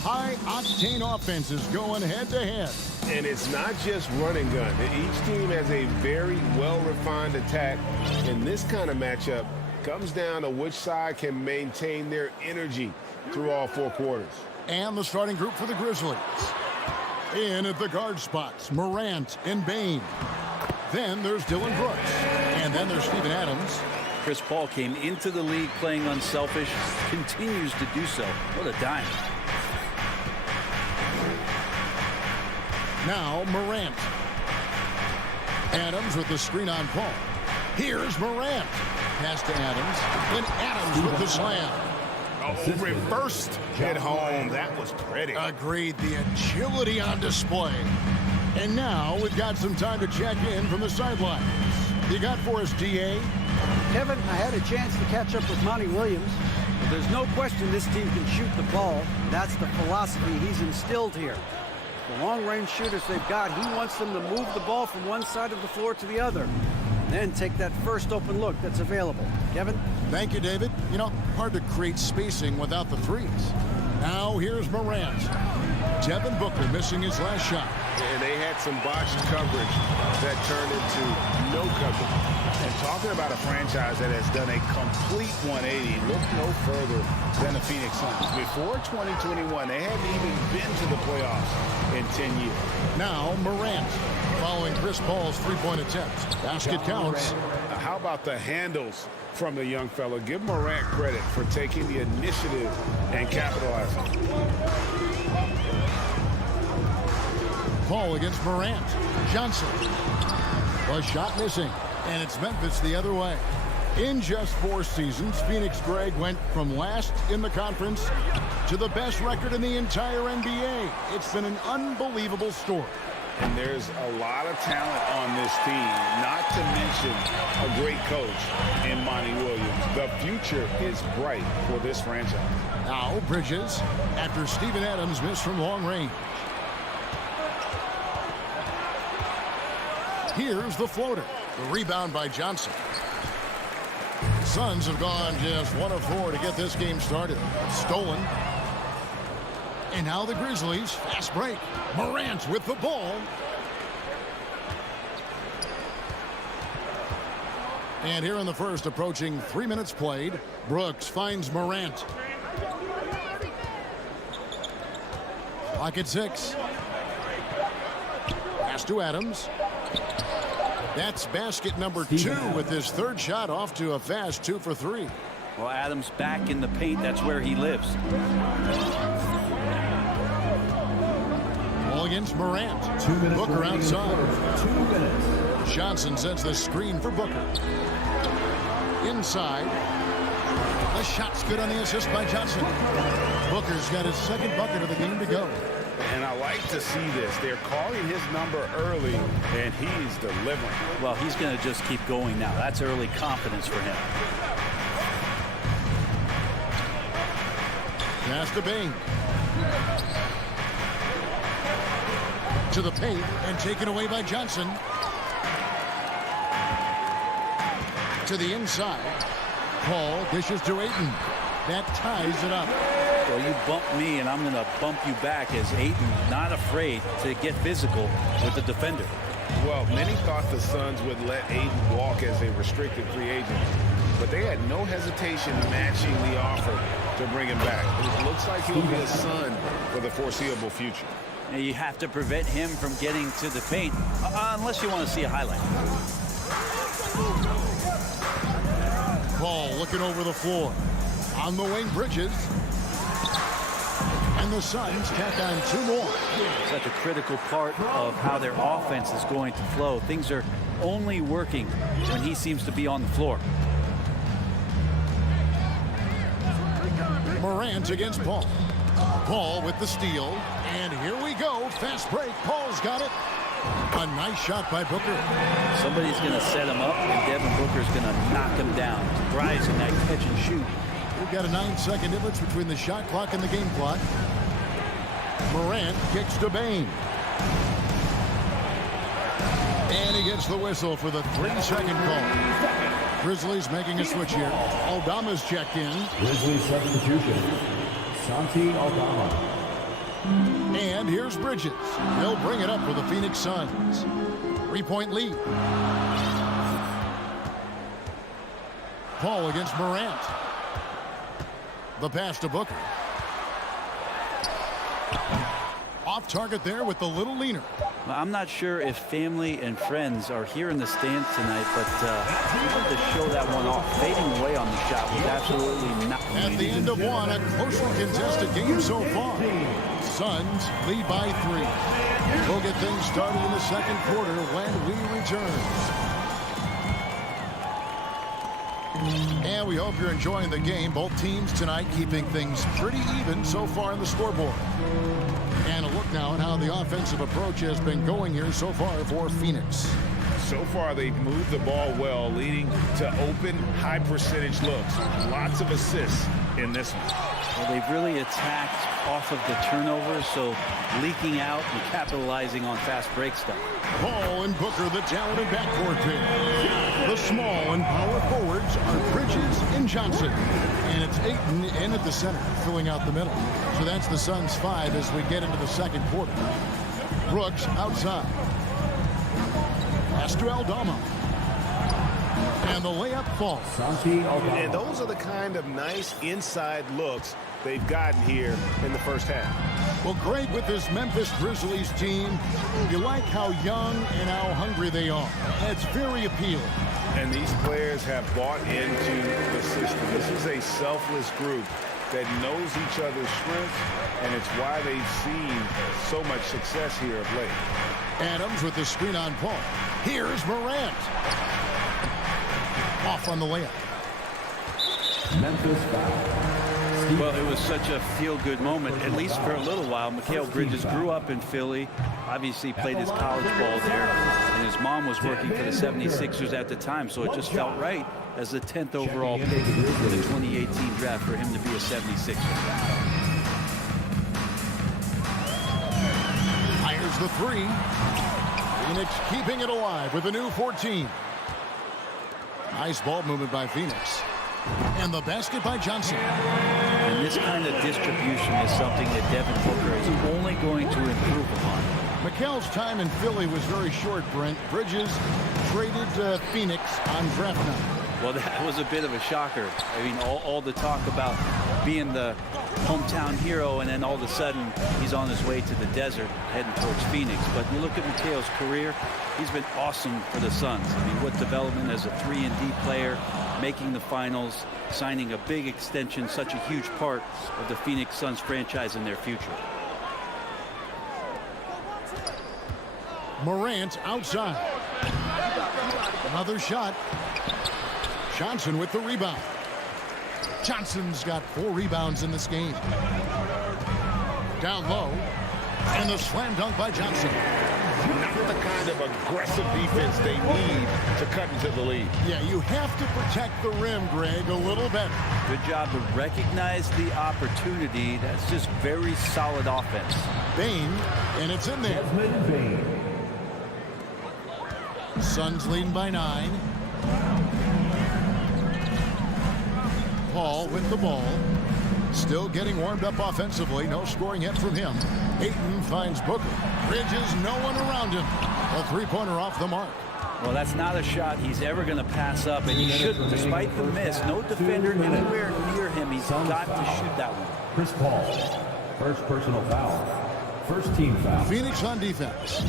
high-octane offenses going head-to-head. And it's not just run and gun. Each team has a very well-refined attack. And this kind of matchup comes down to which side can maintain their energy through all four quarters. And the starting group for the Grizzlies. In at the guard spots, Morant and Bane. Then there's Dylan Brooks. And then there's Steven Adams. Chris Paul came into the league playing unselfish, continues to do so. What a dime. Now Morant. Adams with the screen on Paul. Here's Morant. Pass to Adams. Then Adams with the slam. Oh, reversed hit home. That was pretty. Agreed. The agility on display. And now we've got some time to check in from the sidelines. You got for us, D.A.? Kevin, I had a chance to catch up with Monty Williams. But there's no question this team can shoot the ball. That's the philosophy he's instilled here. The long-range shooters they've got, he wants them to move the ball from one side of the floor to the other. Then take that first open look that's available. Kevin? Thank you, David. You know, hard to create spacing without the threes. Now here's Morant. Devin Booker missing his last shot. And they had some botched coverage that turned into no coverage. And talking about a franchise that has done a complete 180, look no further than the Phoenix Suns. Before 2021, they hadn't even been to the playoffs in 10 years. Now Morant following Chris Paul's three-point attempt. Basket counts. How about the handles from the young fella? Give Morant credit for taking the initiative and capitalizing. Paul against Morant. Johnson. A shot missing. And it's Memphis the other way. In just 4 seasons, Phoenix Greg went from last in the conference to the best record in the entire NBA. It's been an unbelievable story. And there's a lot of talent on this team, not to mention a great coach in Monty Williams. The future is bright for this franchise. Now Bridges after Steven Adams missed from long range. Here's the floater. The rebound by Johnson. Suns have gone just 1 of 4 to get this game started. Stolen. And now the Grizzlies. Fast break. Morant with the ball. And here in the first, approaching 3 minutes played, Brooks finds Morant. Clock at 6. Pass to Adams. That's basket number 2 with his third shot off to a fast 2 for 3. Well, Adams back in the paint. That's where he lives. Ball against Morant. Booker outside. 2 minutes. Johnson sends the screen for Booker. Inside. The shot's good on the assist by Johnson. Booker's got his second bucket of the game to go. And I like to see this. They're calling his number early, and he's delivering. Well, he's going to just keep going now. That's early confidence for him. Pass to Bane. To the paint and taken away by Johnson. To the inside. Paul dishes to Ayton. That ties it up. Well, you bump me, and I'm going to bump you back as Ayton not afraid to get physical with the defender. Well, many thought the Suns would let Ayton walk as a restricted free agent, but they had no hesitation matching the offer to bring him back. It looks like he'll be a Sun for the foreseeable future. Now, you have to prevent him from getting to the paint, unless you want to see a highlight. Paul looking over the floor. On the wing, Bridges. And the Suns tack on 2 more. Such a critical part of how their offense is going to flow. Things are only working when he seems to be on the floor. Morant against Paul. Paul with the steal. And here we go. Fast break. Paul's got it. A nice shot by Booker. Somebody's going to set him up, and Devin Booker's going to knock him down. Rise in that catch and shoot. We've got a 9-second difference between the shot clock and the game clock. Morant kicks to Bane. And he gets the whistle for the 3-second call. Grizzlies making a switch here. Aldama's checked in. Grizzlies substitution. Santi Aldama. And here's Bridges. They'll bring it up for the Phoenix Suns. 3-point lead. Paul against Morant. The pass to Booker. Off target there with the little leaner. Well, I'm not sure if family and friends are here in the stands tonight, but he wanted to show that one off. Fading away on the shot was absolutely not At the end of one, a closely contested game so far. Suns lead by 3. We'll get things started in the second quarter when we return. And we hope you're enjoying the game. Both teams tonight keeping things pretty even so far in the scoreboard. And a look now at how the offensive approach has been going here so far for Phoenix. So far, they've moved the ball well, leading to open, high-percentage looks. Lots of assists in this one. Well, they've really attacked off of the turnovers, so leaking out and capitalizing on fast break stuff. Paul and Booker, the talented backcourt pair. The small and power forwards are Bridges and Johnson. And it's Ayton in at the center, filling out the middle. So that's the Suns' 5 as we get into the second quarter. Brooks outside. Pass to Aldama. And the layup falls. And those are the kind of nice inside looks they've gotten here in the first half. Well, Greg, with this Memphis Grizzlies team, you like how young and how hungry they are. It's very appealing. And these players have bought into the system. This is a selfless group that knows each other's strengths, and it's why they've seen so much success here of late. Adams with the screen on Paul. Here's Morant. Off on the layup. Memphis foul. Well, it was such a feel-good moment, at least for a little while. Mikal Bridges grew up in Philly, obviously played his college ball there, and his mom was working for the 76ers at the time, so it just felt right as the 10th overall pick in the 2018 draft for him to be a 76er. Fires the 3. Phoenix keeping it alive with a new 14. Nice ball movement by Phoenix. And the basket by Johnson. And this kind of distribution is something that Devin Booker is only going to improve upon. Mikal's time in Philly was very short, Brent. Bridges traded Phoenix on draft night. Well, that was a bit of a shocker. I mean, all the talk about being the hometown hero, and then all of a sudden he's on his way to the desert heading towards Phoenix. But you look at Mikal's career, he's been awesome for the Suns. I mean, what development as a 3-and-D player, making the finals, signing a big extension, such a huge part of the Phoenix Suns franchise in their future. Morant outside. Another shot. Johnson with the rebound. Johnson's got 4 rebounds in this game. Down low. And the slam dunk by Johnson. Not the kind of aggressive defense they need to cut into the lead. Yeah, you have to protect the rim, Greg, a little better. Good job to recognize the opportunity. That's just very solid offense. Bain, and it's in there. Desmond Bain. Suns leading by 9. Paul with the ball. Still getting warmed up offensively. No scoring yet from him. Ayton finds Booker. Bridges, no one around him. A 3-pointer off the mark. Well, that's not a shot he's ever going to pass up, and he shouldn't. Despite the miss, no defender anywhere near him. He's got to shoot that one. Chris Paul. First personal foul. First team foul. Phoenix on defense.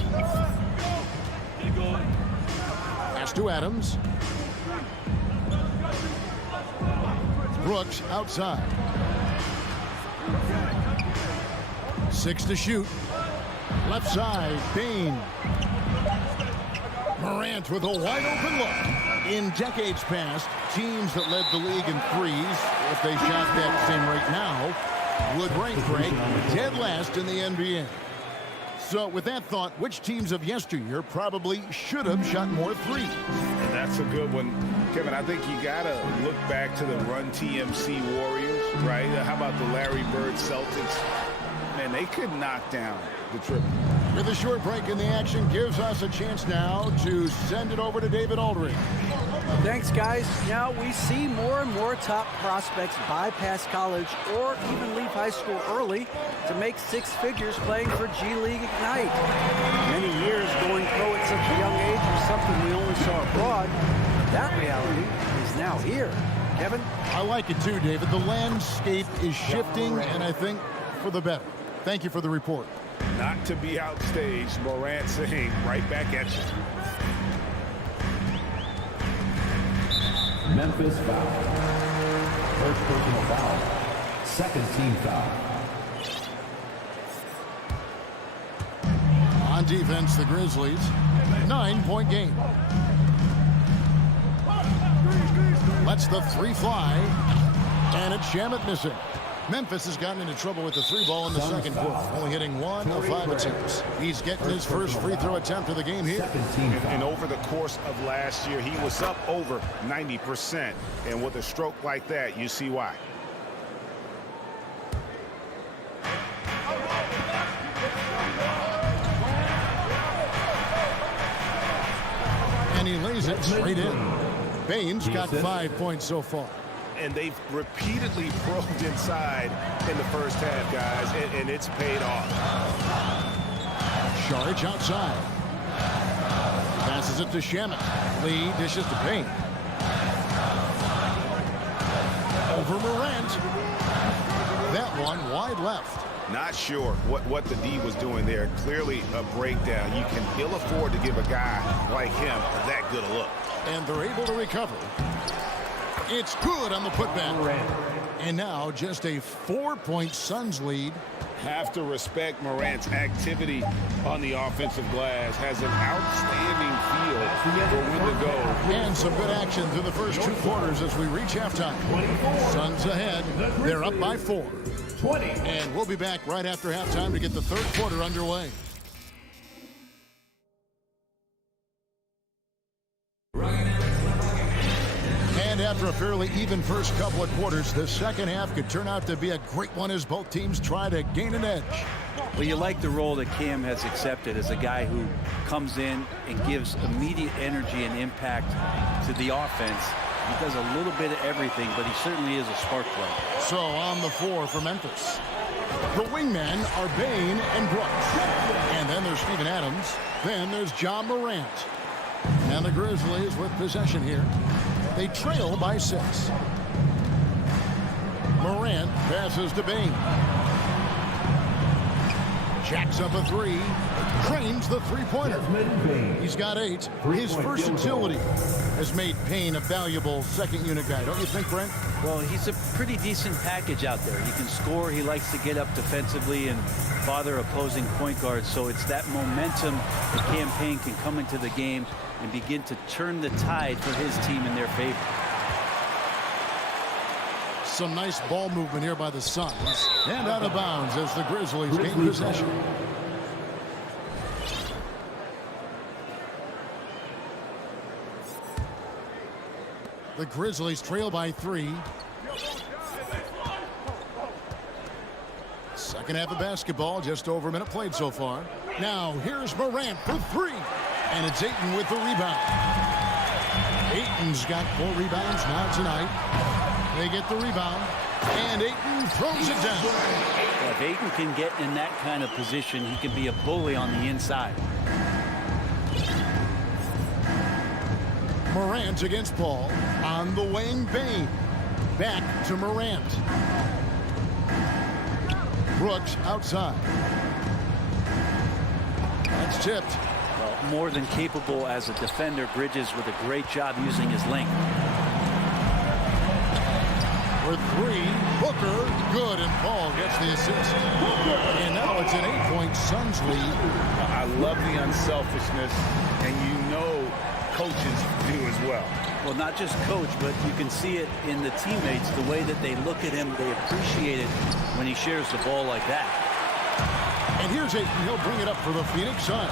Pass to Adams. Brooks outside. 6 to shoot. Left side, Bain. Morant with a wide open look. In decades past, teams that led the league in threes, if they shot that same rate now, would rank Greg dead last in the NBA. So with that thought, which teams of yesteryear probably should have shot more threes? And that's a good one. Kevin, I think you got to look back to the Run TMC Warriors, right? How about the Larry Bird Celtics? Man, they could knock down the triple. With a short break in the action gives us a chance now to send it over to David Aldridge. Thanks, guys. Now we see more and more top prospects bypass college or even leave high school early to make six figures playing for G League Ignite. Many years going pro at such a young age was something we only saw abroad. That reality is now here. Kevin? I like it too, David. The landscape is shifting, and I think for the better. Thank you for the report. Not to be outstaged, Morant saying right back at you. Memphis foul. First personal foul. Second team foul. On defense, the Grizzlies, 9-point game. Lets the three fly, and it's Shamet missing. Memphis has gotten into trouble with the three ball in the second quarter, only hitting 1 of 5 attempts. He's getting his first free throw attempt of the game here. And over the course of last year, he was up over 90%. And with a stroke like that, you see why. And he lays it straight in. Baines got 5 points so far. And they've repeatedly probed inside in the first half, guys, and it's paid off. Sharge outside. Passes it to Shamet. Lee dishes to Payne. Over Morant. That one wide left. Not sure what the D was doing there. Clearly a breakdown. You can ill afford to give a guy like him that good a look. And they're able to recover. It's good on the putback. And now just a 4-point Suns lead. Have to respect Morant's activity on the offensive glass. Has an outstanding feel for when to go. And some good action through the first 2 quarters as we reach halftime. Suns ahead. They're up by 4. And we'll be back right after halftime to get the third quarter underway. And after a fairly even first couple of quarters, the second half could turn out to be a great one as both teams try to gain an edge. Well, you like the role that Cam has accepted as a guy who comes in and gives immediate energy and impact to the offense. He does a little bit of everything, but he certainly is a spark plug. So on the floor for Memphis, the wingmen are Bane and Brooks. And then there's Steven Adams. Then there's John Morant. And the Grizzlies with possession here. They trail by 6. Morant passes to Bane. Jacks up a 3. Trains the three-pointer. He's got 8. His versatility has made Payne a valuable second unit guy. Don't you think, Brent? Well, he's a pretty decent package out there. He can score. He likes to get up defensively and bother opposing point guards. So it's that momentum that Cam Payne can come into the game and begin to turn the tide for his team in their favor. Some nice ball movement here by the Suns. And out of bounds as the Grizzlies gain possession. The Grizzlies trail by 3. Second half of basketball, just over a minute played so far. Now here's Morant for 3. And it's Ayton with the rebound. Ayton's got 4 rebounds now tonight. They get the rebound. And Ayton throws it down. Well, if Ayton can get in that kind of position, he can be a bully on the inside. Morant against Paul. On the wing, Bane. Back to Morant. Brooks outside. That's tipped. Well, more than capable as a defender. Bridges with a great job using his length. For 3, Booker, good, and Paul gets the assist. And now it's an 8-point Suns lead. I love the unselfishness, and you know coaches do as well. Well, not just coach, but you can see it in the teammates, the way that they look at him. They appreciate it when he shares the ball like that. And here's Ayton. He'll bring it up for the Phoenix Suns.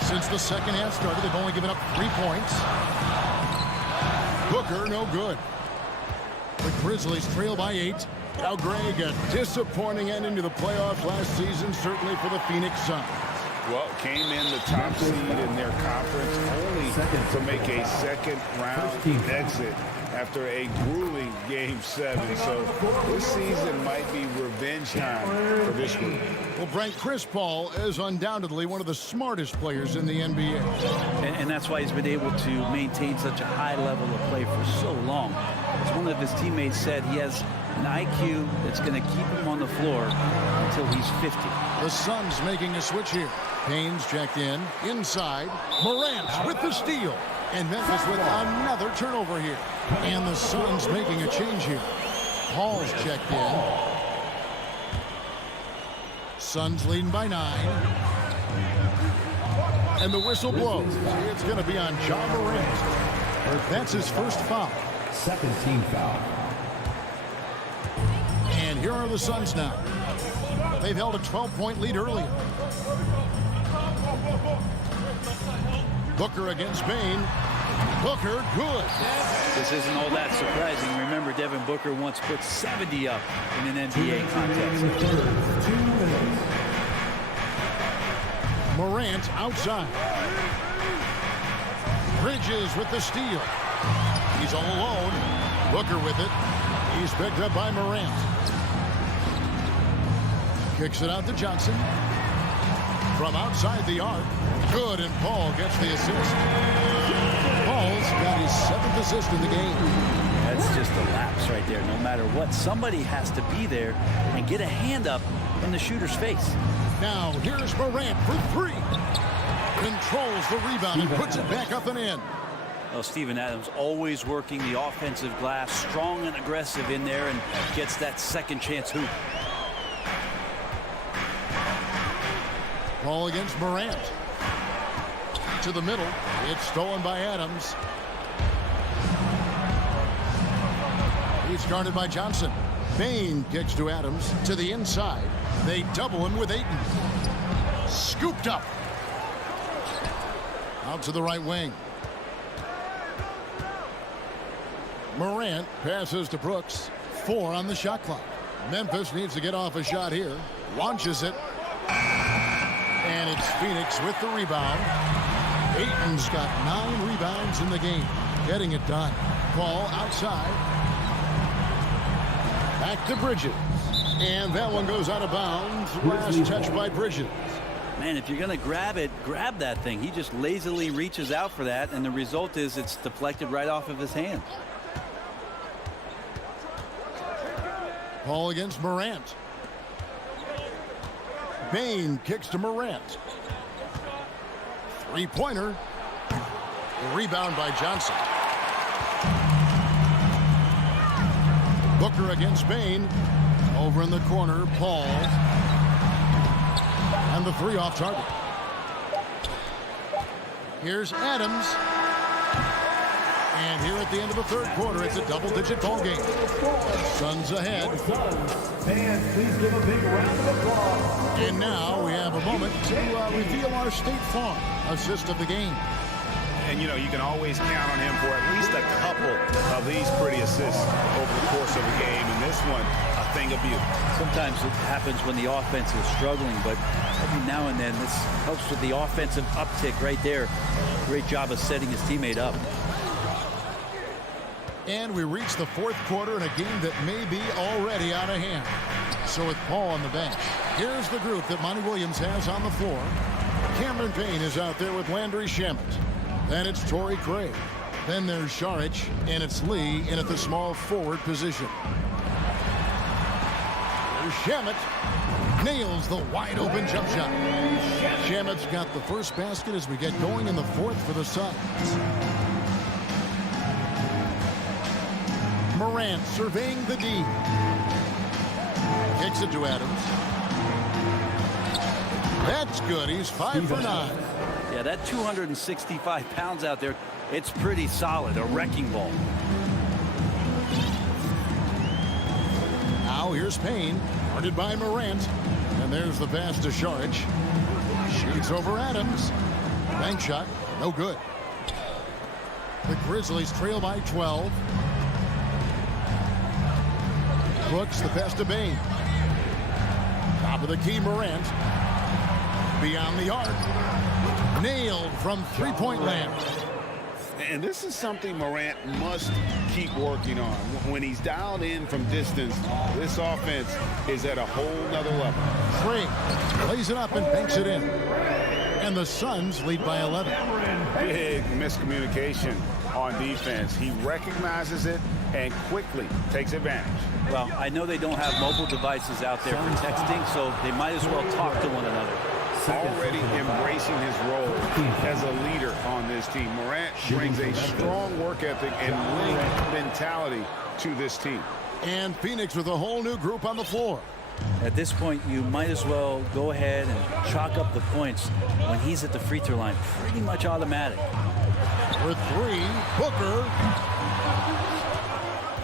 Since the second half started, they've only given up 3 points. Booker, no good. The Grizzlies trail by 8. Now, Greg, a disappointing ending to the playoffs last season, certainly for the Phoenix Suns. Well, came in the top seed in their conference only to make a second-round exit after a grueling Game 7. So this season might be revenge time for this group. Well, Brent, Chris Paul is undoubtedly one of the smartest players in the NBA. And that's why he's been able to maintain such a high level of play for so long. As one of his teammates said, he has an IQ that's going to keep him on the floor until he's 50. The Suns making a switch here. Payne's checked in. Inside. Morant with the steal. And Memphis with another turnover here. And the Suns making a change here. Paul's checked in. Suns leading by 9. And the whistle blows. It's going to be on John Morant. That's his first foul. Second team foul. And here are the Suns now. They've held a 12-point lead earlier. Booker against Bain. Booker, good. This isn't all that surprising. Remember, Devin Booker once put 70 up in an NBA contest. Morant outside. Bridges with the steal. He's all alone. Booker with it. He's picked up by Morant. Kicks it out to Johnson. From outside the arc. Good, and Paul gets the assist. Paul's got his 7th assist in the game. That's just a lapse right there. No matter what, somebody has to be there and get a hand up in the shooter's face. Now, here's Morant for 3. Controls the rebound and puts it back up and in. Well, Steven Adams always working the offensive glass, strong and aggressive in there, and gets that second chance hoop. Paul against Morant. To the middle. It's stolen by Adams. He's guarded by Johnson. Bain kicks to Adams. To the inside. They double him with Ayton. Scooped up. Out to the right wing. Morant passes to Brooks. 4 on the shot clock. Memphis needs to get off a shot here. Launches it. And it's Phoenix with the rebound. Ayton's got 9 rebounds in the game. Getting it done. Ball outside. Back to Bridges. And that one goes out of bounds. Last touch by Bridges. Man, if you're going to grab it, grab that thing. He just lazily reaches out for that, and the result is it's deflected right off of his hand. Paul against Morant. Bain kicks to Morant. 3-pointer. Rebound by Johnson. Booker against Bain. Over in the corner, Paul. And the 3 off target. Here's Adams. And here at the end of the 3rd quarter, it's a double-digit ball game. Suns ahead. Fans, please give a big round of applause. And now we have a moment to reveal our State Farm assist of the game. And, you know, you can always count on him for at least a couple of these pretty assists over the course of a game. And this one, a thing of beauty. Sometimes it happens when the offense is struggling, but every now and then this helps with the offensive uptick right there. Great job of setting his teammate up. And we reach the 4th quarter in a game that may be already out of hand. So with Paul on the bench, here's the group that Monty Williams has on the floor. Cameron Payne is out there with Landry Shamet. Then it's Torrey Craig. Then there's Saric, and it's Lee in at the small forward position. There's Shamet. Nails the wide open jump shot. Shamet's got the first basket as we get going in the 4th for the Suns. Morant surveying the D. Kicks it to Adams. That's good. He's 5 for 9. Yeah, that 265 pounds out there, it's pretty solid. A wrecking ball. Now here's Payne. Guarded by Morant. And there's the pass to Saric. Shoots over Adams. Bank shot. No good. The Grizzlies trail by 12. Brooks the pass to Bain. Top of the key, Morant. beyond the arc. Nailed from three-point land. And this is something Morant must keep working on. When he's dialed in from distance, this offense is at a whole nother level. Free lays it up and banks it in. And the Suns lead by 11. Big miscommunication on defense. He recognizes it and quickly takes advantage. Well, I know they don't have mobile devices out there for texting, so they might as well talk to one another. Already embracing his role as a leader on this team. Morant brings a strong work ethic and winning mentality to this team. And Phoenix with a whole new group on the floor. At this point, you might as well go ahead and chalk up the points when he's at the free throw line. Pretty much automatic. For three, Booker.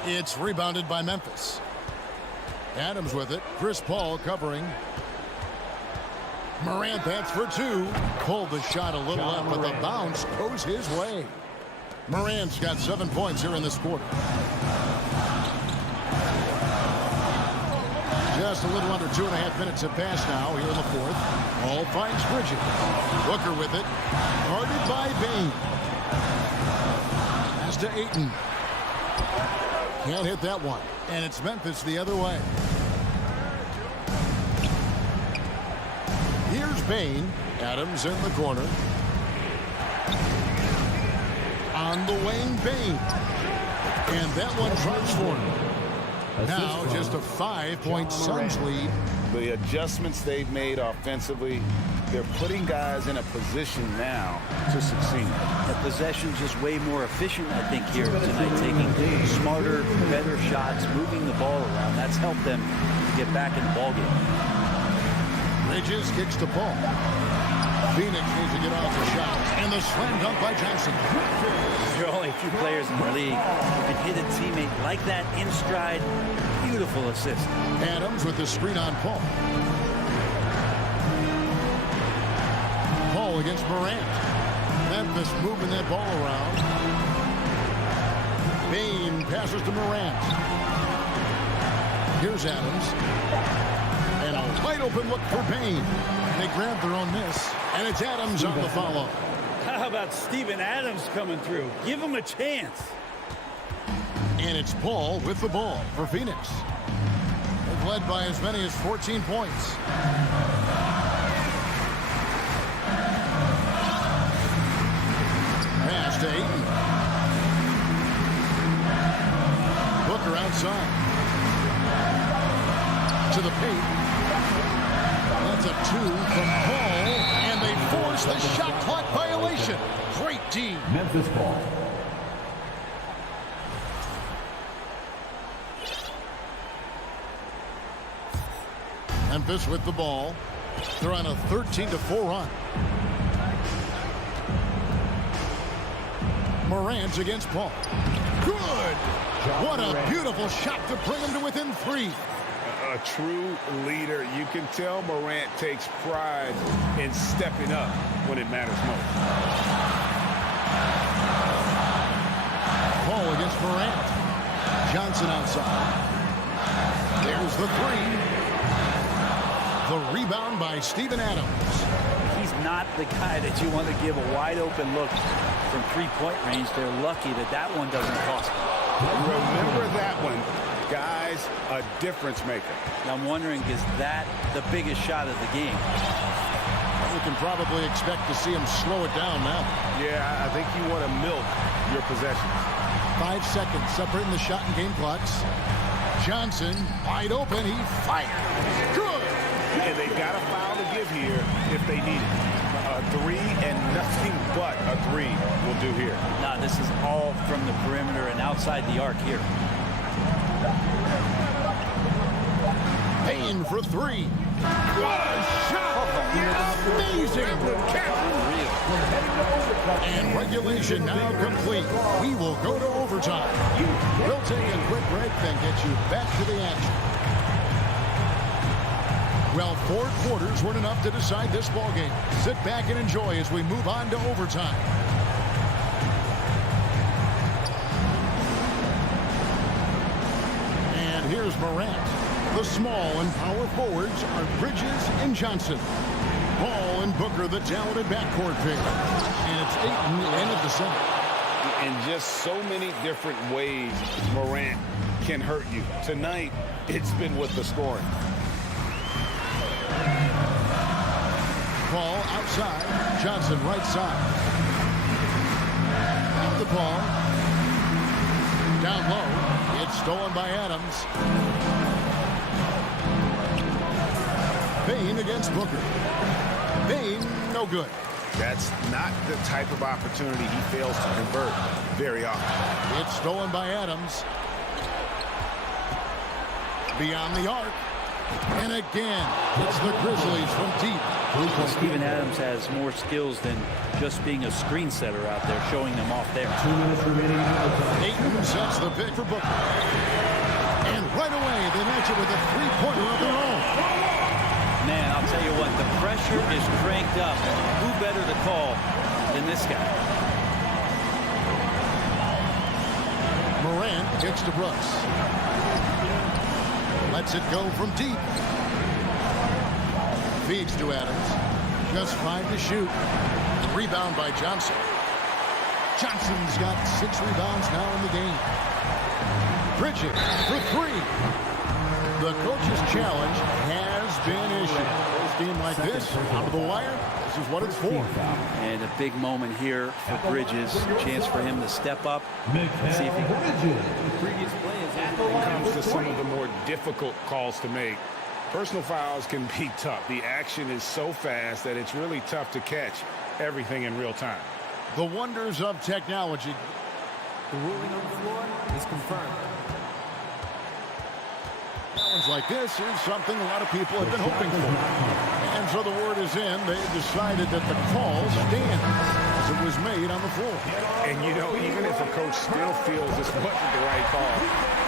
It's rebounded by Memphis. Adams with it. Chris Paul covering. Morant, that's for two. Pulled the shot a little up, but the bounce goes his way. Morant's got 7 points here in this quarter. Just a little under 2.5 minutes have passed now here in the fourth. Ball finds Bridges. Booker with it. Guarded by Bain. Pass to Ayton. Can't hit that one. And it's Memphis the other way. Here's Bain. Adams in the corner. On the wing, Bain. And that one tries for him. Now just a 5-point Suns lead. The adjustments they've made offensively, they're putting guys in a position now to succeed. The possession just way more efficient, I think, here tonight. Taking smarter, better shots, moving the ball around. That's helped them get back in the ballgame. Bridges kicks to Paul. Phoenix needs to get off the shot. And the slam dunk by Johnson. There are only a few players in the league who can hit a teammate like that in stride. Beautiful assist. Adams with the screen on Paul. Paul against Morant. Memphis moving that ball around. Bain passes to Morant. Here's Adams. And a wide open look for Bain. They grab their own miss. And it's Adams on the follow. How about Steven Adams coming through? Give him a chance. And it's Paul with the ball for Phoenix. They've led by as many as 14 points. Pass to Ayton. Booker outside. To the paint. That's a 2 from Paul. And they force the shot clock violation. Great D. Memphis ball. Memphis with the ball. They're on a 13-4 run. Morant against Paul. Good! What a beautiful shot to bring him to within 3. A true leader. You can tell Morant takes pride in stepping up when it matters most. Paul against Morant. Johnson outside. There's the 3. The rebound by Steven Adams. He's not the guy that you want to give a wide open look from three-point range. They're lucky that that one doesn't cost them. Remember that one. Guys, a difference maker. I'm wondering, is that the biggest shot of the game? You can probably expect to see him slow it down now. Yeah, I think you want to milk your possessions. 5 seconds separating the shot and game clocks. Johnson, wide open, he fires. Good! And they've got a foul to give here if they need it. A 3 and nothing but a 3 will do here. Nah, this is all from the perimeter and outside the arc here. Bain for 3. What a shot! Amazing! And regulation now complete. We will go to overtime. We'll take a quick break, then get you back to the action. Well, 4 quarters weren't enough to decide this ballgame. Sit back and enjoy as we move on to overtime. And here's Morant. The small and power forwards are Bridges and Johnson. Ball and Booker, the talented backcourt pair. And it's Ayton in at the center. And just so many different ways Morant can hurt you. Tonight, it's been with the scoring. Ball outside. Johnson right side. Out the ball. Down low. It's stolen by Adams. Payne against Booker. Payne, no good. That's not the type of opportunity he fails to convert very often. It's stolen by Adams. Beyond the arc. And again, it's the Grizzlies from deep. Steven Adams has more skills than just being a screen setter out there, showing them off there. 2 minutes remaining. Ayton sets the pick for Booker. And right away, they match it with a three-pointer of their own. Man, I'll tell you what, the pressure is cranked up. Who better to call than this guy? Morant kicks to Brooks. Lets it go from deep. Feeds to Adams. Just 5 to shoot. Rebound by Johnson. Johnson's got 6 rebounds now in the game. Bridges for 3. The coach's challenge has been issued. A game like this, out of the wire, this is what it's for. And a big moment here for Bridges. Chance for him to step up. See if he Previous play is When it comes to some of the more difficult calls to make, personal fouls can be tough. The action is so fast that it's really tough to catch everything in real time. The wonders of technology. The ruling on the floor is confirmed. Challenge like this is something a lot of people have been hoping for. And so the word is in. They've decided that the call stands as it was made on the floor. And, you know, even if a coach still feels this wasn't the right call,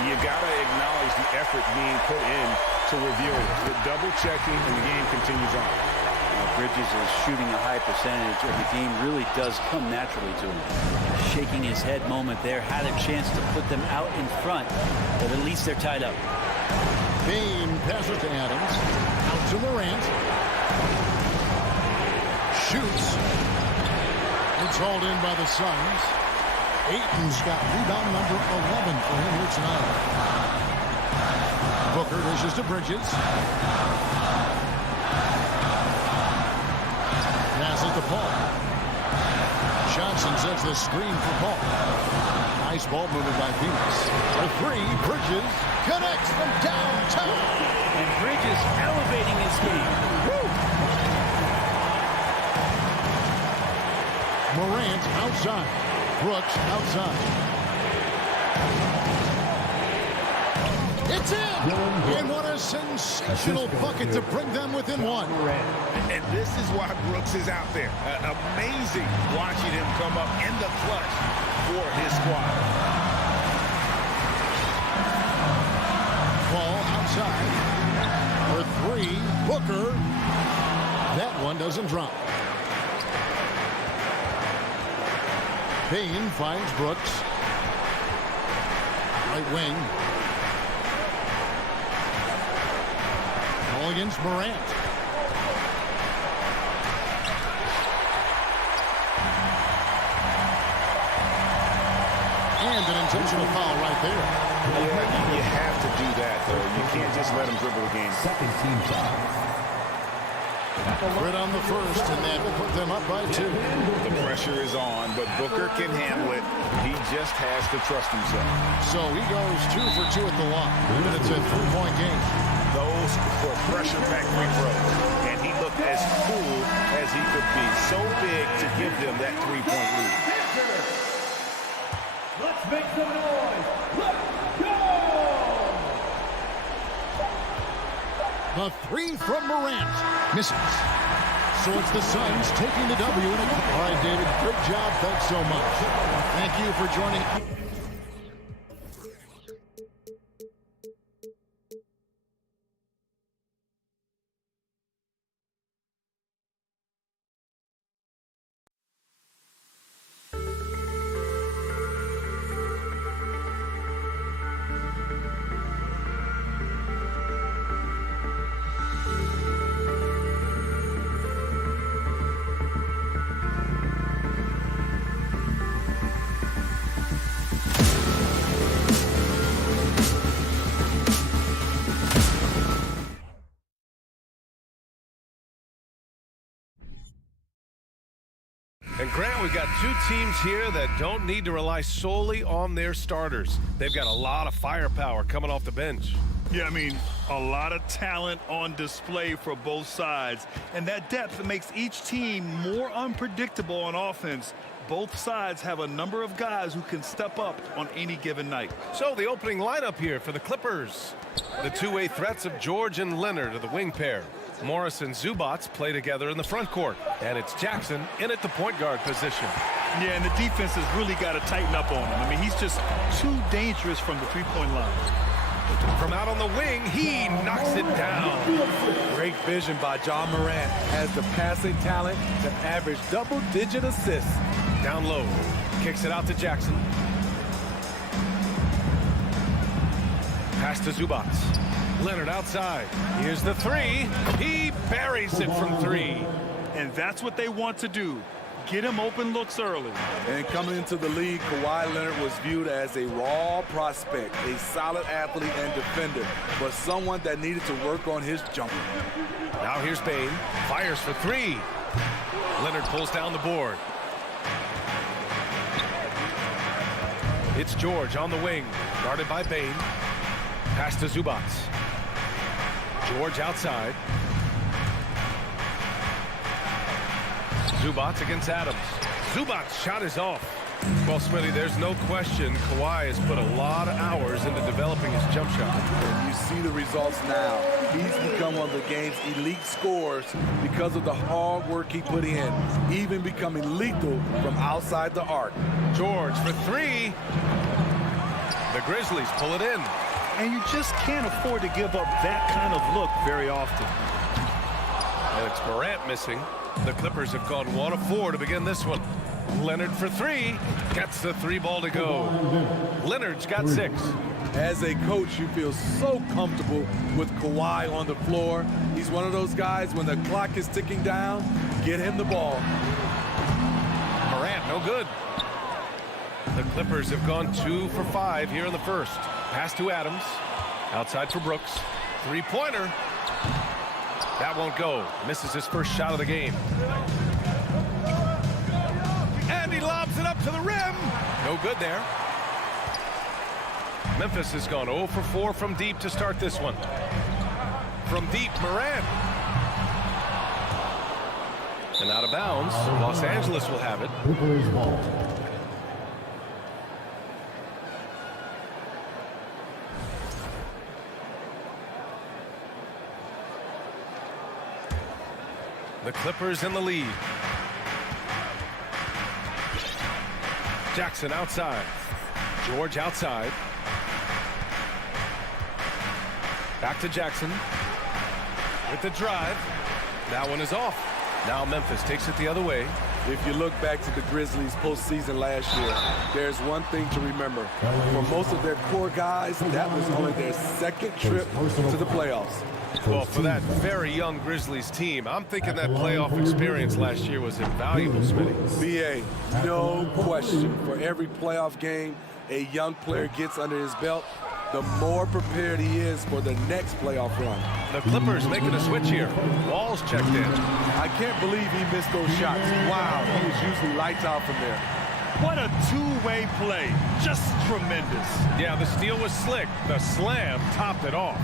you got to acknowledge the effort being put in to review it. The double checking and the game continues on. Bridges is shooting a high percentage, and the game really does come naturally to him. Shaking his head moment there, had a chance to put them out in front, but at least they're tied up. Payne passes to Adams. Out to Morant. Shoots. It's hauled in by the Suns. Ayton's got rebound number 11 for him here tonight. Booker dishes to Bridges. Passes to Paul. Johnson sets the screen for Paul. Nice ball movement by Phoenix. For 3, Bridges connects from downtown. And Bridges elevating his game. Woo! Morant outside. Brooks outside. It's in! And what a sensational bucket to bring them within 1. And this is why Brooks is out there. Amazing watching him come up in the clutch for his squad. Ball outside. For 3, Booker. That one doesn't drop. Payne finds Brooks. Right wing. Ball against Morant. And an intentional foul right there. Yeah, you have to do that, though. You can't just let him dribble the game. Second team foul. Right on the first, and that will put them up by 2. The pressure is on, but Booker can handle it. He just has to trust himself. So he goes 2 for 2 at the line. And it's a 3-point game. Those were pressure-packed free throws, and he looked as cool as he could be. So big to give them that 3-point lead. Let's make some noise. Let's go! The 3 from Morant misses. So it's the Suns taking the W. All right, David, good job. Thanks so much. Thank you for joining. And Grant, we've got two teams here that don't need to rely solely on their starters. They've got a lot of firepower coming off the bench. Yeah, I mean, a lot of talent on display for both sides. And that depth makes each team more unpredictable on offense. Both sides have a number of guys who can step up on any given night. So the opening lineup here for the Clippers. The two-way threats of George and Leonard are the wing pair. Morris and Zubats play together in the front court. And it's Jackson in at the point guard position. Yeah, and the defense has really got to tighten up on him. I mean, he's just too dangerous from the three-point line. From out on the wing, he knocks it down. Great vision by John Morant. Has the passing talent to average double-digit assists. Down low, kicks it out to Jackson. Pass to Zubats. Leonard outside. Here's the three. He buries it from three. And that's what they want to do. Get him open looks early. And coming into the league, Kawhi Leonard was viewed as a raw prospect, a solid athlete and defender, but someone that needed to work on his jumper. Now here's Bane. Fires for three. Leonard pulls down the board. It's George on the wing, guarded by Bane. Pass to Zubats. George outside. Zubats against Adams. Zubats' shot is off. Well, Smitty, there's no question Kawhi has put a lot of hours into developing his jump shot. And you see the results now. He's become one of the game's elite scorers because of the hard work he put in, even becoming lethal from outside the arc. George for three. The Grizzlies pull it in. And you just can't afford to give up that kind of look very often. And it's Morant missing. The Clippers have gone 1 of 4 to begin this one. Leonard for three. Gets the three ball to go. Leonard's got 6. As a coach, you feel so comfortable with Kawhi on the floor. He's one of those guys, when the clock is ticking down, get him the ball. Morant, no good. The Clippers have gone 2 for 5 here in the first. Pass to Adams. Outside for Brooks. Three-pointer. That won't go. Misses his first shot of the game. And he lobs it up to the rim. No good there. Memphis has gone 0 for 4 from deep to start this one. From deep, Morant. And out of bounds. Los Angeles will have it. Clippers ball. The Clippers in the lead. Jackson outside. George outside. Back to Jackson. With the drive. That one is off. Now Memphis takes it the other way. If you look back to the Grizzlies postseason last year, there's one thing to remember. For most of their core guys, that was only their second trip to the playoffs. Well, for that very young Grizzlies team, I'm thinking that playoff experience last year was invaluable, Smitty. BA, no question. For every playoff game a young player gets under his belt, the more prepared he is for the next playoff run. The Clippers making a switch here. Wall's checked in. I can't believe he missed those shots. Wow, he was usually lights out from there. What a two-way play. Just tremendous. Yeah, the steal was slick. The slam topped it off.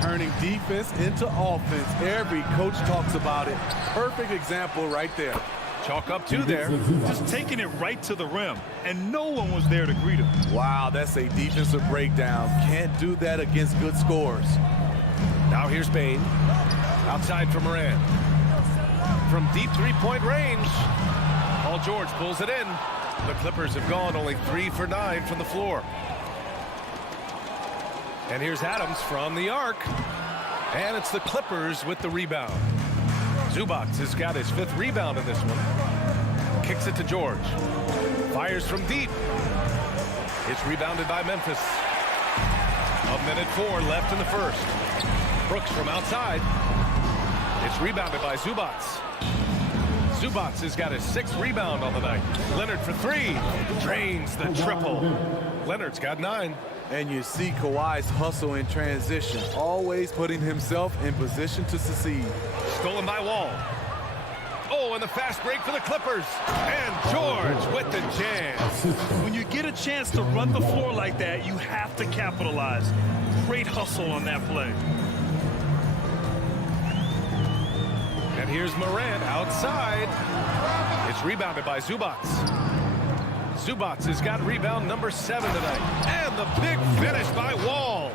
Turning defense into offense. Every coach talks about it. Perfect example right there. Chalk up 2 there. Just taking it right to the rim, and no one was there to greet him. Wow, that's a defensive breakdown. Can't do that against good scores. Now here's Bane. Outside for Morant. From deep three-point range. Paul George pulls it in. The Clippers have gone only 3 for 9 from the floor. And here's Adams from the arc. And it's the Clippers with the rebound. Zubats has got his 5th rebound in this one. Kicks it to George. Fires from deep. It's rebounded by Memphis. 1:04 left in the first. Brooks from outside. It's rebounded by Zubats. Zubats has got his 6th rebound on the night. Leonard for 3. Drains the triple. Leonard's got 9. And you see Kawhi's hustle in transition, always putting himself in position to succeed. Stolen by Wall. Oh, and the fast break for the Clippers. And George with the jam. When you get a chance to run the floor like that, you have to capitalize. Great hustle on that play. And here's Morant outside. It's rebounded by Zubac. Zubac has got rebound number 7 tonight. And the big finish by Wall.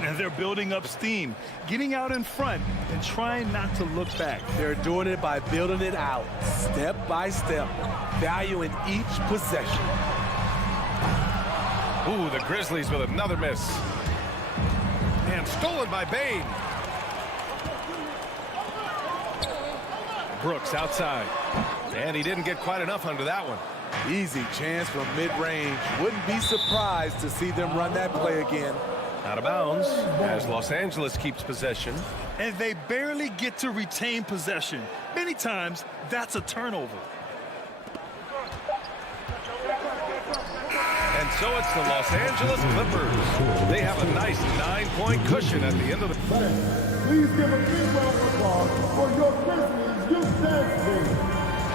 And they're building up steam, getting out in front and trying not to look back. They're doing it by building it out, step by step, valuing each possession. Ooh, the Grizzlies with another miss. And stolen by Bane. Brooks outside. And he didn't get quite enough under that one. Easy chance from mid-range. Wouldn't be surprised to see them run that play again. Out of bounds as Los Angeles keeps possession. And they barely get to retain possession. Many times, that's a turnover. And so it's the Los Angeles Clippers. They have a nice 9-point cushion at the end of the... Please give a big round of applause for your Grizzlies youth dance team.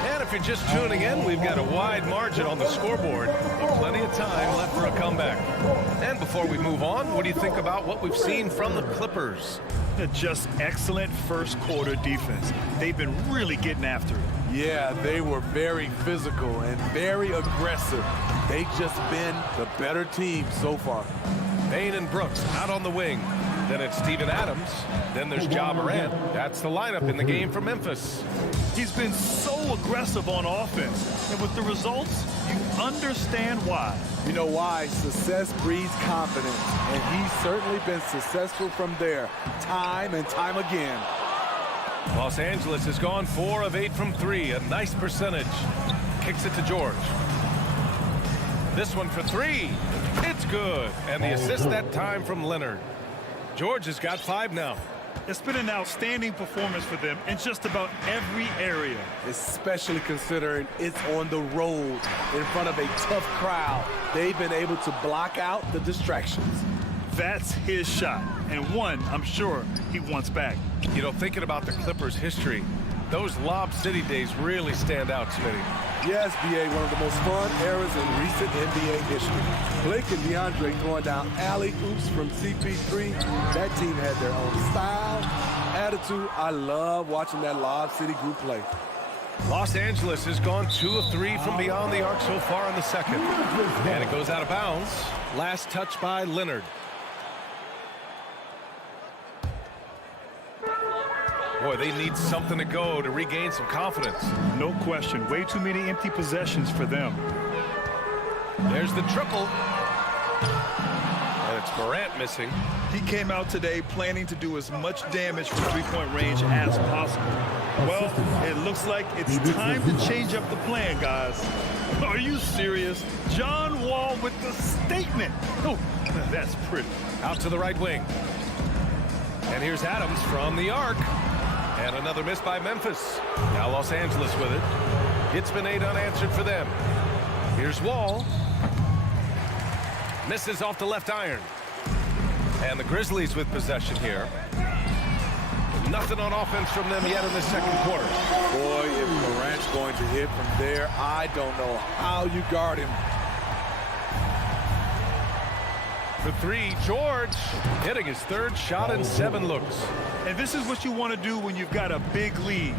And if you're just tuning in, we've got a wide margin on the scoreboard and plenty of time left for a comeback. And before we move on, what do you think about what we've seen from the Clippers? Just excellent first quarter defense. They've been really getting after it. Yeah, they were very physical and very aggressive. They've just been the better team so far. Bane and Brooks out on the wing. Then it's Steven Adams. Then there's Ja Morant. That's the lineup in the game for Memphis. He's been so aggressive on offense. And with the results, you understand why. You know why? Success breeds confidence. And he's certainly been successful from there, time and time again. Los Angeles has gone 4 of 8 from 3. A nice percentage. Kicks it to George. This one for 3. It's good. And the assist that time from Leonard. George has got 5 now. It's been an outstanding performance for them in just about every area. Especially considering it's on the road in front of a tough crowd. They've been able to block out the distractions. That's his shot, and one I'm sure he wants back. You know, thinking about the Clippers' history, those Lob City days really stand out, Smitty. Yes, B.A., one of the most fun eras in recent NBA history. Blake and DeAndre throwing down alley-oops from CP3. That team had their own style, attitude. I love watching that Lob City group play. Los Angeles has gone 2 of 3 from beyond the arc so far in the second. And it goes out of bounds. Last touch by Leonard. Boy, they need something to go to regain some confidence. No question. Way too many empty possessions for them. There's the triple. And it's Morant missing. He came out today planning to do as much damage from three-point range as possible. Well, it looks like it's time to change up the plan, guys. Are you serious? John Wall with the statement. Oh, that's pretty. Out to the right wing. And here's Adams from the arc. And another miss by Memphis. Now Los Angeles with it. It's been 8 unanswered for them. Here's Wall. Misses off the left iron. And the Grizzlies with possession here. Nothing on offense from them yet in the second quarter. Boy, if Morant's going to hit from there, I don't know how you guard him. For 3, George hitting his 3rd shot in 7 looks. And this is what you want to do when you've got a big lead.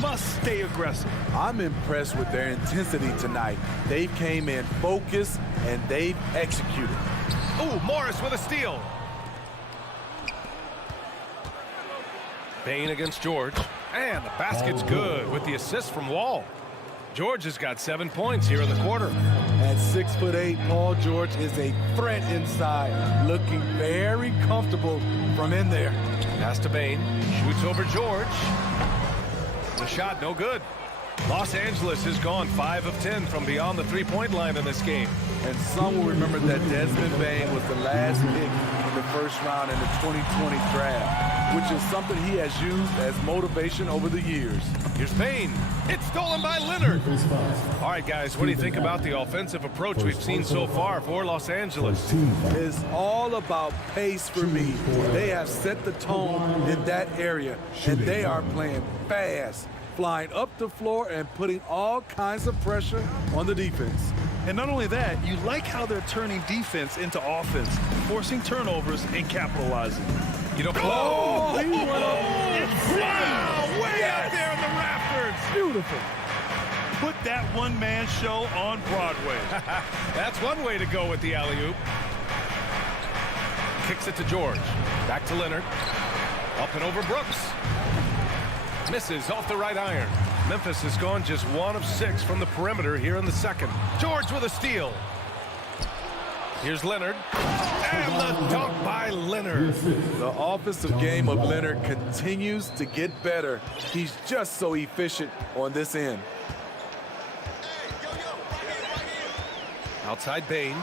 Must stay aggressive. I'm impressed with their intensity tonight. They came in focused and they've executed. Ooh, Morris with a steal. Bane against George. And the basket's good with the assist from Wall. George has got 7 points here in the quarter. At 6'8", Paul George is a threat inside, looking very comfortable from in there. Pass to Bane, shoots over George. The shot no good. Los Angeles has gone 5 of 10 from beyond the 3-point line in this game. And some will remember that Desmond Bane was the last pick in the first round in the 2020 draft, which is something he has used as motivation over the years. Here's Bane. It's stolen by Leonard. All right, guys, what do you think about the offensive approach we've seen so far for Los Angeles? It's all about pace for me. They have set the tone in that area, and they are playing fast. flying up the floor and putting all kinds of pressure on the defense. And not only that, you like how they're turning defense into offense, forcing turnovers and capitalizing. You know, He went up. Wow, way out there in the rafters. Beautiful. Put that one-man show on Broadway. That's one way to go with the alley-oop. Kicks it to George. Back to Leonard. Up and over Brooks. Misses off the right iron. Memphis has gone just 1 of 6 from the perimeter here in the second. George with a steal. Here's Leonard. And the dunk by Leonard. The offensive game of Leonard continues to get better. He's just so efficient on this end. Outside Bain.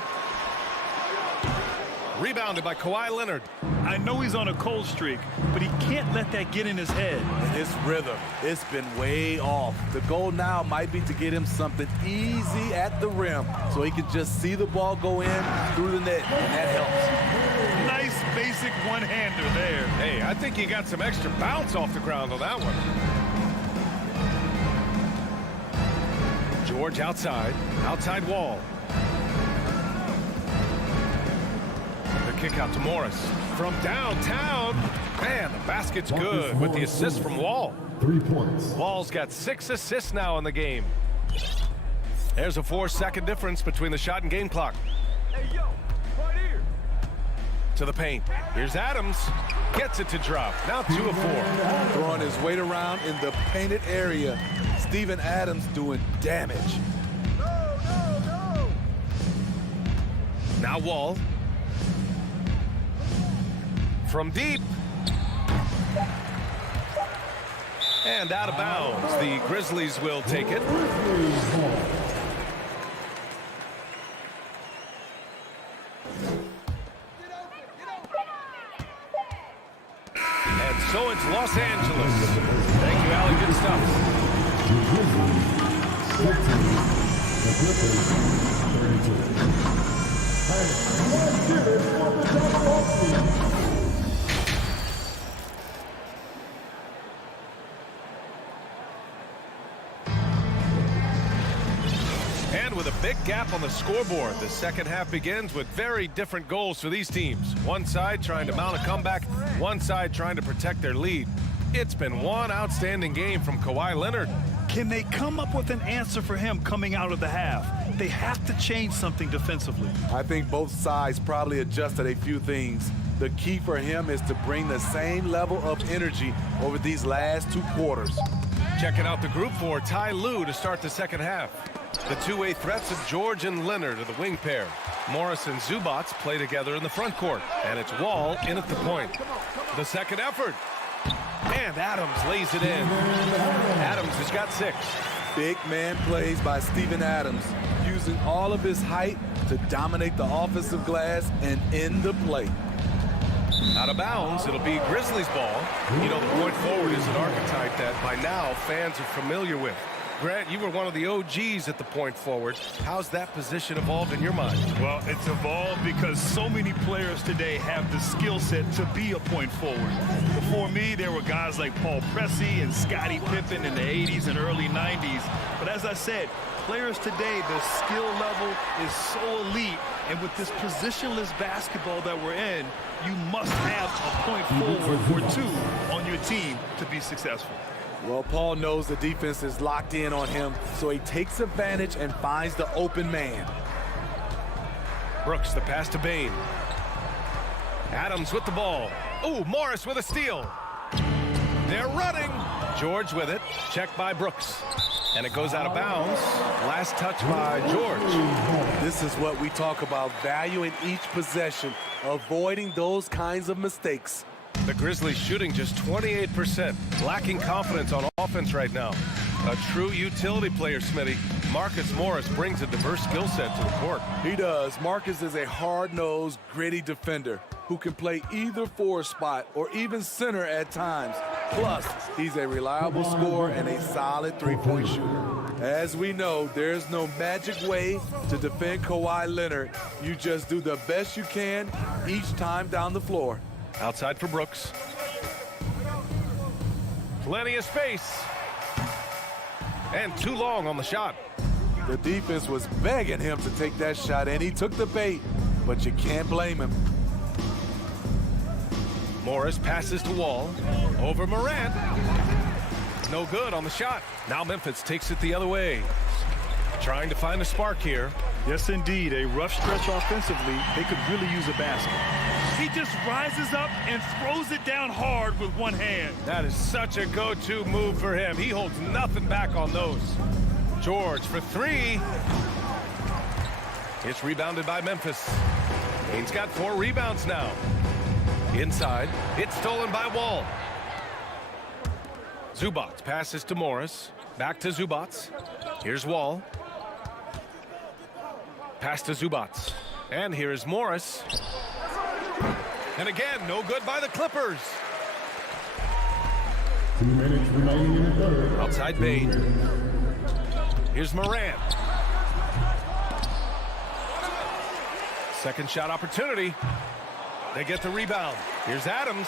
Rebounded by Kawhi Leonard. I know he's on a cold streak, but he can't let that get in his head. And his rhythm, it's been way off. The goal now might be to get him something easy at the rim so he can just see the ball go in through the net, and that helps. Nice basic one-hander there. Hey, I think he got some extra bounce off the ground on that one. George outside Wall. Kick out to Morris from downtown. Man, the basket's good with the assist from Wall. 3 points. Wall's got 6 assists now in the game. There's a 4-second difference between the shot and game clock. Hey, yo, right here. To the paint. Here's Adams. Gets it to drop. Now 2 of 4. Throwing his weight around in the painted area. Steven Adams doing damage. No. Now Wall. From deep. And out of bounds. The Grizzlies will take it. And so it's Los Angeles. Thank you, Allie. Good stuff. The Grizzlies, 32. Hey, let's give it for the double team. And with a big gap on the scoreboard, the second half begins with very different goals for these teams. One side trying to mount a comeback, one side trying to protect their lead. It's been one outstanding game from Kawhi Leonard. Can they come up with an answer for him coming out of the half? They have to change something defensively. I think both sides probably adjusted a few things. The key for him is to bring the same level of energy over these last 2 quarters. Checking out the group for Ty Lue to start the second half. The two-way threats of George and Leonard are the wing pair. Morris and Zubac play together in the front court. And it's Wall in at the point. The second effort. And Adams lays it in. Adams has got 6. Big man plays by Steven Adams, using all of his height to dominate the offensive glass and end the play. Out of bounds, it'll be Grizzlies ball. You know, the point forward is an archetype that by now fans are familiar with. Grant, you were one of the OGs at the point forward. How's that position evolved in your mind? Well, it's evolved because so many players today have the skill set to be a point forward. Before me, there were guys like Paul Pressey and Scottie Pippen in the 80s and early 90s. But as I said, players today, their skill level is so elite. And with this positionless basketball that we're in, you must have a point forward or 2 on your team to be successful. Well, Paul knows the defense is locked in on him, so he takes advantage and finds the open man. Brooks, the pass to Bain. Adams with the ball. Oh, Morris with a steal. They're running. George with it. Checked by Brooks. And it goes out of bounds. Last touch by George. This is what we talk about, valuing each possession, avoiding those kinds of mistakes. The Grizzlies shooting just 28%, lacking confidence on offense right now. A true utility player, Smitty. Marcus Morris brings a diverse skill set to the court. He does. Marcus is a hard-nosed, gritty defender who can play either forward spot or even center at times. Plus, he's a reliable scorer and a solid three-point shooter. As we know, there's no magic way to defend Kawhi Leonard. You just do the best you can each time down the floor. Outside for Brooks. Plenty of space. And too long on the shot. The defense was begging him to take that shot, and he took the bait, but you can't blame him. Morris passes to Wall. Over Morant. No good on the shot. Now Memphis takes it the other way. Trying to find a spark here. Yes, indeed. A rough stretch offensively. They could really use a basket. He just rises up and throws it down hard with one hand. That is such a go-to move for him. He holds nothing back on those. George for three. It's rebounded by Memphis. He's got 4 rebounds now. Inside. It's stolen by Wall. Zubac passes to Morris. Back to Zubac. Here's Wall. Pass to Zubac. And here is Morris. And again, no good by the Clippers. 2 minutes remaining in the third. Outside Bain. Here's Morant. Second shot opportunity. They get the rebound. Here's Adams.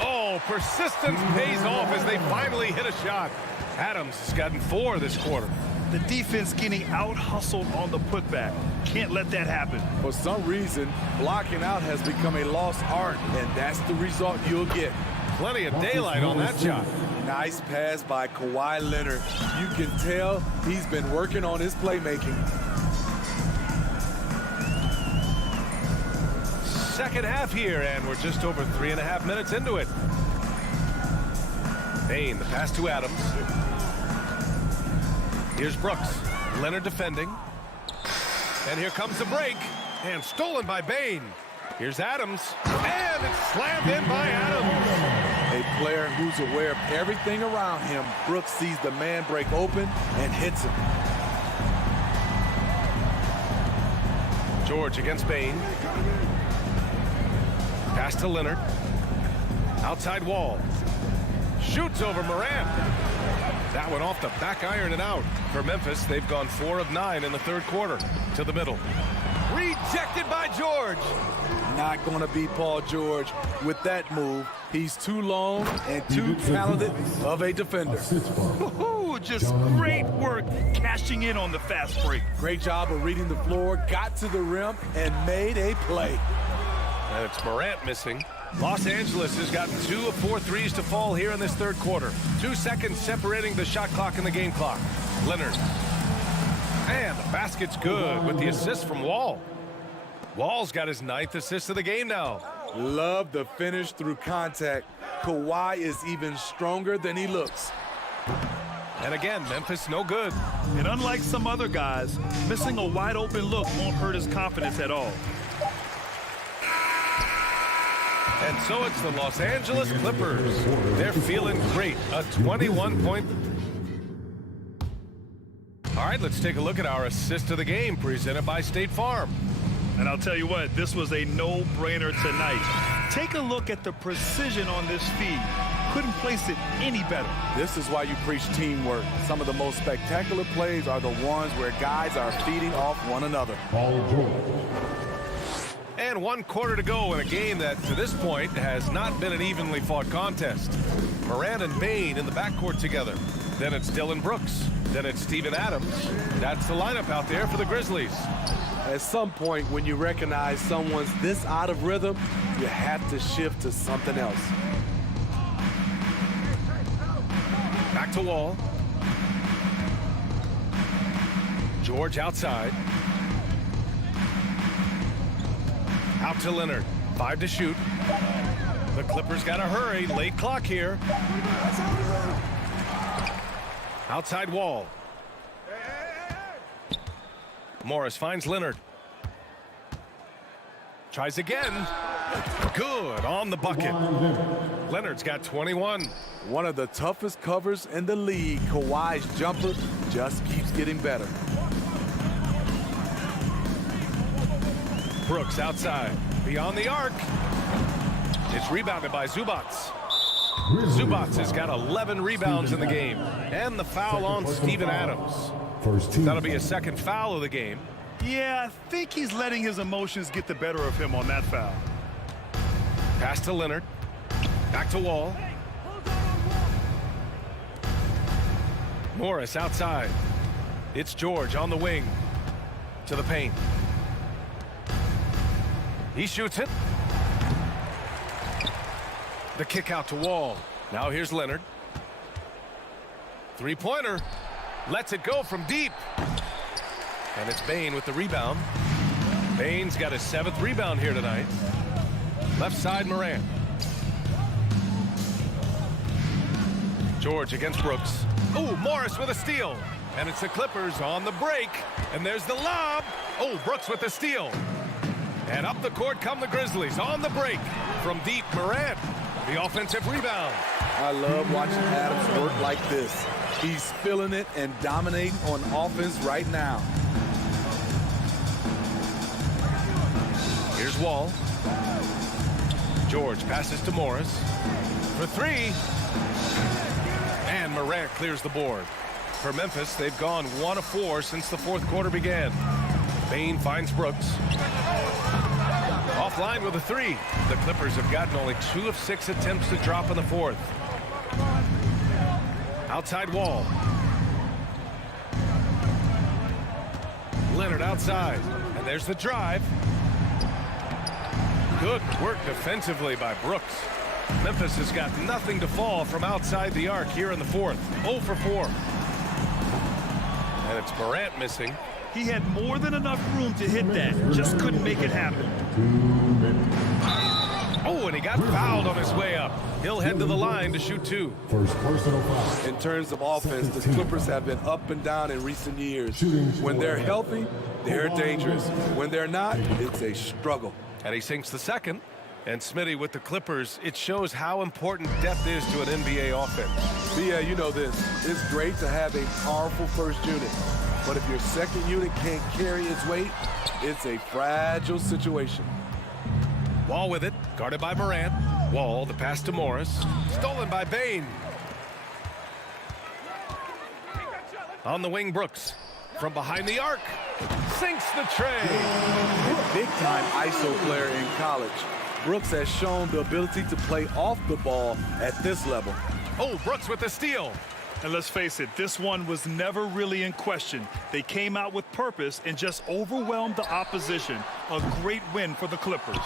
Oh, persistence pays off as they finally hit a shot. Adams has gotten 4 this quarter. The defense getting out-hustled on the putback. Can't let that happen. For some reason, blocking out has become a lost art, and that's the result you'll get. Plenty of daylight on that shot. Nice pass by Kawhi Leonard. You can tell he's been working on his playmaking. Second half here, and we're just over 3.5 minutes into it. Bain, the pass to Adams. Here's Brooks. Leonard defending. And here comes the break. And stolen by Bain. Here's Adams. And it's slammed in by Adams. A player who's aware of everything around him. Brooks sees the man break open and hits him. George against Bain. Pass to Leonard. Outside Wall. Shoots over Morant. That one off the back iron and out. For Memphis, they've gone 4 of 9 in the third quarter. To the middle. Rejected by George. Not going to be Paul George with that move. He's too long and too talented of a defender. Ooh, just great work cashing in on the fast break. Great job of reading the floor, got to the rim, and made a play. And it's Morant missing. Los Angeles has gotten 2 of 4 threes to fall here in this third quarter. 2 seconds separating the shot clock and the game clock. Leonard. And the basket's good with the assist from Wall. Wall's got his 9th assist of the game now. Love the finish through contact. Kawhi is even stronger than he looks. And again, Memphis no good. And unlike some other guys, missing a wide open look won't hurt his confidence at all. And so it's the Los Angeles Clippers. They're feeling great. A 21-point. All right, let's take a look at our assist of the game presented by State Farm. And I'll tell you what, this was a no-brainer tonight. Take a look at the precision on this feed. Couldn't place it any better. This is why you preach teamwork. Some of the most spectacular plays are the ones where guys are feeding off one another. Paul George. And 1 quarter to go in a game that, to this point, has not been an evenly fought contest. Morant and Bain in the backcourt together. Then it's Dylan Brooks. Then it's Steven Adams. That's the lineup out there for the Grizzlies. At some point, when you recognize someone's this out of rhythm, you have to shift to something else. Back to Wall. George outside. Out to Leonard. 5 to shoot. The Clippers got to hurry. Late clock here. Outside Wall. Morris finds Leonard. Tries again. Good on the bucket. Leonard's got 21. One of the toughest covers in the league. Kawhi's jumper just keeps getting better. Brooks outside. Beyond the arc. It's rebounded by Zubac. Zubac has got 11 rebounds in the game. And the foul on Steven Adams. That'll be a second foul of the game. Yeah, I think he's letting his emotions get the better of him on that foul. Pass to Leonard. Back to Wall. Morris outside. It's George on the wing to the paint. He shoots it. The kick out to Wall. Now here's Leonard. Three-pointer. Lets it go from deep. And it's Bain with the rebound. Bain's got his 7th rebound here tonight. Left side, Morant. George against Brooks. Oh, Morris with a steal. And it's the Clippers on the break. And there's the lob. Oh, Brooks with the steal. And up the court come the Grizzlies on the break. From deep, Morant. The offensive rebound. I love watching Adams work like this. He's feeling it and dominating on offense right now. Here's Wall. George passes to Morris. For 3. And Morant clears the board. For Memphis, they've gone 1 of 4 since the 4th quarter began. Bain finds Brooks. Offline with a 3. The Clippers have gotten only 2 of 6 attempts to drop in the 4th. Outside Wall. Leonard outside. And there's the drive. Good work defensively by Brooks. Memphis has got nothing to fall from outside the arc here in the 4th. 0 for 4. And it's Morant missing. He had more than enough room to hit that. Just couldn't make it happen. Oh, and he got fouled on his way up. He'll head to the line to shoot 2. First personal foul. In terms of offense, the Clippers have been up and down in recent years. When they're healthy, they're dangerous. When they're not, it's a struggle. And he sinks the 2nd. And Smitty with the Clippers, it shows how important depth is to an NBA offense. Yeah, you know this. It's great to have a powerful first unit. But if your second unit can't carry its weight, it's a fragile situation. Wall with it, guarded by Morant. Wall, the pass to Morris. Stolen by Bain. On the wing, Brooks. From behind the arc. Sinks the tray. A big-time ISO player in college. Brooks has shown the ability to play off the ball at this level. Oh, Brooks with the steal. And let's face it, this one was never really in question. They came out with purpose and just overwhelmed the opposition. A great win for the Clippers.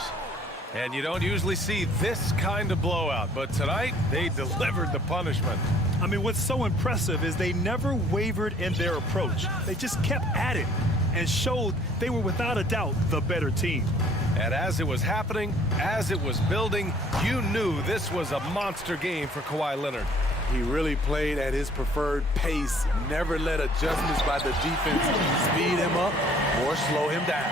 And you don't usually see this kind of blowout, but tonight they delivered the punishment. I mean, what's so impressive is they never wavered in their approach. They just kept at it and showed they were without a doubt the better team. And as it was happening, as it was building, you knew this was a monster game for Kawhi Leonard. He really played at his preferred pace, never let adjustments by the defense speed him up or slow him down.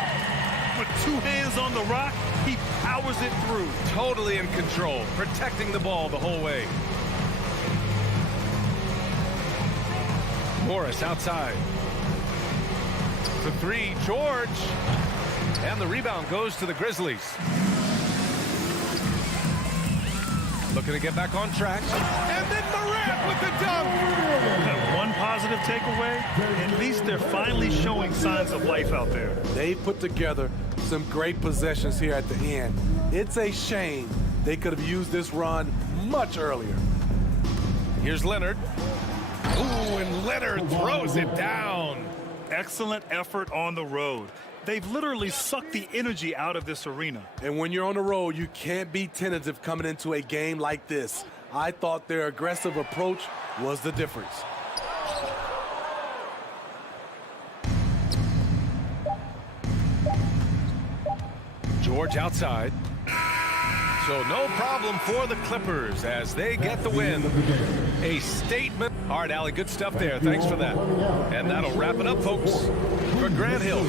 With 2 hands on the rock, he powers it through. Totally in control, protecting the ball the whole way. Morris outside. For 3, George. And the rebound goes to the Grizzlies. Looking to get back on track. And then Morant with the dunk. And one positive takeaway, at least they're finally showing signs of life out there. They put together some great possessions here at the end. It's a shame they could have used this run much earlier. Here's Leonard. Ooh, and Leonard throws it down. Excellent effort on the road. They've literally sucked the energy out of this arena. And when you're on the road, you can't be tentative coming into a game like this. I thought their aggressive approach was the difference. George outside. So no problem for the Clippers as they get the win. A statement. All right, Allie, good stuff there. Thanks for that. And that'll wrap it up, folks, for Grant Hill.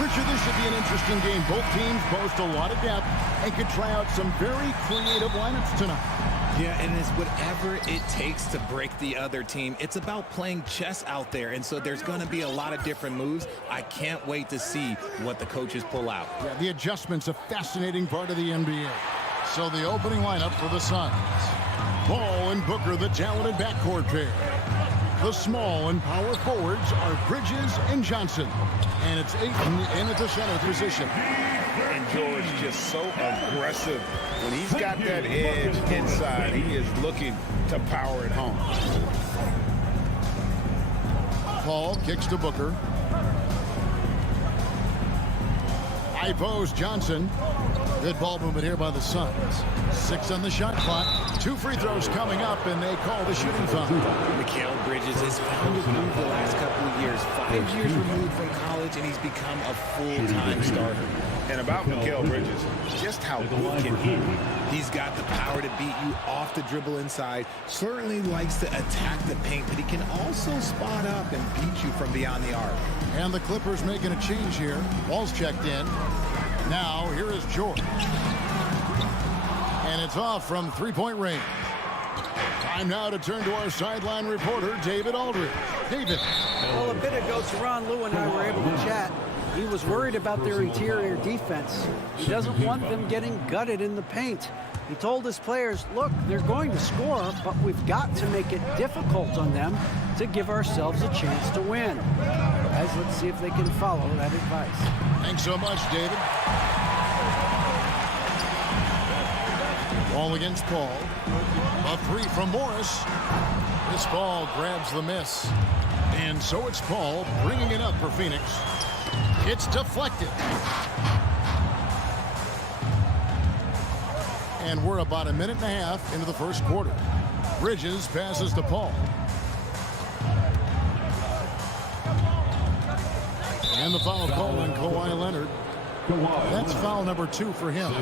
Richard, this should be an interesting game. Both teams boast a lot of depth and could try out some very creative lineups tonight. Yeah, and it's whatever it takes to break the other team. It's about playing chess out there, and so there's going to be a lot of different moves. I can't wait to see what the coaches pull out. Yeah, the adjustment's a fascinating part of the NBA. So the opening lineup for the Suns. Ball and Booker, the talented backcourt pair. The small and power forwards are Bridges and Johnson. And it's Ayton in at the center position. And George just so aggressive. When he's got that edge inside, he is looking to power it home. Paul kicks to Booker. High post Johnson. Good ball movement here by the Suns. 6 on the shot clock. 2 free throws coming up, and they call the shooting foul. Mikal Bridges has found his groove the last couple of years. 5 years removed from college, and he's become a full-time starter. And about Mikal Bridges, just how good can he be? He's got the power to beat you off the dribble inside. Certainly likes to attack the paint, but he can also spot up and beat you from beyond the arc. And the Clippers making a change here. Ball's checked in. Now, here is George. And it's off from three-point range. Time now to turn to our sideline reporter, David Aldridge. David. Well, a bit ago, Teron Lue and I were able to chat. He was worried about their interior defense. He doesn't want them getting gutted in the paint. He told his players, look, they're going to score, but we've got to make it difficult on them to give ourselves a chance to win. Guys, let's see if they can follow that advice. Thanks so much, David. Ball against Paul. A 3 from Morris. This ball grabs the miss. And so it's Paul bringing it up for Phoenix. It's deflected. And we're about a minute and a half into the first quarter. Bridges passes to Paul. And the foul call on Kawhi Leonard. That's foul number 2 for him.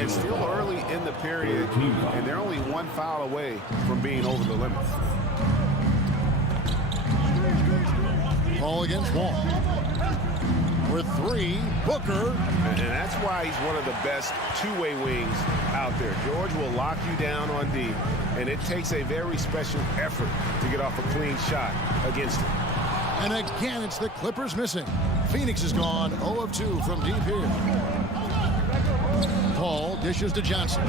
It's still early in the period, and they're only 1 foul away from being over the limit. Paul against Wall. For 3, Booker. And that's why he's one of the best two-way wings out there. George will lock you down on D, and it takes a very special effort to get off a clean shot against him. And again, it's the Clippers missing. Phoenix is gone 0 of 2 from deep here. Paul dishes to Johnson.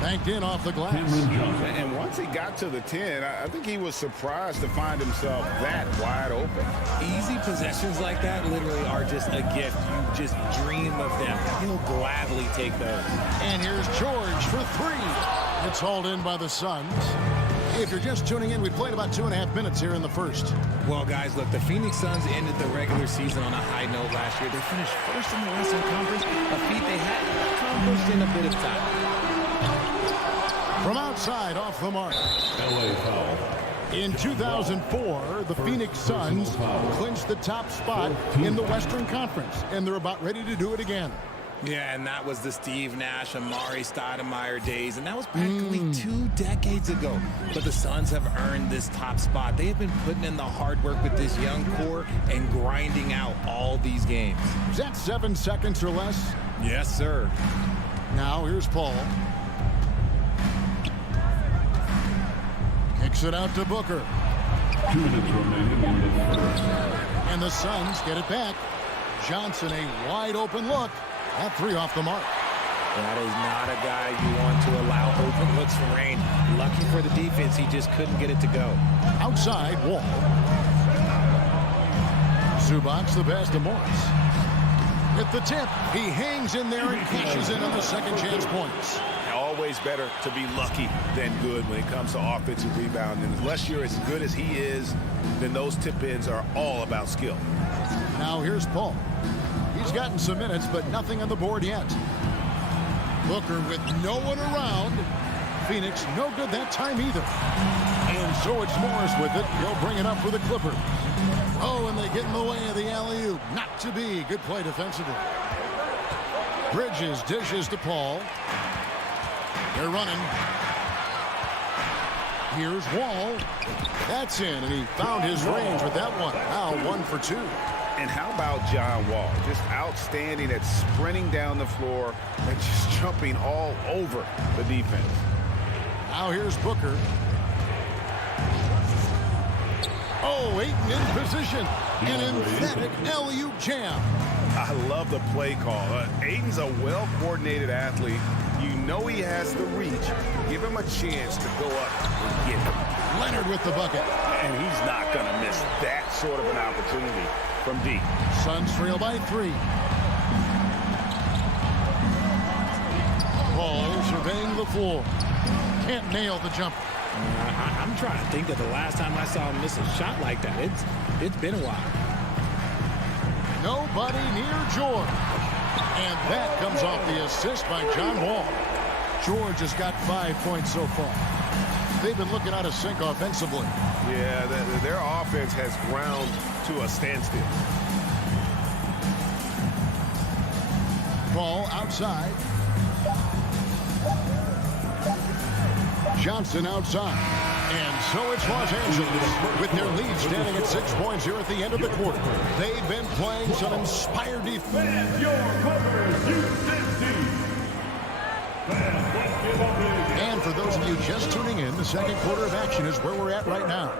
Banked in off the glass. And once he got to the 10, I think he was surprised to find himself that wide open. Easy possessions like that literally are just a gift. You just dream of them. He'll gladly take those. And here's George for 3. It's hauled in by the Suns. If you're just tuning in, we played about 2.5 minutes here in the first. Well, guys, look, the Phoenix Suns ended the regular season on a high note last year. They finished first in the Western Conference, a feat they had accomplished in a bit of time. From outside, off the mark. In 2004, the Phoenix Suns clinched the top spot in the Western Conference, and they're about ready to do it again. Yeah, and that was the Steve Nash, Amari Stoudemire days, and that was practically 2 decades ago. But the Suns have earned this top spot. They have been putting in the hard work with this young core and grinding out all these games. Is that 7 seconds or less? Yes, sir. Now here's Paul. Kicks it out to Booker. 2 minutes remaining in the first. And the Suns get it back. Johnson, a wide open look. That 3 off the mark. That is not a guy you want to allow open looks for rain. Lucky for the defense, he just couldn't get it to go. Outside, Wall. Zubac, the pass to Morris. At the tip, he hangs in there and cashes in on the second chance points. Always better to be lucky than good when it comes to offensive rebounding. Unless you're as good as he is, then those tip-ins are all about skill. Now here's Paul. He's gotten some minutes, but nothing on the board yet. Booker with no one around. Phoenix no good that time either. And so it's Morris with it. He'll bring it up for the Clippers. Oh, and they get in the way of the alley-oop. Not to be. Good play defensively. Bridges dishes to Paul. They're running. Here's Wall. That's in, and he found his range with that one. Now 1 for 2. And how about John Wall? Just outstanding at sprinting down the floor and just jumping all over the defense. Now here's Booker. Oh, Ayton in position. An emphatic alley-oop jam. I love the play call. Ayton's a well-coordinated athlete. You know he has the reach. Give him a chance to go up and get him. Leonard with the bucket. And he's not going to miss that sort of an opportunity from deep. Suns trail by 3. Ball surveying the floor. Can't nail the jumper. I'm trying to think of the last time I saw him miss a shot like that. It's been a while. Nobody near George. And that comes off the assist by John Wall. George has got 5 points so far. They've been looking out of sync offensively. Yeah, their offense has ground to a standstill. Ball outside. Johnson outside. And so it's Los Angeles with their lead standing at 6 points here at the end of the quarter. They've been playing some inspired defense. And for those of you just tuning in, the second quarter of action is where we're at right now.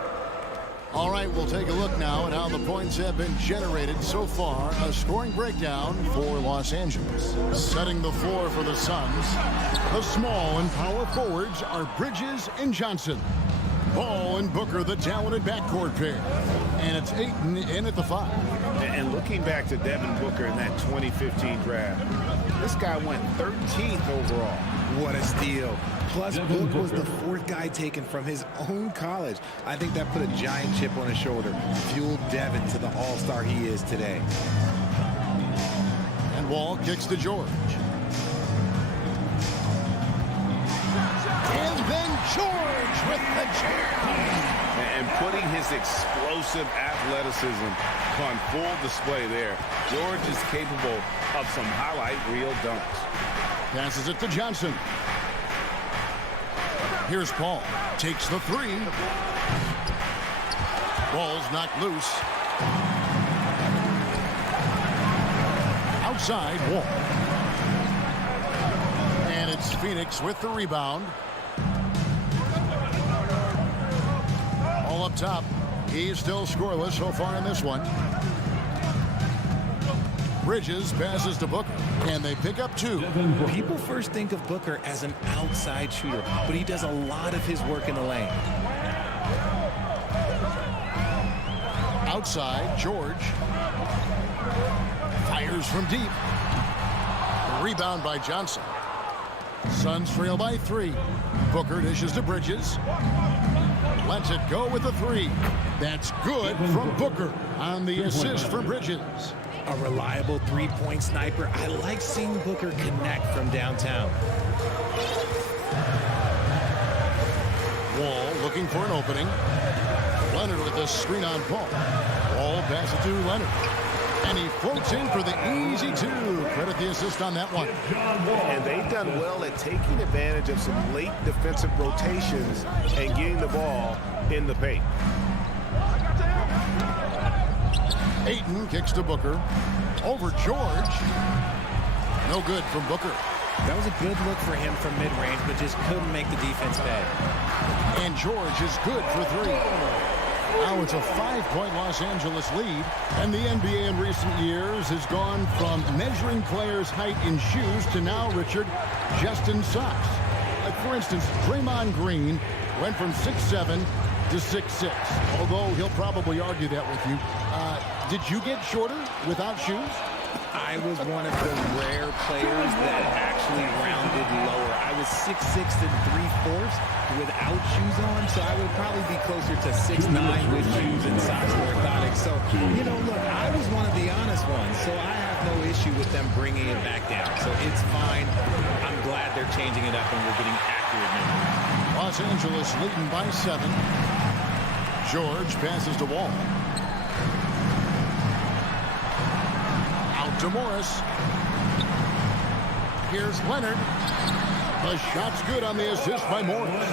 All right, we'll take a look now at how the points have been generated so far. A scoring breakdown for Los Angeles. Setting the floor for the Suns. The small and power forwards are Bridges and Johnson. Ball and Booker, the talented backcourt pair. And it's Ayton in at the 5. And looking back to Devin Booker in that 2015 draft, this guy went 13th overall. What a steal. Plus, Book was the 4th guy taken from his own college. I think that put a giant chip on his shoulder, fueled Devin to the all-star he is today. And Wall kicks to George. And then George with the jam. And putting his explosive athleticism on full display there. George is capable of some highlight reel dunks. Passes it to Johnson. Here's Paul. Takes the 3. Ball's knocked loose. Outside, Wall. And it's Phoenix with the rebound. All up top. He's still scoreless so far in this one. Bridges passes to Booker, and they pick up 2. People first think of Booker as an outside shooter, but he does a lot of his work in the lane. Outside, George. Fires from deep. The rebound by Johnson. Suns trail by 3. Booker dishes to Bridges. Lets it go with the 3. That's good from Booker on the assist for Bridges. A reliable three-point sniper. I like seeing Booker connect from downtown. Wall looking for an opening. Leonard with the screen on Paul. Wall passes to Leonard. And he floats in for the easy 2. Credit the assist on that one. And they've done well at taking advantage of some late defensive rotations and getting the ball in the paint. Ayton kicks to Booker. Over George. No good from Booker. That was a good look for him from mid-range, but just couldn't make the defense pay. And George is good for 3. Now it's a 5-point Los Angeles lead. And the NBA in recent years has gone from measuring players' height in shoes to now, Richard, just in socks. Like, for instance, Draymond Green went from 6'7" to 6'6", although he'll probably argue that with you. Did you get shorter without shoes? I was one of the rare players that actually rounded lower. I was 6'6" and 3/4 without shoes on, so I would probably be closer to 6'9" with shoes and socks or orthotics. So, you know, look, I was one of the honest ones, so I have no issue with them bringing it back down. So it's fine. I'm glad they're changing it up and we're getting accurate numbers. Los Angeles leading by 7. George passes to Wall. Out to Morris. Here's Leonard. The shot's good on the assist by Morris.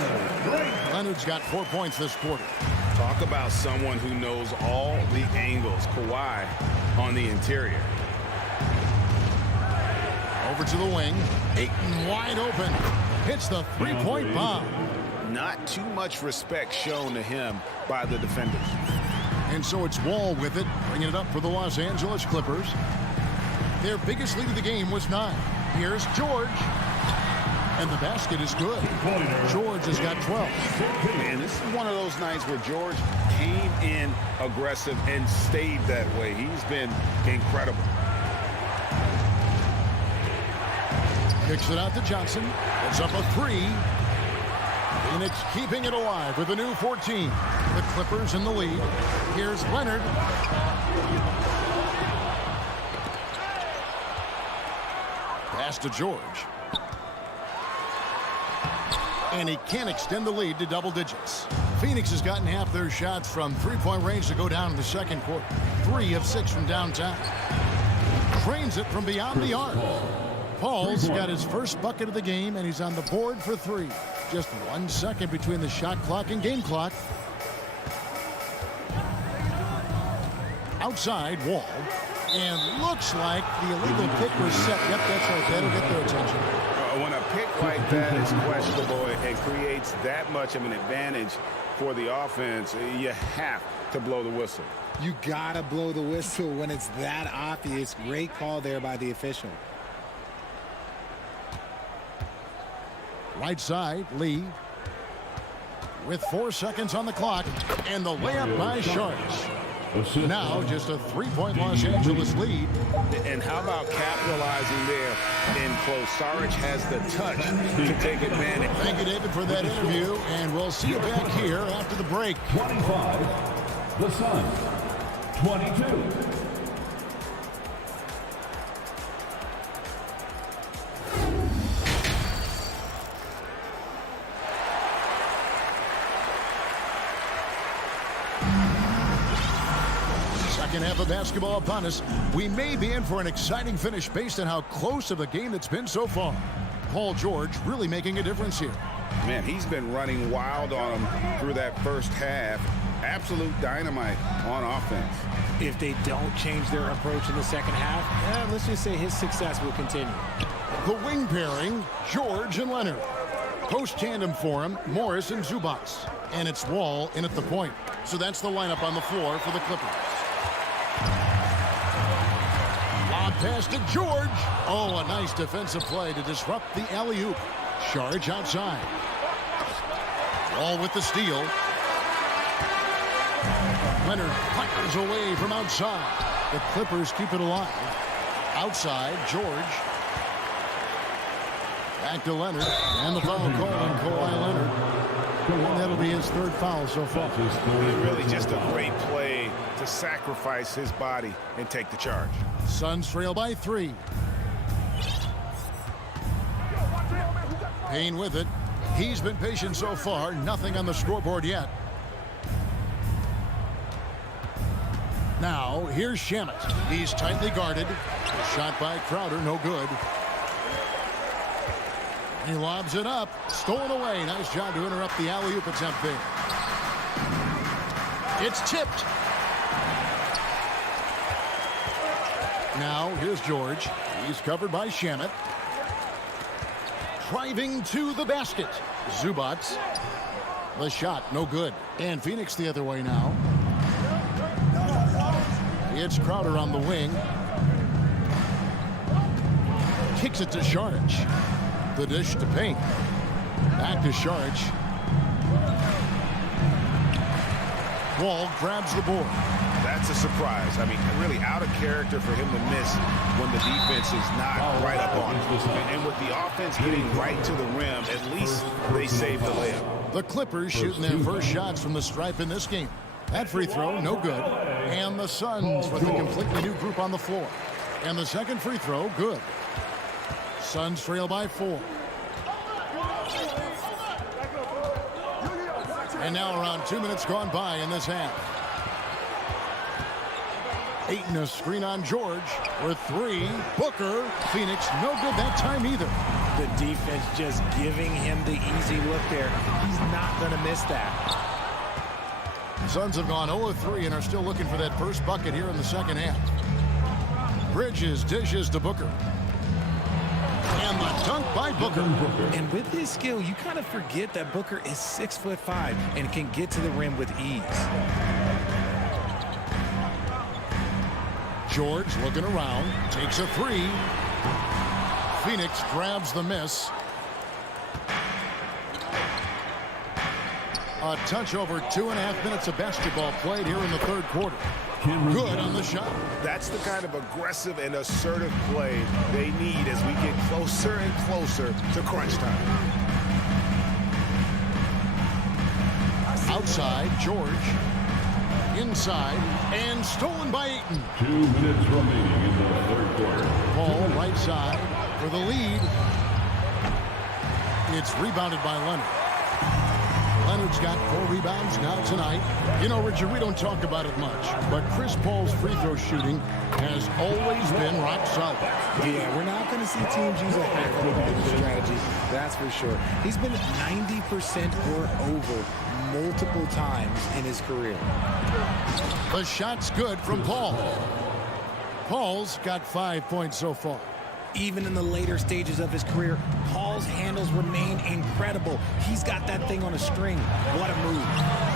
Leonard's got 4 points this quarter. Talk about someone who knows all the angles. Kawhi on the interior. Over to the wing. Ayton wide open. Hits the three-point bomb. Not too much respect shown to him by the defenders. And so it's Wall with it, bringing it up for the Los Angeles Clippers. Their biggest lead of the game was 9. Here's George. And the basket is good. George has got 12. And this is one of those nights where George came in aggressive and stayed that way. He's been incredible. Kicks it out to Johnson. It's up a 3. Phoenix keeping it alive with a new 14. The Clippers in the lead. Here's Leonard. Pass to George. And he can't extend the lead to double digits. Phoenix has gotten half their shots from three-point range to go down in the second quarter. 3 of 6 from downtown. Trains it from beyond the arc. Paul's got his first bucket of the game, and he's on the board for 3. Just 1 second between the shot clock and game clock. Outside, Wall. And looks like the illegal pick was set. Yep, that's right. That'll get their attention. When a pick like that is questionable and creates that much of an advantage for the offense, you have to blow the whistle. You gotta blow the whistle when it's that obvious. Great call there by the official. Right side, Lee. With 4 seconds on the clock. And the layup by Sharks. Now just a 3-point Los Angeles lead. And how about capitalizing there in close? Sarge has the touch to take advantage. Thank you, David, for that interview. And we'll see you back here after the break. 25, the Suns. 22. Second half of basketball upon us. We may be in for an exciting finish based on how close of a game it's been so far. Paul George really making a difference here. Man, he's been running wild on him through that first half. Absolute dynamite on offense. If they don't change their approach in the second half, let's just say his success will continue. The wing pairing, George and Leonard. Post tandem for him, Morris and Zubac. And it's Wall in at the point. So that's the lineup on the floor for the Clippers. Lob pass to George. Oh, a nice defensive play to disrupt the alley-oop. Charge outside. Wall with the steal. Leonard fires away from outside. The Clippers keep it alive. Outside, George. Back to Leonard. And the foul call on Kawhi Leonard. And that'll be his 3rd foul so far. Really just a great play to sacrifice his body and take the charge. Suns trail by 3. Payne with it. He's been patient so far. Nothing on the scoreboard yet. Now, here's Shamet. He's tightly guarded. Shot by Crowder, no good. He lobs it up. Stolen away. Nice job to interrupt the alley-oop attempt there. It's tipped. Now, here's George. He's covered by Shamet. Driving to the basket. Zubac. The shot, no good. And Phoenix the other way now. It's Crowder on the wing. Kicks it to Sharge. The dish to Payne. Back to Sharge. Wall grabs the board. That's a surprise. I mean, really out of character for him to miss when the defense is not right up on him. And with the offense getting right to the rim, at least they saved the layup. The Clippers shooting their first shots from the stripe in this game. That free throw, no good. And the Suns with a completely new group on the floor. And the second free throw, good. Suns trail by 4. And now around 2 minutes gone by in this half. Ayton a screen on George for 3. Booker. Phoenix no good that time either. The defense just giving him the easy look there. He's not going to miss that. The Suns have gone 0-3 and are still looking for that first bucket here in the second half. Bridges dishes to Booker. And the dunk by Booker. And with his skill, you kind of forget that Booker is 6'5" and can get to the rim with ease. George looking around, takes a three. Phoenix grabs the miss. A touch over 2.5 minutes of basketball played here in the third quarter. Good on the shot. That's the kind of aggressive and assertive play they need as we get closer and closer to crunch time. Outside, George. Inside, and stolen by Ayton. 2 minutes remaining in the third quarter. Paul right side for the lead. It's rebounded by Leonard. Leonard's got 4 rebounds now tonight. You know, Richard, we don't talk about it much, but Chris Paul's free throw shooting has always been rock solid. Yeah, we're not going to see teams use a half-court strategy, that's for sure. He's been 90% or over multiple times in his career. The shot's good from Paul. Paul's got 5 points so far. Even in the later stages of his career, Paul's handles remain incredible. He's got that thing on a string. What a move.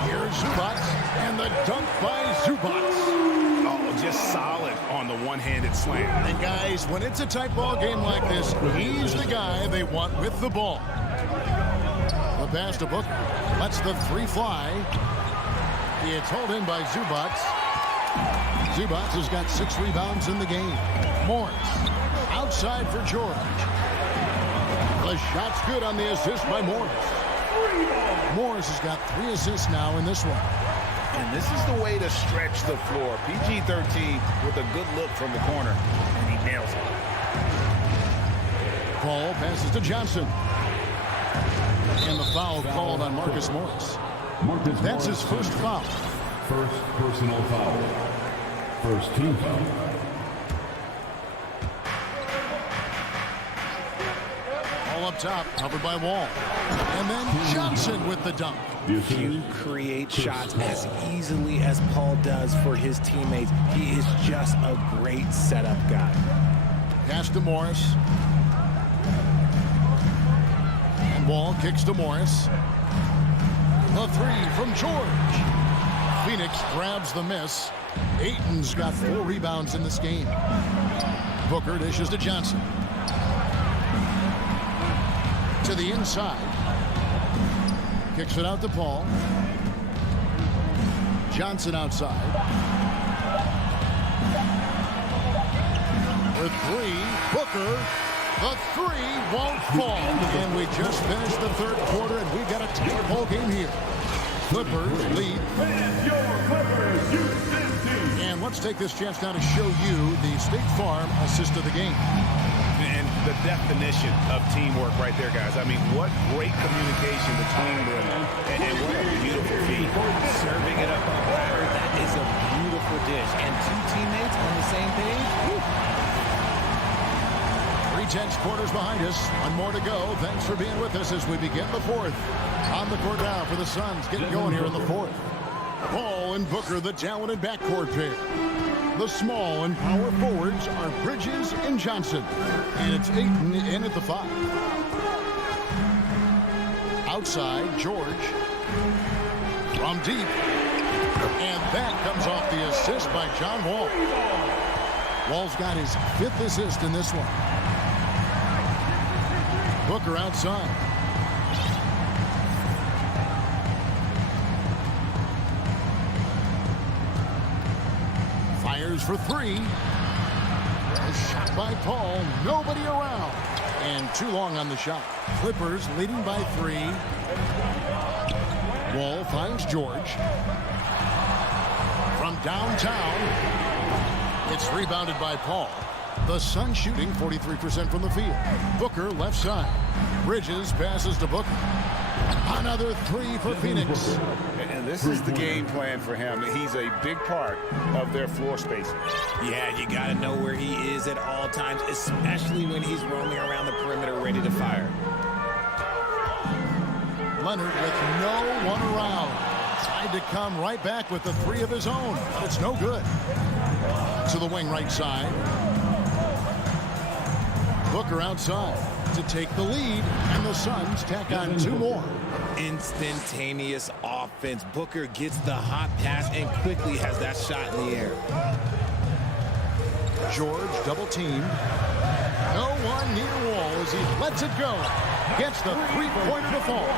Here's Zubac, and the dunk by Zubac. Oh, just solid on the one-handed slam. And guys, when it's a tight ball game like this, he's the guy they want with the ball. The pass to Booker. Lets the three fly. It's hauled in by Zubac. Zubac has got 6 rebounds in the game. Morris. Outside for George. The shot's good on the assist by Morris. Morris has got 3 assists now in this one. And this is the way to stretch the floor. PG-13 with a good look from the corner, and he nails it. Paul passes to Johnson. And the foul called on Marcus Morris. That's his first foul. First personal foul. First team foul. Up top, covered by Wall. And then Johnson with the dunk. Few create shots as easily as Paul does for his teammates. He is just a great setup guy. Pass to Morris. And Wall kicks to Morris. The three from George. Phoenix grabs the miss. Ayton's got 4 rebounds in this game. Booker dishes to Johnson. To the inside. Kicks it out to Paul. Johnson outside. The three. Booker. The three won't fall. And we just finished the third quarter, and we've got a tight ball game here. Clippers lead. And let's take this chance now to show you the State Farm assist of the game. And the definition of teamwork right there, guys. I mean, what great communication between them, and what a beautiful feat. Serving it up on a platter, that is a beautiful dish. And 2 teammates on the same page. Woo. 3 quarters behind us. 1 more to go. Thanks for being with us as we begin the fourth. On the court now for the Suns. Getting going here in the fourth. Paul and Booker, the talented backcourt pair. The small and power forwards are Bridges and Johnson. And it's Ayton in at the 5. Outside, George. From deep. And that comes off the assist by John Wall. Wall's got his 5th assist in this one. Booker outside. Fires for 3. A shot by Paul. Nobody around. And too long on the shot. Clippers leading by 3. Wall finds George. From downtown. It's rebounded by Paul. The Suns shooting 43% from the field. Booker left side. Bridges passes to Booker. Another 3 for Phoenix. And And this is the game plan for him. He's a big part of their floor spacing. Yeah, you got to know where he is at all times, especially when he's roaming around the perimeter ready to fire. Leonard with no one around. Tried to come right back with the three of his own. It's no good. To the wing right side. Booker outside to take the lead, and the Suns tack on two more. Instantaneous offense. Booker gets the hot pass and quickly has that shot in the air. George double teamed. No one near Wall as he lets it go. Gets the three-pointer to fall.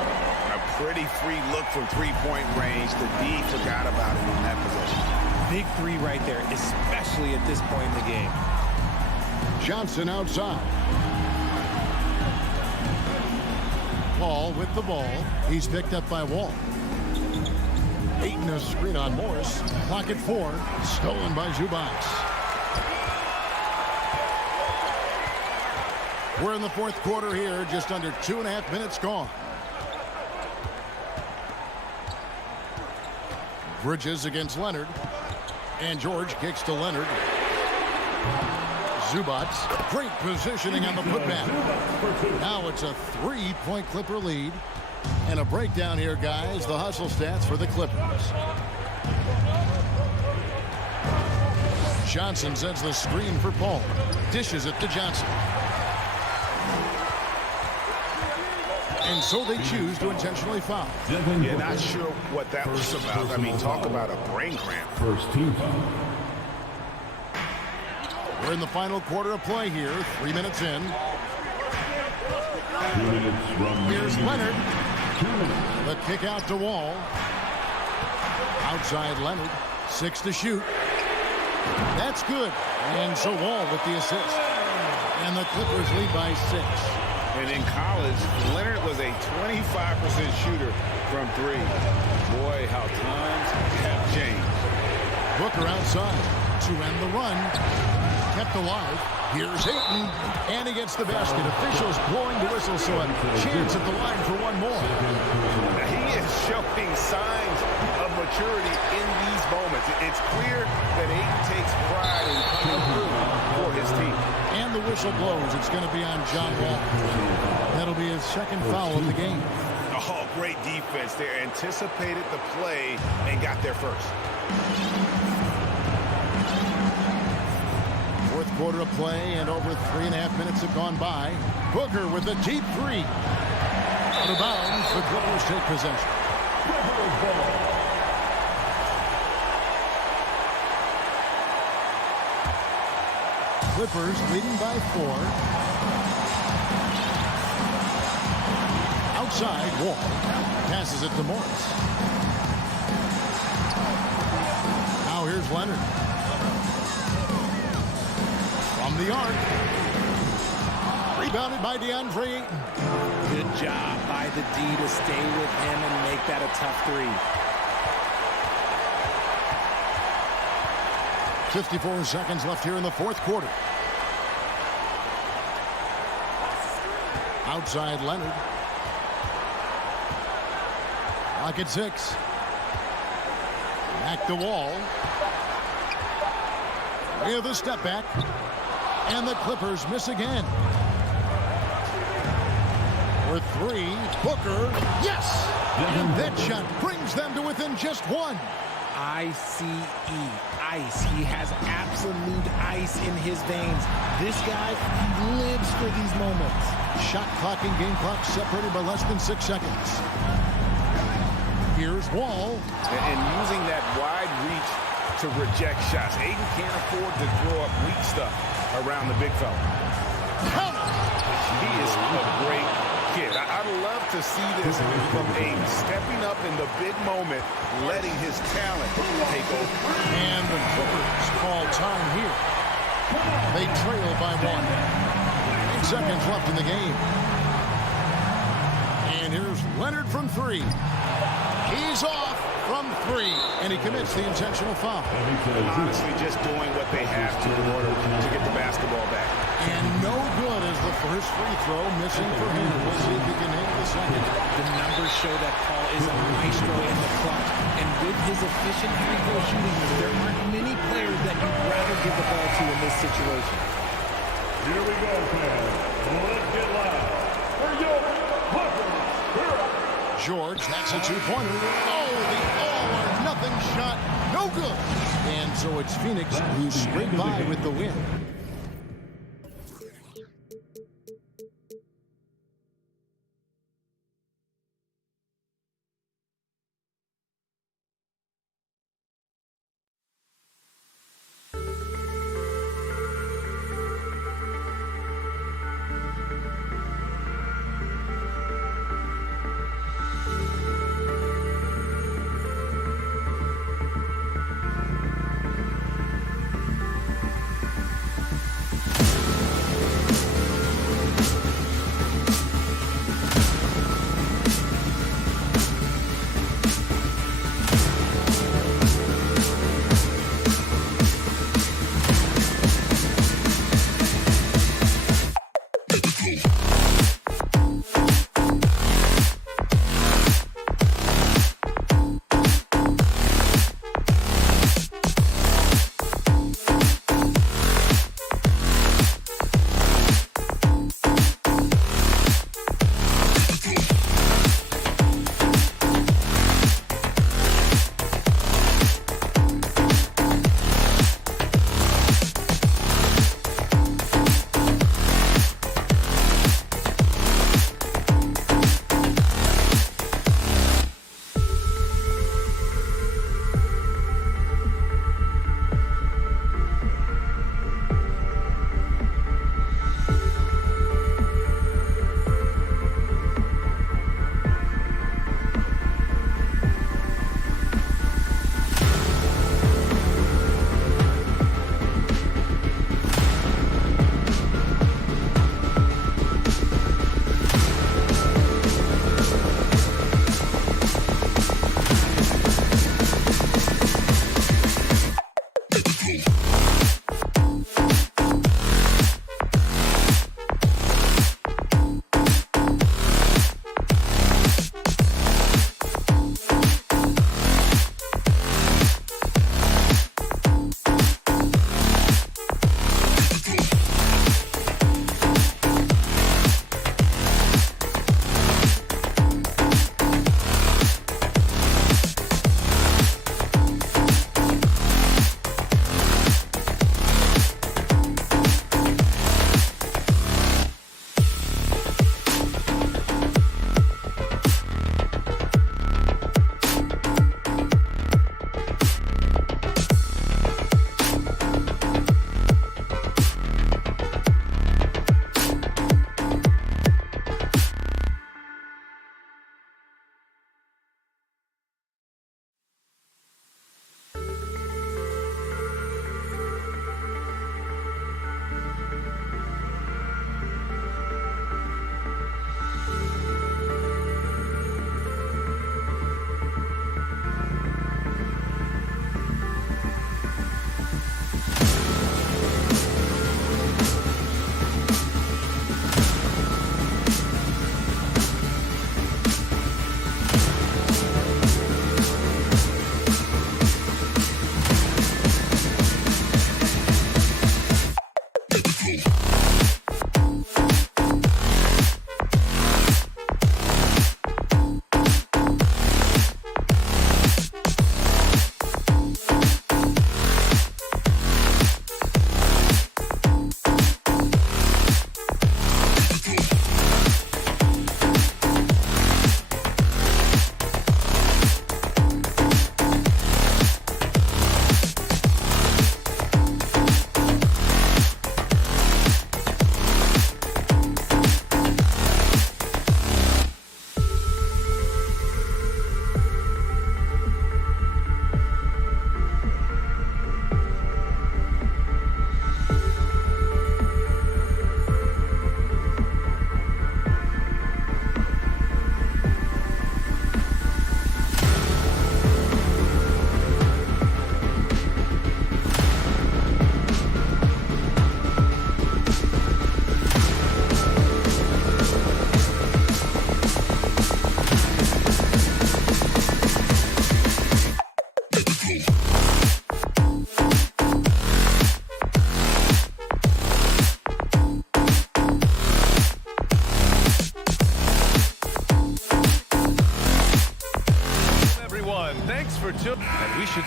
A pretty free look from three-point range. The D forgot about it on that possession. Big three right there, especially at this point in the game. Johnson outside. Paul with the ball. He's picked up by Wall. Ayton a screen on Morris. Pocket four. Stolen by Zubac. We're in the fourth quarter here. Just under 2.5 minutes gone. Bridges against Leonard. And George kicks to Leonard. Zubac, great positioning on the putback. Now it's a 3-point Clipper lead. And a breakdown here, guys. The hustle stats for the Clippers. Johnson sends the screen for Paul. Dishes it to Johnson. And so they choose to intentionally foul. Yeah, not sure what that was about. I mean, talk about a brain cramp. First team foul. We're in the final quarter of play here. 3 minutes in. 2 minutes remaining. Here's Leonard. The kick out to Wall. Outside Leonard. 6 to shoot. That's good. And so Wall with the assist. And the Clippers lead by 6. And in college, Leonard was a 25% shooter from three. Boy, how times have changed. Booker outside to end the run. Kept alive. Here's Ayton. And he gets the basket. Officials blowing the whistle, so a chance at the line for one more. Now, he is showing signs of maturity in these moments. It's clear that Ayton takes pride in coming through for his team. And the whistle blows. It's going to be on John Wall. That'll be his second foul of the game. Oh, great defense there. Anticipated the play and got there first. Fourth quarter of play, and over 3.5 minutes have gone by. Booker with a deep three. Out of bounds, the Clippers take possession. Clippers leading by 4. Outside, Wall passes it to Morris. Now here's Leonard. From the arc. Rebounded by DeAndre Ayton. Good job by the D to stay with him and make that a tough three. 54 seconds left here in the fourth quarter. Outside Leonard. Clock at 6. Back to Wall. With a step back. And the Clippers miss again. For 3, Booker. Yes! And that shot brings them to within just 1. ICE, ice. He has absolute ice in his veins. This guy, he lives for these moments. Shot clock and game clock separated by less than 6 seconds. Here's Wall. And using that wide reach to reject shots. Ayton can't afford to throw up weak stuff around the big fella. He is a great kid. I'd love to see this from Ayton, stepping up in the big moment, letting his talent take over. And the Clippers call time here. They trail by 1. 8 seconds left in the game. And here's Leonard from 3. He's off from 3, and he commits the intentional foul. Honestly, just doing what they have to in order to get the basketball back. And no good as the first free throw missing for him. We'll see if he can hit the second. The numbers show that Paul is a maestro in the clutch. And with his efficient free throw shooting, there aren't many players that you'd rather give the ball to in this situation. Here we go, fans. Let's get loud for your Clippers. George, that's a two-pointer. Oh, the all-or-nothing shot. No good. And so it's Phoenix who scraped by with the win.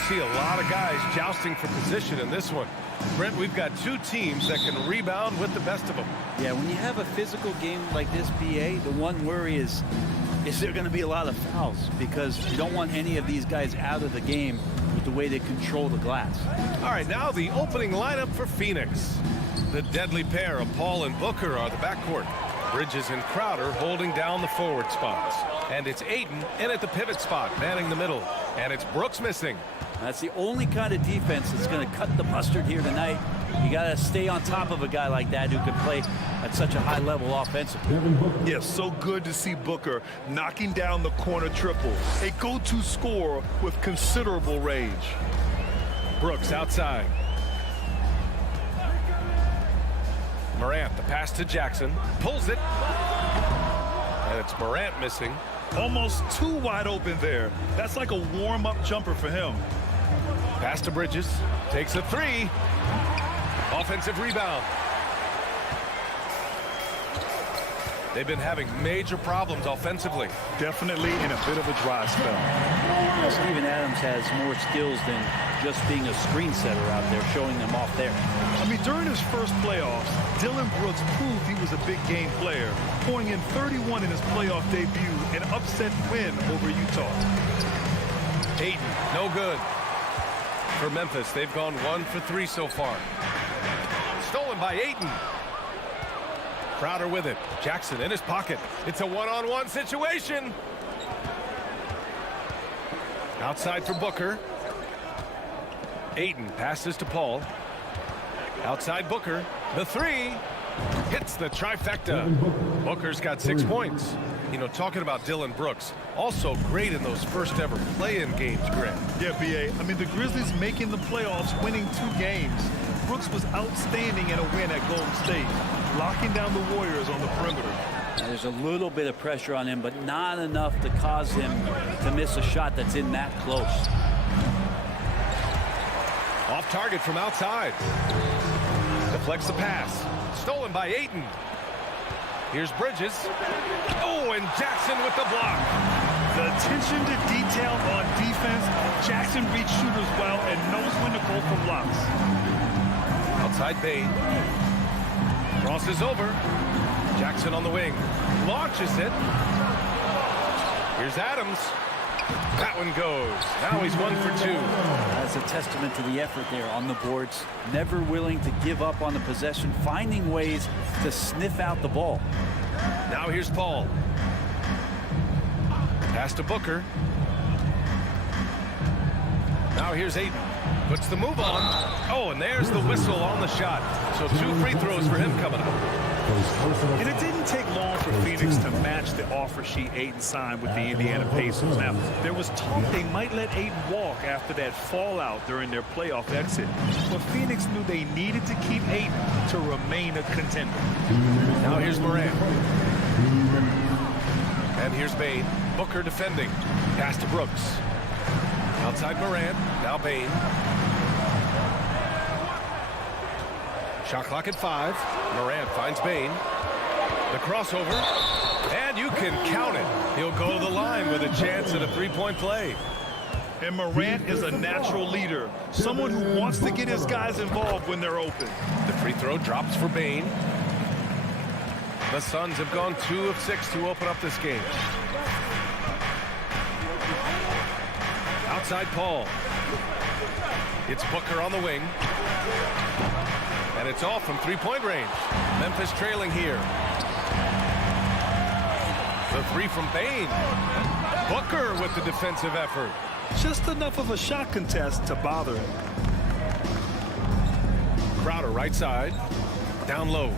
see a lot of guys jousting for position in this one. Brent, we've got two teams that can rebound with the best of them. Yeah, when you have a physical game like this, BA, the one worry is there going to be a lot of fouls? Because you don't want any of these guys out of the game with the way they control the glass. All right, now the opening lineup for Phoenix. The deadly pair of Paul and Booker are the backcourt. Bridges and Crowder holding down the forward spots. And it's Ayton in at the pivot spot, manning the middle. And it's Brooks missing. That's the only kind of defense that's going to cut the mustard here tonight. You got to stay on top of a guy like that who can play at such a high level offensively. Yes, so good to see Booker knocking down the corner triple. A go-to scorer with considerable range. Brooks outside. Morant, the pass to Jackson. Pulls it. And it's Morant missing. Almost too wide open there. That's like a warm-up jumper for him. Pass to Bridges. Takes a three. Offensive rebound. They've been having major problems offensively. Definitely in a bit of a dry spell. Steven Adams has more skills than just being a screen setter out there, showing them off there. I mean, during his first playoffs, Dillon Brooks proved he was a big game player, pouring in 31 in his playoff debut, an upset win over Utah. Ayton, no good. For Memphis, they've gone 1 for 3 so far. Stolen by Ayton. Crowder with it. Jackson in his pocket. It's a one-on-one situation. Outside for Booker. Ayton passes to Paul. Outside Booker. The three. Hits the trifecta. Booker's got 6 points. You know, talking about Dillon Brooks, also great in those first ever play-in games, Grant. Yeah, B.A. I mean, the Grizzlies making the playoffs, winning 2 games. Brooks was outstanding in a win at Golden State, locking down the Warriors on the perimeter. Now, there's a little bit of pressure on him, but not enough to cause him to miss a shot that's in that close. Off target from outside. Deflects the pass. Stolen by Ayton. Here's Bridges. Oh, and Jackson with the block. The attention to detail on defense. Jackson reads shooters well and knows when to go for blocks. Outside Bane. Crosses over. Jackson on the wing. Launches it. Here's Adams. That one goes. Now he's 1 for 2. That's a testament to the effort there on the boards. Never willing to give up on the possession, finding ways to sniff out the ball. Now here's Paul. Pass to Booker. Now here's Ayton. Puts the move on. Oh, and there's the whistle on the shot. So 2 free throws for him coming up. And it didn't take long for Phoenix to match the offer sheet Ayton signed with the Indiana Pacers. Now, there was talk they might let Ayton walk after that fallout during their playoff exit. But Phoenix knew they needed to keep Ayton to remain a contender. Now here's Morant. And here's Bane. Booker defending. Pass to Brooks. Outside Morant. Now Bane. Shot clock at 5. Morant finds Bane. The crossover. And you can count it. He'll go to the line with a chance at a 3-point play. And Morant is a natural leader. Someone who wants to get his guys involved when they're open. The free throw drops for Bane. The Suns have gone 2 of 6 to open up this game. Outside Paul. It's Booker on the wing. And it's off from 3-point range. Memphis trailing here. The 3 from Bane. Booker with the defensive effort. Just enough of a shot contest to bother him. Crowder right side. Down low.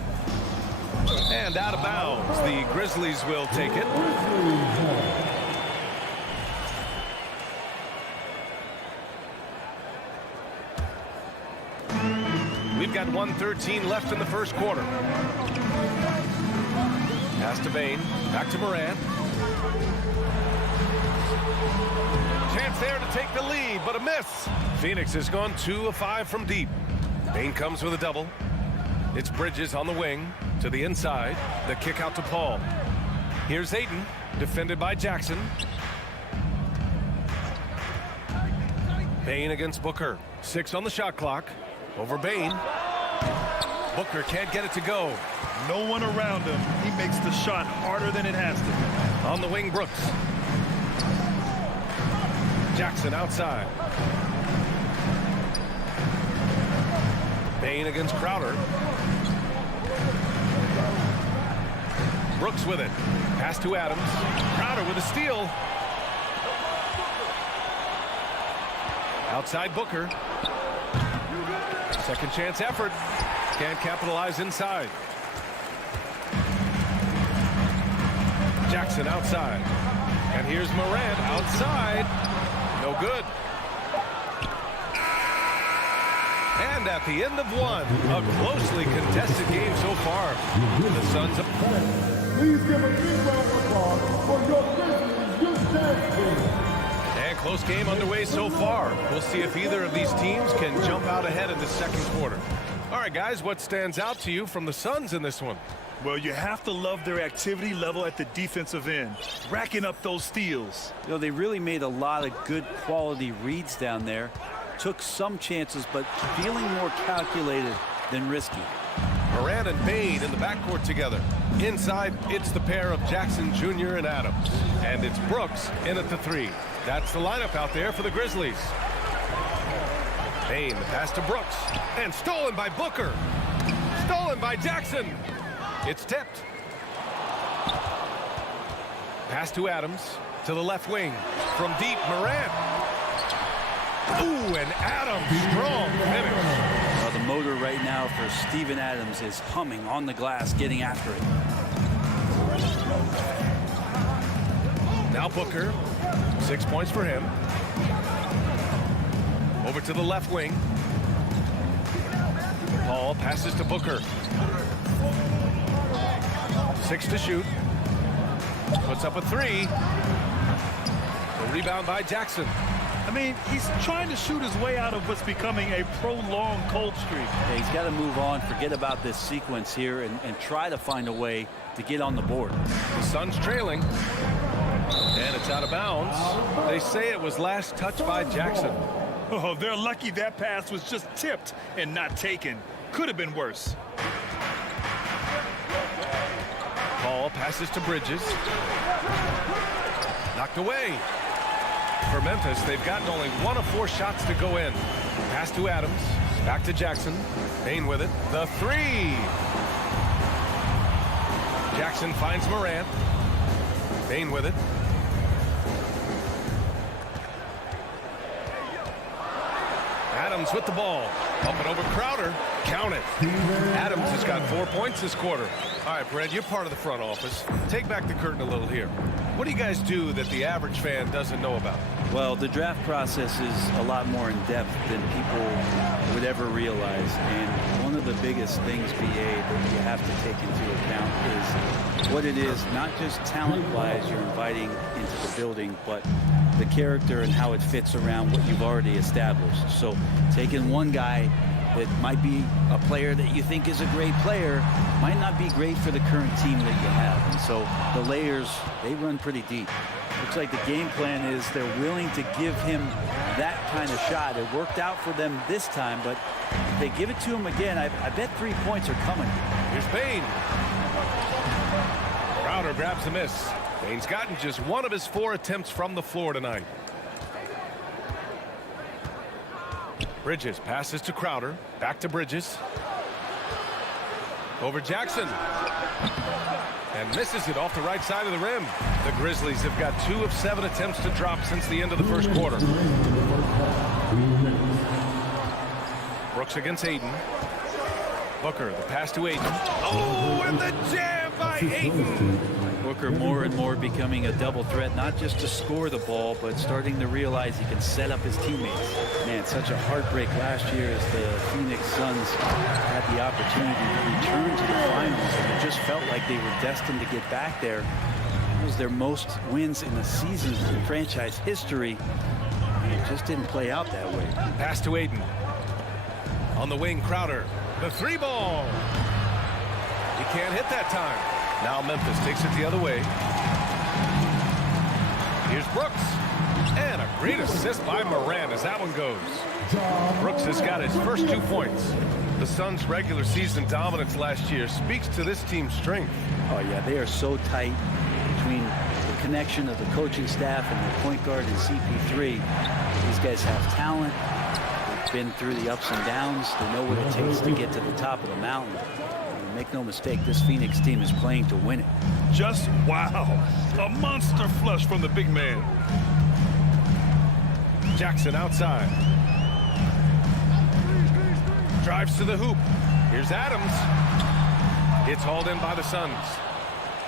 And out of bounds. The Grizzlies will take it. We've got 1:13 left in the first quarter. Pass to Bane. Back to Morant. Chance there to take the lead, but a miss. Phoenix has gone 2 of 5 from deep. Bane comes with a double. It's Bridges on the wing to the inside. The kick out to Paul. Here's Ayton, defended by Jackson. Bain against Booker. 6 on the shot clock. Over Bain. Booker can't get it to go. No one around him. He makes the shot harder than it has to be. On the wing, Brooks. Jackson outside. Bain against Crowder. Brooks with it. Pass to Adams. Crowder with a steal. Outside Booker. Second chance effort. Can't capitalize inside. Jackson outside. And here's Morant outside. No good. And at the end of one, a closely contested game so far. The Suns up. Please give a big round of applause for your Grizzlies youth dance team. And close game underway so far. We'll see if either of these teams can jump out ahead in the second quarter. All right, guys, what stands out to you from the Suns in this one? Well, you have to love their activity level at the defensive end, racking up those steals. You know, they really made a lot of good quality reads down there. Took some chances, but feeling more calculated than risky. Morant and Bain in the backcourt together. Inside, it's the pair of Jackson Jr. and Adams. And it's Brooks in at the 3. That's the lineup out there for the Grizzlies. Bain, the pass to Brooks. And stolen by Booker. Stolen by Jackson. It's tipped. Pass to Adams. To the left wing. From deep, Morant. Ooh, and Adams, strong finish. Well, the motor right now for Steven Adams is humming on the glass, getting after it. Now Booker, 6 points for him. Over to the left wing. Paul passes to Booker. 6 to shoot. Puts up a 3. The rebound by Jackson. I mean, he's trying to shoot his way out of what's becoming a prolonged cold streak. Yeah, he's got to move on, forget about this sequence here, and try to find a way to get on the board. The Suns trailing. And it's out of bounds. They say it was last touched by Jackson. Oh, they're lucky that pass was just tipped and not taken. Could have been worse. Paul passes to Bridges. Knocked away. For Memphis, they've gotten only 1 of 4 shots to go in. Pass to Adams. Back to Jackson. Bain with it. The 3. Jackson finds Morant. Bain with it. Adams with the ball. Up and over Crowder. Count it. Adams has got 4 points this quarter. All right, Brad, you're part of the front office. Take back the curtain a little here. What do you guys do that the average fan doesn't know about? Well, the draft process is a lot more in depth than people would ever realize. And one of the biggest things, BA, that you have to take into account is what it is, not just talent-wise you're inviting into the building, but the character and how it fits around what you've already established. So taking one guy that might be a player that you think is a great player might not be great for the current team that you have. And so the layers, they run pretty deep. Looks like the game plan is they're willing to give him that kind of shot. It worked out for them this time, but if they give it to him again, I bet 3 points are coming. Here's Bain. Crowder grabs the miss. Bain's gotten just 1 of his 4 attempts from the floor tonight. Bridges passes to Crowder. Back to Bridges. Over Jackson. And misses it off the right side of the rim. The Grizzlies have got 2 of 7 attempts to drop since the end of the first quarter. Brooks against Ayton. Booker, the pass to Ayton. Oh, and the jam by Ayton. Booker more and more becoming a double threat, not just to score the ball, but starting to realize he can set up his teammates. Man, such a heartbreak last year as the Phoenix Suns had the opportunity to return to the finals, and it just felt like they were destined to get back there. It was their most wins in the season in franchise history. And it just didn't play out that way. Pass to Ayton. On the wing, Crowder. The 3 ball. He can't hit that time. Now Memphis takes it the other way. Here's Brooks. And a great assist by Moran as that one goes. Brooks has got his first 2 points. The Suns' regular season dominance last year speaks to this team's strength. Oh, yeah, they are so tight between the connection of the coaching staff and their point guard and CP3. These guys have talent. They've been through the ups and downs. They know what it takes to get to the top of the mountain. And make no mistake, this Phoenix team is playing to win it. Just wow. A monster flush from the big man. Jackson outside. Drives to the hoop. Here's Adams. It's hauled in by the Suns.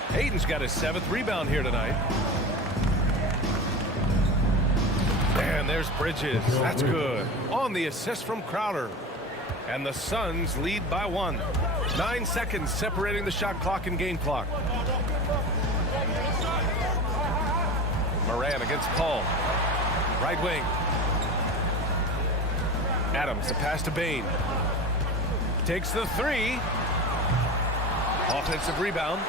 Hayden's got his 7th rebound here tonight. And there's Bridges. That's good. On the assist from Crowder. And the Suns lead by 1. 9 seconds separating the shot clock and game clock. Moran against Paul. Right wing. Adams, a pass to Bain. Takes the 3. Offensive rebound.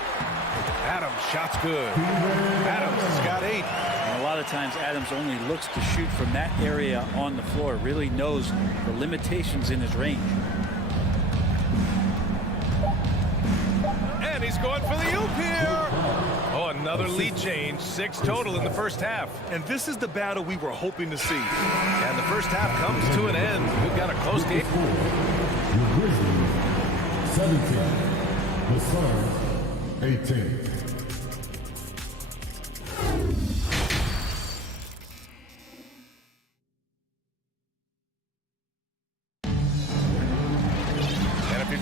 Adams, shot's good. Adams has got 8. And a lot of times Adams only looks to shoot from that area on the floor. Really knows the limitations in his range. And he's going for the oop here. Oh, another lead change. 6 total in the first half. And this is the battle we were hoping to see. And the first half comes to an end. We've got a close game. The Grizzlies, 17. The Suns, 18.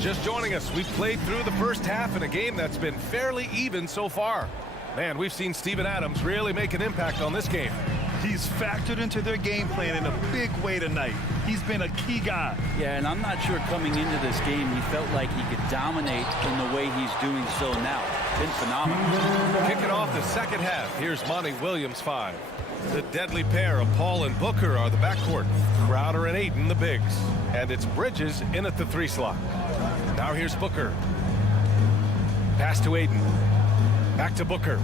Just joining us, we've played through the first half in a game that's been fairly even so far. Man, we've seen Steven Adams really make an impact on this game. He's factored into their game plan in a big way tonight. He's been a key guy. Yeah, and I'm not sure coming into this game he felt like he could dominate in the way he's doing so now. Been phenomenal. Kicking off the second half, here's Monty Williams 5. The deadly pair of Paul and Booker are the backcourt. Crowder and Ayton the bigs. And it's Bridges in at the 3 slot. Now here's Booker. Pass to Ayton. Back to Booker.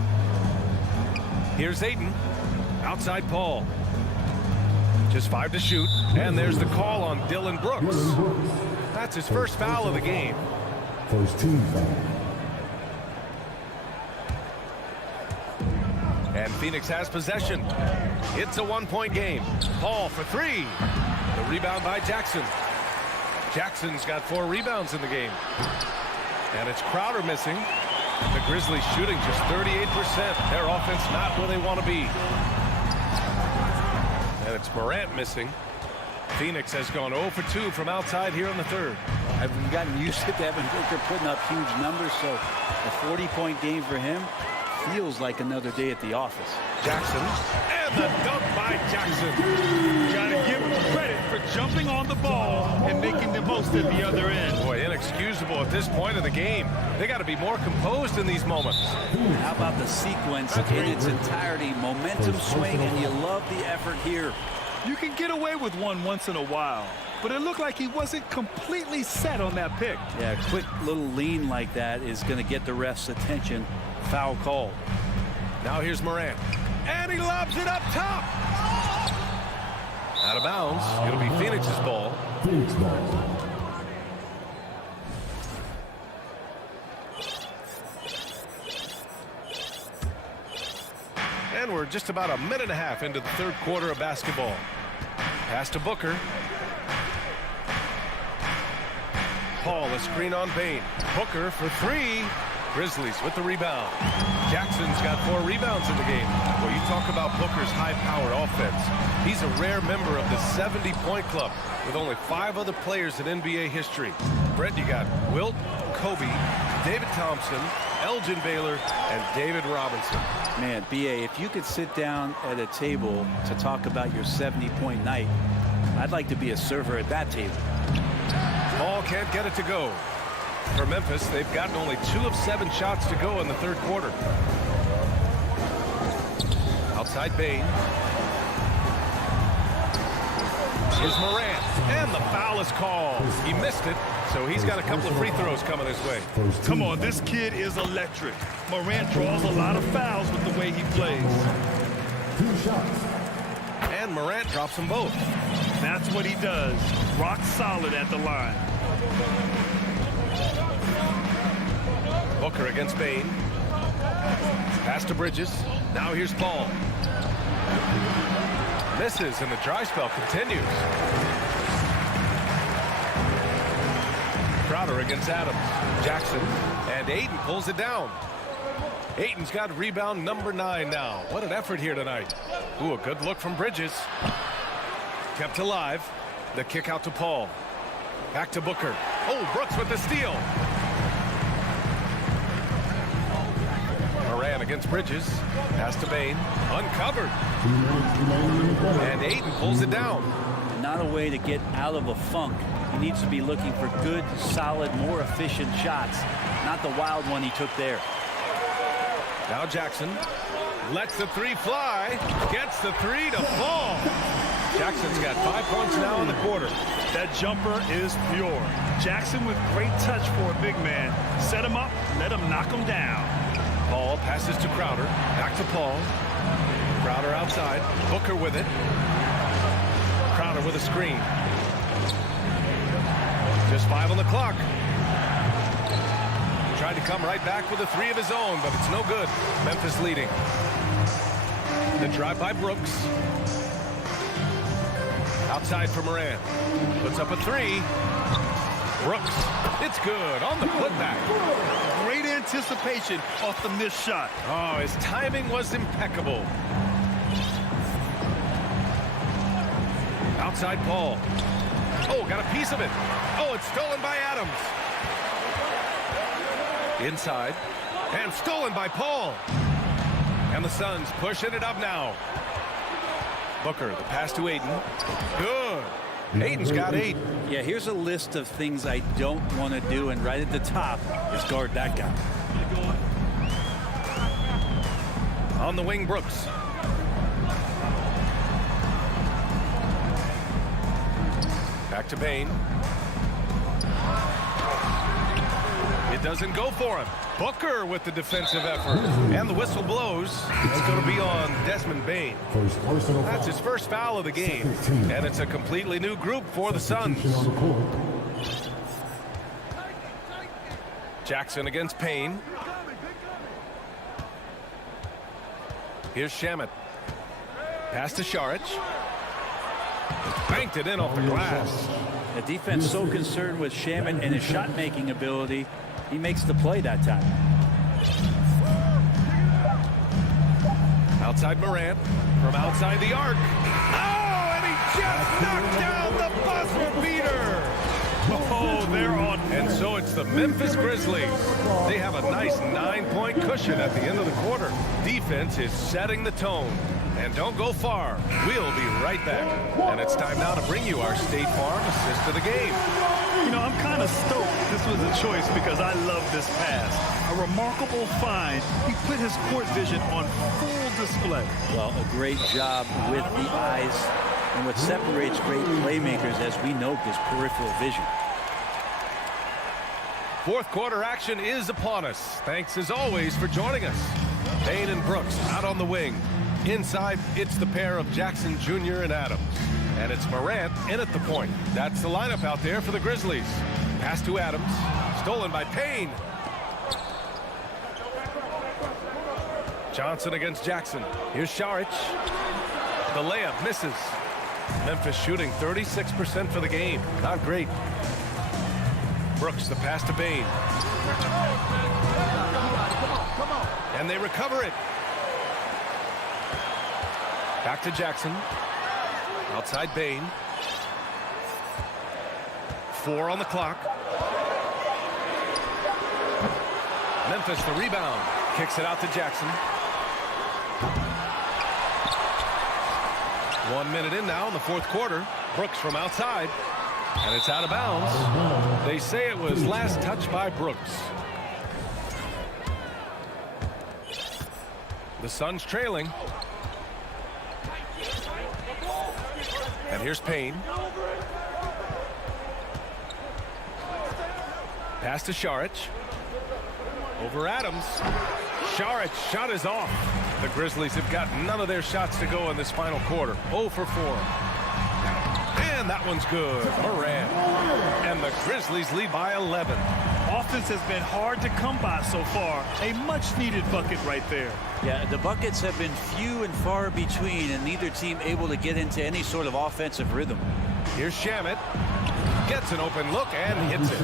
Here's Ayton. Outside Paul. Just 5 to shoot. And there's the call on Dylan Brooks. That's his first foul of the game. First team foul. And Phoenix has possession. It's a 1-point game. Paul for 3. The rebound by Jackson. Jackson's got 4 rebounds in the game. And it's Crowder missing. The Grizzlies shooting just 38%. Their offense not where they want to be. And it's Morant missing. Phoenix has gone 0 for 2 from outside here in the third. I've gotten used to Devin Booker putting up huge numbers, so a 40-point game for him feels like another day at the office. Jackson, and the dunk by Jackson. Gotta give him credit for jumping on the ball and making the most at the other end. Boy, inexcusable at this point of the game. They got to be more composed in these moments. How about the sequence in its entirety? Momentum swing, and you love the effort here. You can get away with one once in a while, but it looked like he wasn't completely set on that pick. Yeah, a quick little lean like that is going to get the ref's attention. Foul call. Now here's Morant. And he lobs it up top. Out of bounds. It'll be Phoenix's ball. Phoenix ball. And we're just about a minute and a half into the third quarter of basketball. Pass to Booker. Paul, a screen on Bain. Booker for 3. Grizzlies with the rebound. Jackson's got 4 rebounds in the game. Well, you talk about Booker's high-powered offense. He's a rare member of the 70-point club with only 5 other players in NBA history. Brett, you got Wilt, Kobe, David Thompson, Elgin Baylor, and David Robinson. Man, B.A., if you could sit down at a table to talk about your 70-point night, I'd like to be a server at that table. Paul can't get it to go. For Memphis, they've gotten only 2 of 7 shots to go in the third quarter. Outside Bain. Here's Morant, and the foul is called. He missed it, so he's got a couple of free throws coming his way. Come on, this kid is electric. Morant draws a lot of fouls with the way he plays. 2 shots. Morant drops them both. That's what he does. Rock solid at the line. Booker against Bain. Pass to Bridges. Now here's Paul. Misses, and the dry spell continues. Crowder against Adams. Jackson, and Aiden pulls it down. Aiden's got rebound number 9 now. What an effort here tonight. Ooh, a good look from Bridges. Kept alive. The kick out to Paul. Back to Booker. Oh, Brooks with the steal. Moran against Bridges. Pass to Bain. Uncovered. And Aiden pulls it down. Not a way to get out of a funk. He needs to be looking for good, solid, more efficient shots. Not the wild one he took there. Now Jackson lets the 3 fly. Gets the 3 to fall. Jackson's got 5 points now in the quarter. That jumper is pure. Jackson with great touch for a big man. Set him up, let him knock him down. Paul passes to Crowder. Back to Paul. Crowder outside. Booker with it. Crowder with a screen. Just 5 on the clock. Tried to come right back with a 3 of his own, but it's no good. Memphis leading. The drive by Brooks. Outside for Moran. Puts up a 3. Brooks. It's good on the putback. Great anticipation off the missed shot. Oh, his timing was impeccable. Outside Paul. Oh, got a piece of it. Oh, it's stolen by Adams. Inside. And stolen by Paul. And the Suns pushing it up now. Booker, the pass to Aiden. Good. Aiden's got 8. Yeah, here's a list of things I don't want to do, and right at the top is guard that guy. On the wing, Brooks. Back to Bain. It doesn't go for him. Booker with the defensive effort. And the whistle blows. It's going to be on Desmond Bain. That's his first foul of the game. And it's a completely new group for the Suns. Jackson against Payne. Here's Shamet. Pass to Šarić. Banked it in off the glass. The defense so concerned with Shamet and his shot-making ability, he makes the play that time. Outside Morant. From outside the arc. Oh, and he just knocked down the buzzer beater. Oh, they're on. And so it's the Memphis Grizzlies. They have a nice 9-point cushion at the end of the quarter. Defense is setting the tone. And don't go far. We'll be right back. And it's time now to bring you our State Farm assist of the game. You know, I'm kind of stoked this was a choice because I love this pass. A remarkable find. He put his court vision on full display. Well, a great job with the eyes. And what separates great playmakers, as we note, is peripheral vision. Fourth quarter action is upon us. Thanks as always for joining us. Bain and Brooks out on the wing. Inside, it's the pair of Jackson Jr. and Adams. And it's Morant in at the point. That's the lineup out there for the Grizzlies. Pass to Adams. Stolen by Payne. Johnson against Jackson. Here's Šarić. The layup misses. Memphis shooting 36% for the game. Not great. Brooks, the pass to Bain. And they recover it. Back to Jackson. Outside Bain. 4 on the clock. Memphis the rebound. Kicks it out to Jackson. 1 minute in now in the fourth quarter. Brooks from outside. And it's out of bounds. They say it was last touched by Brooks. The Suns trailing. And here's Payne. Pass to Šarić. Over Adams. Šarić shot is off. The Grizzlies have got none of their shots to go in this final quarter. 0 for 4. And that one's good. Morant. And the Grizzlies lead by 11. Offense has been hard to come by so far. A much-needed bucket right there. Yeah, the buckets have been few and far between, and neither team able to get into any sort of offensive rhythm. Here's Shamet. Gets an open look and hits it.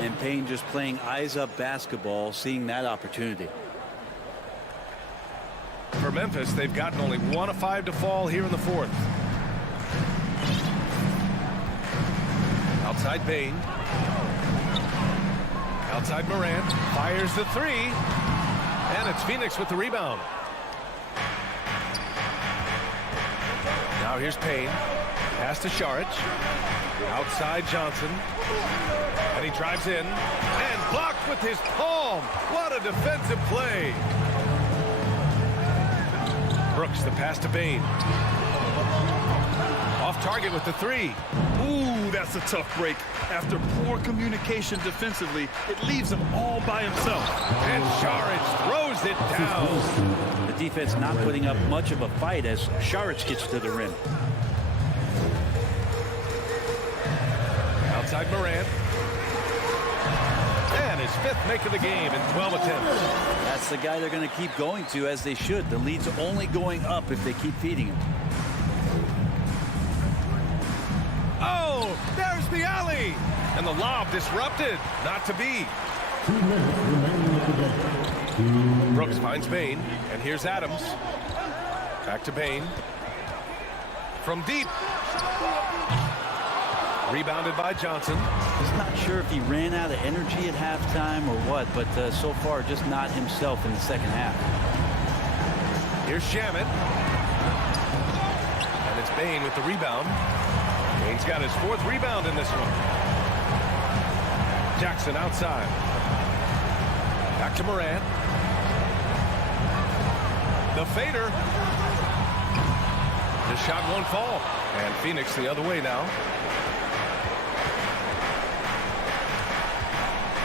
And Payne just playing eyes-up basketball, seeing that opportunity. For Memphis, they've gotten only 1 of 5 to fall here in the fourth. Outside Payne. Outside Morant. Fires the 3. And it's Phoenix with the rebound. Now here's Payne. Pass to Šarić. Outside Johnson. And he drives in. And blocked with his palm. What a defensive play. Brooks, the pass to Payne. Off target with the 3. Ooh, that's a tough break. After poor communication defensively, it leaves him all by himself. And Šarić throws it down. The defense not putting up much of a fight as Šarić gets to the rim. Outside Morant. And his 5th make of the game in 12 attempts. That's the guy they're going to keep going to, as they should. The lead's only going up if they keep feeding him. Oh, there's the alley. And the lob disrupted. Not to be. 2 minutes remaining in the game. Brooks finds Payne. And here's Adams. Back to Payne. From deep. Rebounded by Johnson. He's not sure if he ran out of energy at halftime or what, but so far just not himself in the second half. Here's Shamet. And it's Payne with the rebound. Payne's got his 4th rebound in this one. Jackson outside. Back to Morant. The fader. The shot won't fall. And Phoenix the other way now.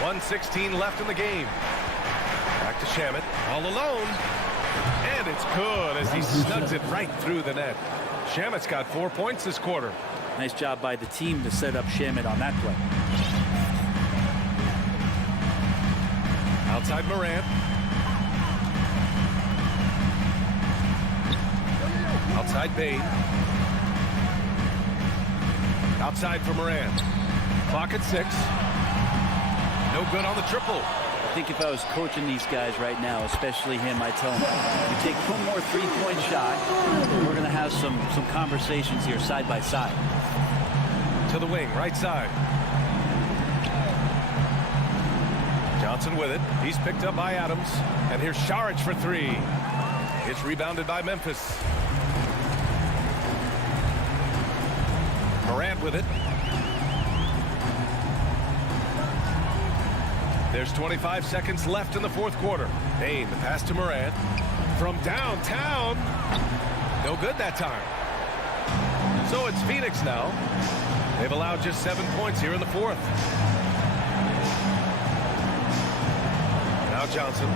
1:16 left in the game. Back to Shamet. All alone. And it's good as he snugs it right through the net. Shamet's got 4 points this quarter. Nice job by the team to set up Shamet on that play. Outside Morant. Outside Payne. Outside for Morant. Clock at 6. No good on the triple. I think if I was coaching these guys right now, especially him, I'd tell him, you take one more 3-point shot, we're going to have some conversations here side by side. To the wing, right side. Johnson with it. He's picked up by Adams. And here's Šarić for 3. It's rebounded by Memphis. Morant with it. There's 25 seconds left in the fourth quarter. Payne, the pass to Morant. From downtown. No good that time. So it's Phoenix now. They've allowed just 7 points here in the fourth. Now Johnson.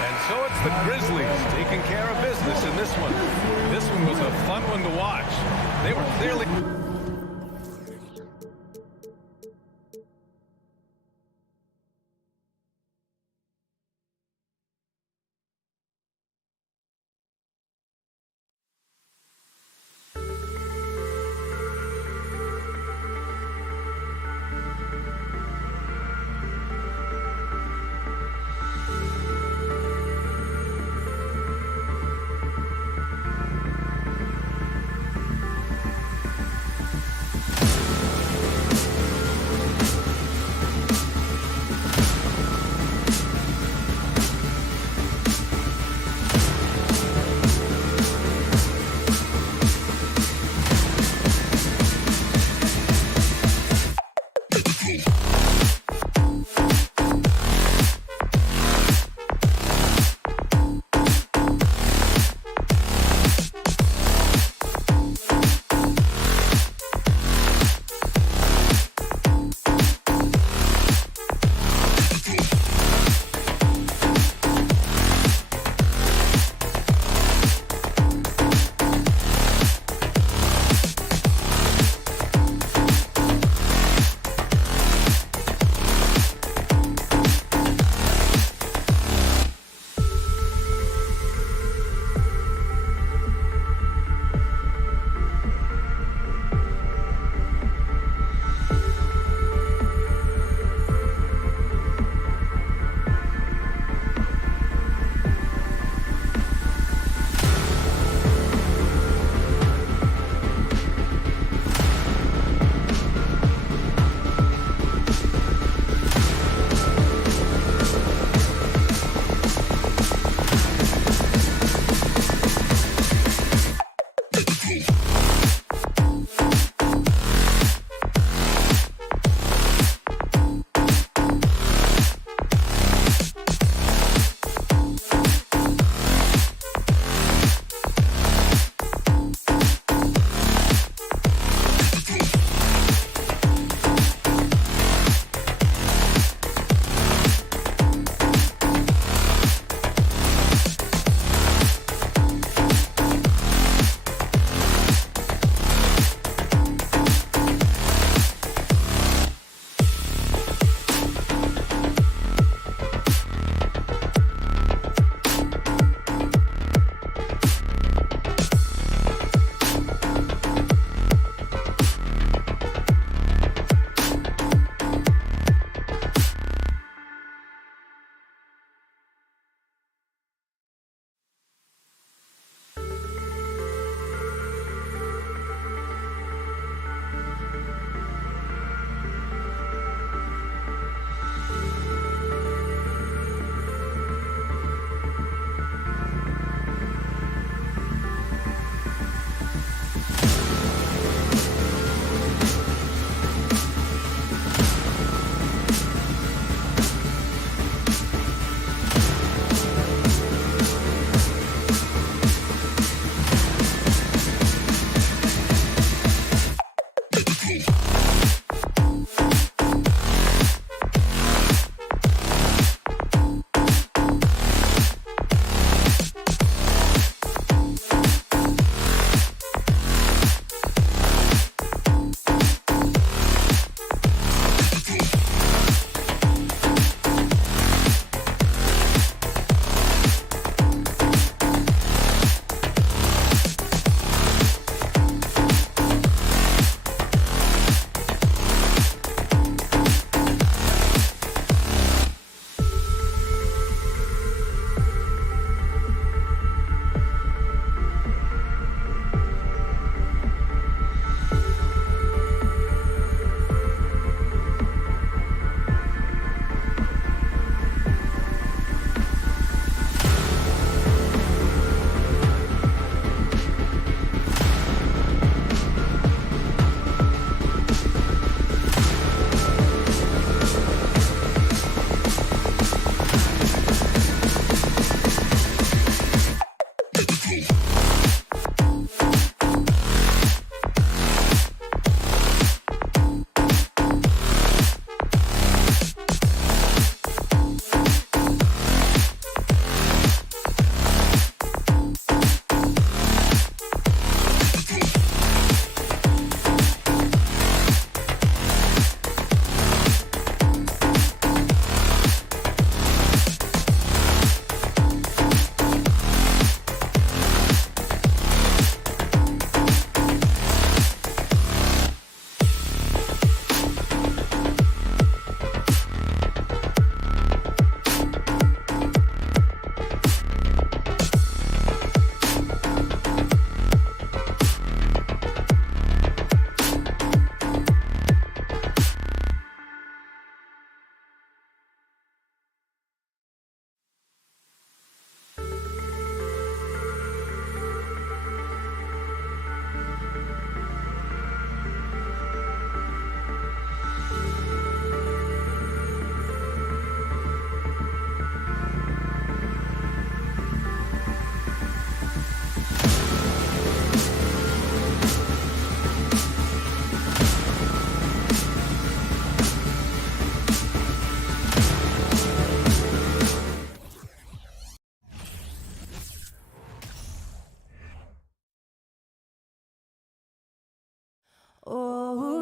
And so it's the Grizzlies taking care of business in this one. This one was a fun one to watch. They were clearly...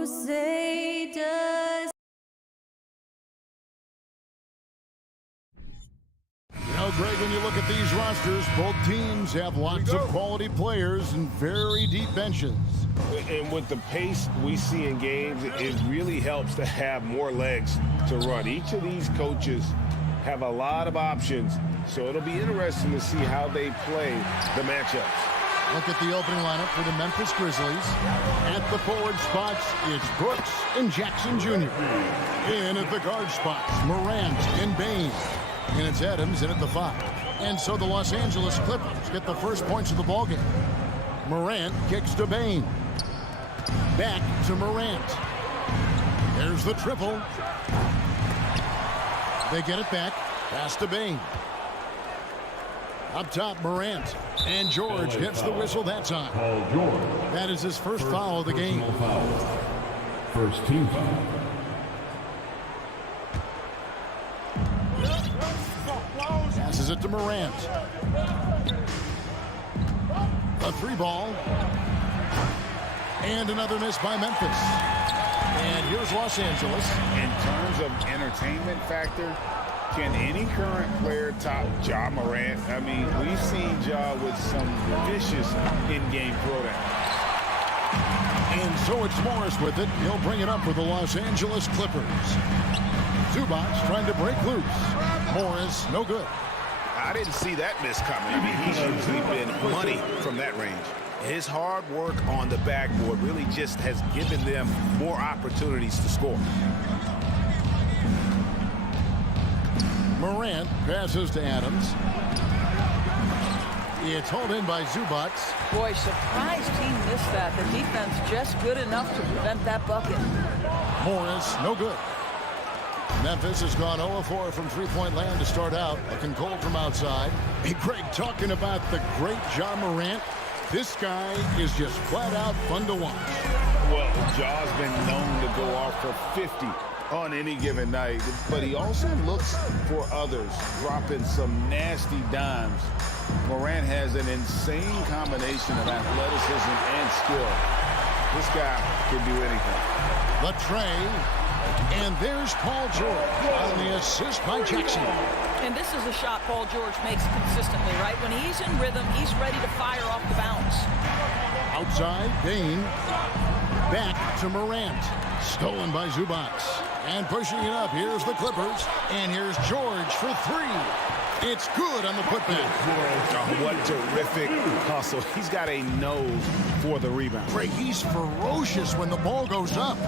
Crusaders. You know, Greg, when you look at these rosters, both teams have lots of quality players and very deep benches. And with the pace we see in games, it really helps to have more legs to run. Each of these coaches have a lot of options, so it'll be interesting to see how they play the matchups. Look at the opening lineup for the Memphis Grizzlies. At the forward spots, it's Brooks and Jackson Jr. In at the guard spots, Morant and Bain. And it's Adams in at the 5. And so the Los Angeles Clippers get the first points of the ballgame. Morant kicks to Bain. Back to Morant. There's the triple. They get it back. Pass to Bain. Up top, Morant. And George hits the whistle that time. That is his first foul of the game. First team foul. Passes it to Morant. A 3-ball. And another miss by Memphis. And here's Los Angeles. In terms of entertainment factor, can any current player top Ja Morant? I mean, we've seen Ja with some vicious in-game throwdown. And so it's Morris with it. He'll bring it up for the Los Angeles Clippers. Zubac trying to break loose. Morris, no good. I didn't see that miss coming. I mean, he's usually been money from that range. His hard work on the backboard really just has given them more opportunities to score. Morant passes to Adams. It's hauled in by Zubac. Boy, surprised he missed that. The defense just good enough to prevent that bucket. Morris, no good. Memphis has gone 0-4 from three-point land to start out. Looking cold from outside. Hey, Greg, talking about the great Ja Morant, this guy is just flat out fun to watch. Well, Ja's been known to go off for 50 on any given night, but he also looks for others, dropping some nasty dimes. Morant has an insane combination of athleticism and skill. This guy can do anything. The tray, and there's Paul George on the assist by Jackson. And this is a shot Paul George makes consistently, right? When he's in rhythm, he's ready to fire off the bounce. Outside, Bain. Back to Morant. Stolen by Zubac. And pushing it up, here's the Clippers. And here's George for 3. It's good on the putback. Oh, what terrific hustle. He's got a nose for the rebound. Greg, he's ferocious when the ball goes up.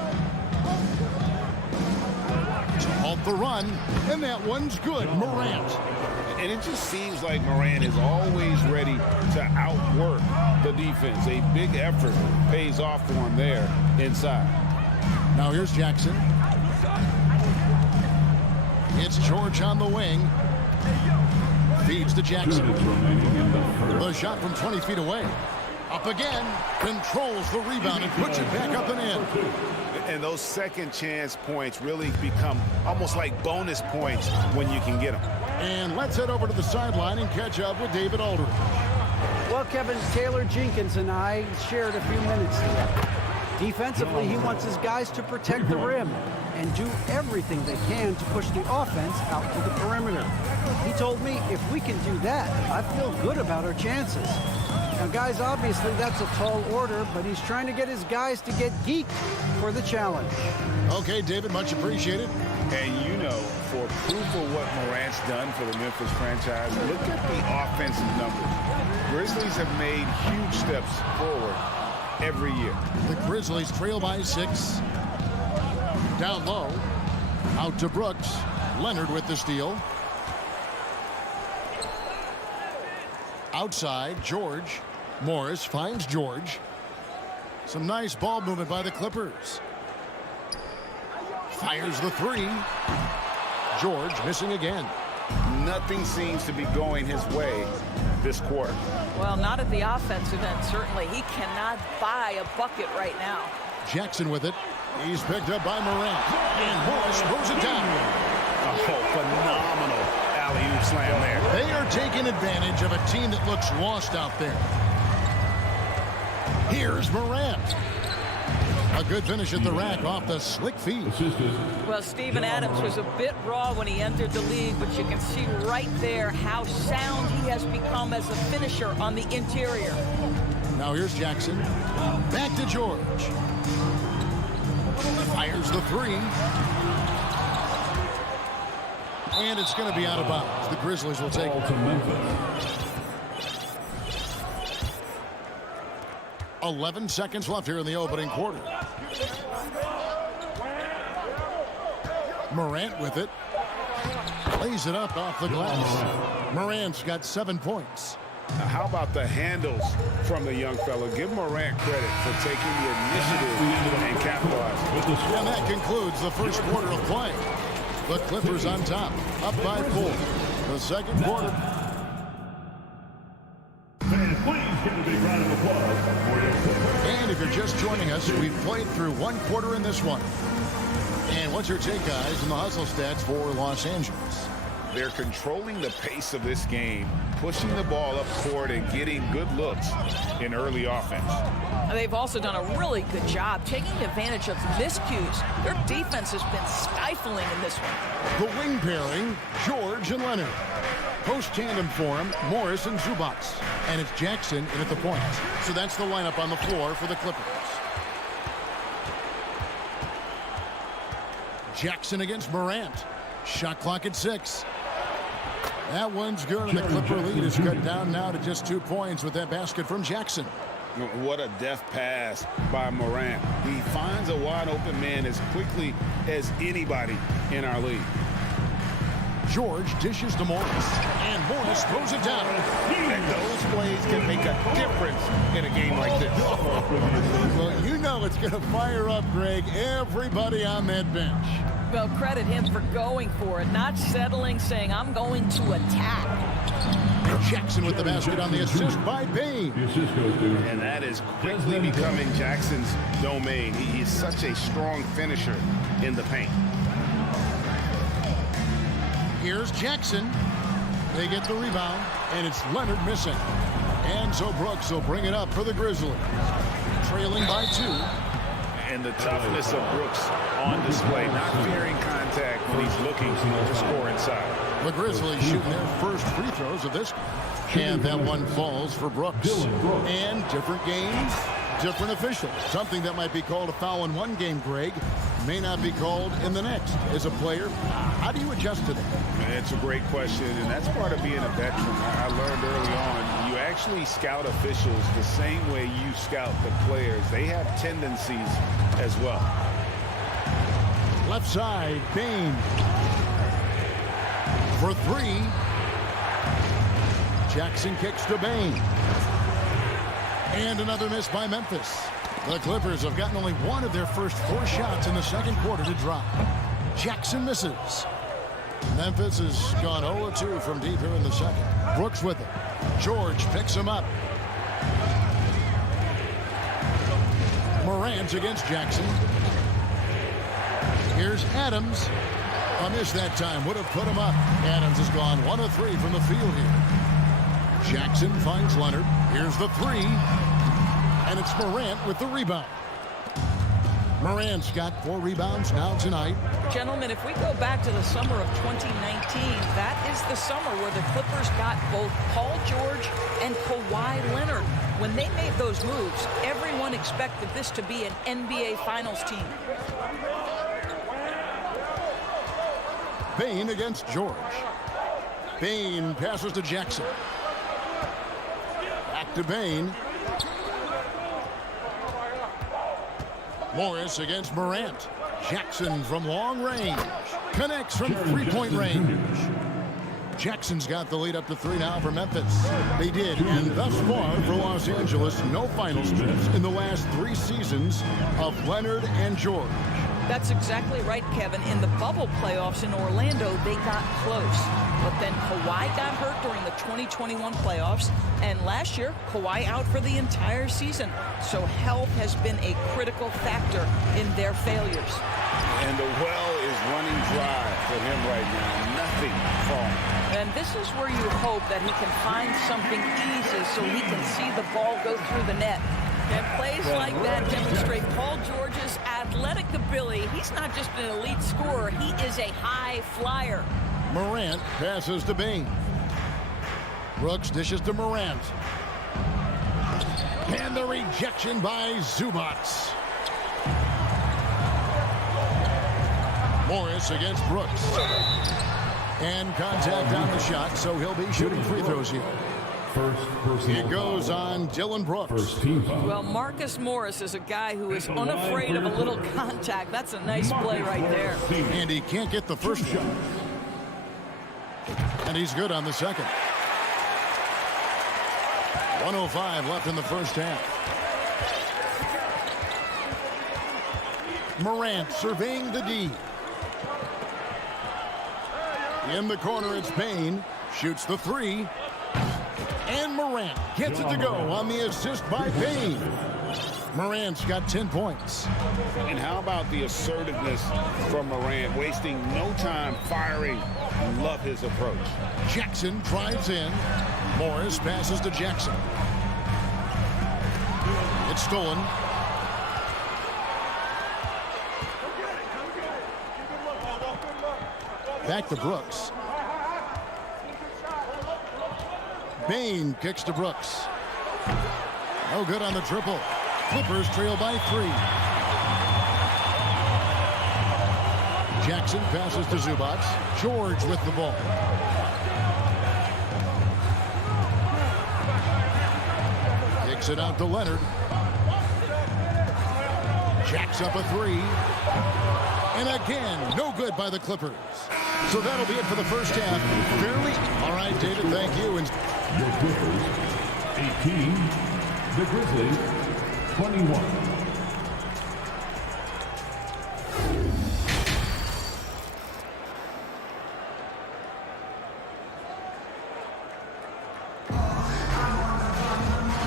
To halt the run, and that one's good, Morant. And it just seems like Morant is always ready to outwork the defense. A big effort pays off for him there inside. Now here's Jackson. It's George on the wing. Feeds to Jackson. The shot from 20 feet away. Up again. Controls the rebound and puts it back up and in. And those second chance points really become almost like bonus points when you can get them. And let's head over to the sideline and catch up with David Aldridge. Well, Kevin, Taylor Jenkins and I shared a few minutes together. Defensively, he wants his guys to protect the rim and do everything they can to push the offense out to the perimeter. He told me if we can do that, I feel good about our chances. Now, guys, obviously that's a tall order, but he's trying to get his guys to get geeked for the challenge. Okay, David, much appreciated. And you know, for proof of what Morant's done for the Memphis franchise, look at the offensive numbers. Grizzlies have made huge steps forward every year. The Grizzlies trail by 6. Down low. Out to Brooks. Leonard with the steal. Outside, George. Morris finds George. Some nice ball movement by the Clippers. Fires the 3. George missing again. Nothing seems to be going his way this quarter. Well, not at the offensive end, certainly. He cannot buy a bucket right now. Jackson with it. He's picked up by Morant. And Morris throws it down. Oh, phenomenal alley-oop slam there. They are taking advantage of a team that looks lost out there. Here's Morant. A good finish at the rack off the slick feet. Well, Steven Adams was a bit raw when he entered the league, but you can see right there how sound he has become as a finisher on the interior. Now here's Jackson. Back to George. Fires the three. And it's going to be out of bounds. The Grizzlies will take it. 11 seconds left here in the opening quarter. Morant with it. Lays it up off the glass. Morant's got 7 points. How about the handles from the young fella? Give Morant credit for taking the initiative and capitalizing. And that concludes the first quarter of play. The Clippers on top, up by 4. The second quarter. And if you're just joining us, we've played through one quarter in this one. And what's your take, guys, in the hustle stats for Los Angeles? They're controlling the pace of this game, pushing the ball up court and getting good looks in early offense. They've also done a really good job taking advantage of miscues. Their defense has been stifling in this one. The wing pairing, George and Leonard. Post-tandem for him, Morris and Zubac. And it's Jackson in at the point. So that's the lineup on the floor for the Clippers. Jackson against Morant. Shot clock at 6. That one's good, and the Clipper lead is cut down now to just 2 points with that basket from Jackson. What a deft pass by Morant. He finds a wide open man as quickly as anybody in our league. George dishes to Morris, and Morris throws it down. And those plays can make a difference in a game like this. Well, you know it's going to fire up, Greg, everybody on that bench. Well, credit him for going for it, not settling, saying, I'm going to attack. And Jackson with the basket on the assist by Payne. And that is quickly becoming Jackson's domain. He is such a strong finisher in the paint. Here's Jackson. They get the rebound, and it's Leonard missing. And so Brooks will bring it up for the Grizzlies. Trailing by 2. And the toughness of Brooks on display, not fearing contact when he's looking to score inside. The Grizzlies shooting their first free throws of this. And that one falls for Brooks. And different games, different officials. Something that might be called a foul in one game, Greg, may not be called in the next. As a player, how do you adjust to that? It's a great question, and that's part of being a veteran. I learned early on, you actually scout officials the same way you scout the players. They have tendencies as well. Left side, Payne. For 3. Jackson kicks to Payne. And another miss by Memphis. The Clippers have gotten only one of their first 4 shots in the second quarter to drop. Jackson misses. Memphis has gone 0-2 from deep here in the second. Brooks with it. George picks him up. Morant against Jackson. Here's Adams. A miss that time. Would have put him up. Adams has gone 1 of 3 from the field here. Jackson finds Leonard. Here's the 3. And it's Morant with the rebound. Morant's got 4 rebounds now tonight. Gentlemen, if we go back to the summer of 2019, that is the summer where the Clippers got both Paul George and Kawhi Leonard. When they made those moves, everyone expected this to be an NBA Finals team. Payne against George. Payne passes to Jackson. Back to Payne. Morris against Morant. Jackson from long range. Connects from three-point range. Jackson's got the lead up to 3 now for Memphis. They did, and thus far for Los Angeles, no finals trips in the last 3 seasons of Leonard and George. That's exactly right, Kevin. In the bubble playoffs in Orlando, they got close. But then Kawhi got hurt during the 2021 playoffs, and last year, Kawhi out for the entire season. So health has been a critical factor in their failures. And the well is running dry for him right now. Nothing falling. And this is where you hope that he can find something easy so he can see the ball go through the net. And plays like that demonstrate Paul George's athletic ability. He's not just an elite scorer, he is a high flyer. Morant passes to Bain. Brooks dishes to Morant. And the rejection by Zubac. Morris against Brooks. And contact on the shot, so he'll be shooting free throws here. It goes on Dylan Brooks. Well, Marcus Morris is a guy who is unafraid of a little contact. That's a nice play right there. And he can't get the first shot. And he's good on the second. 1:05 left in the first half. Morant surveying the D. In the corner, it's Bain. Shoots the three. And Morant gets it to go on the assist by Bain. Morant's got 10 points. And how about the assertiveness from Morant, wasting no time firing. Love his approach. Jackson drives in. Morris passes to Jackson. It's stolen. Back to Brooks. Bain kicks to Brooks. No good on the triple. Clippers trail by 3. Jackson passes to Zubac. George with the ball. Kicks it out to Leonard. Jacks up a 3. And again, no good by the Clippers. So that'll be it for the first half. Fairly. All right, David, thank you. And Your Clippers, 18. The Grizzlies, 21.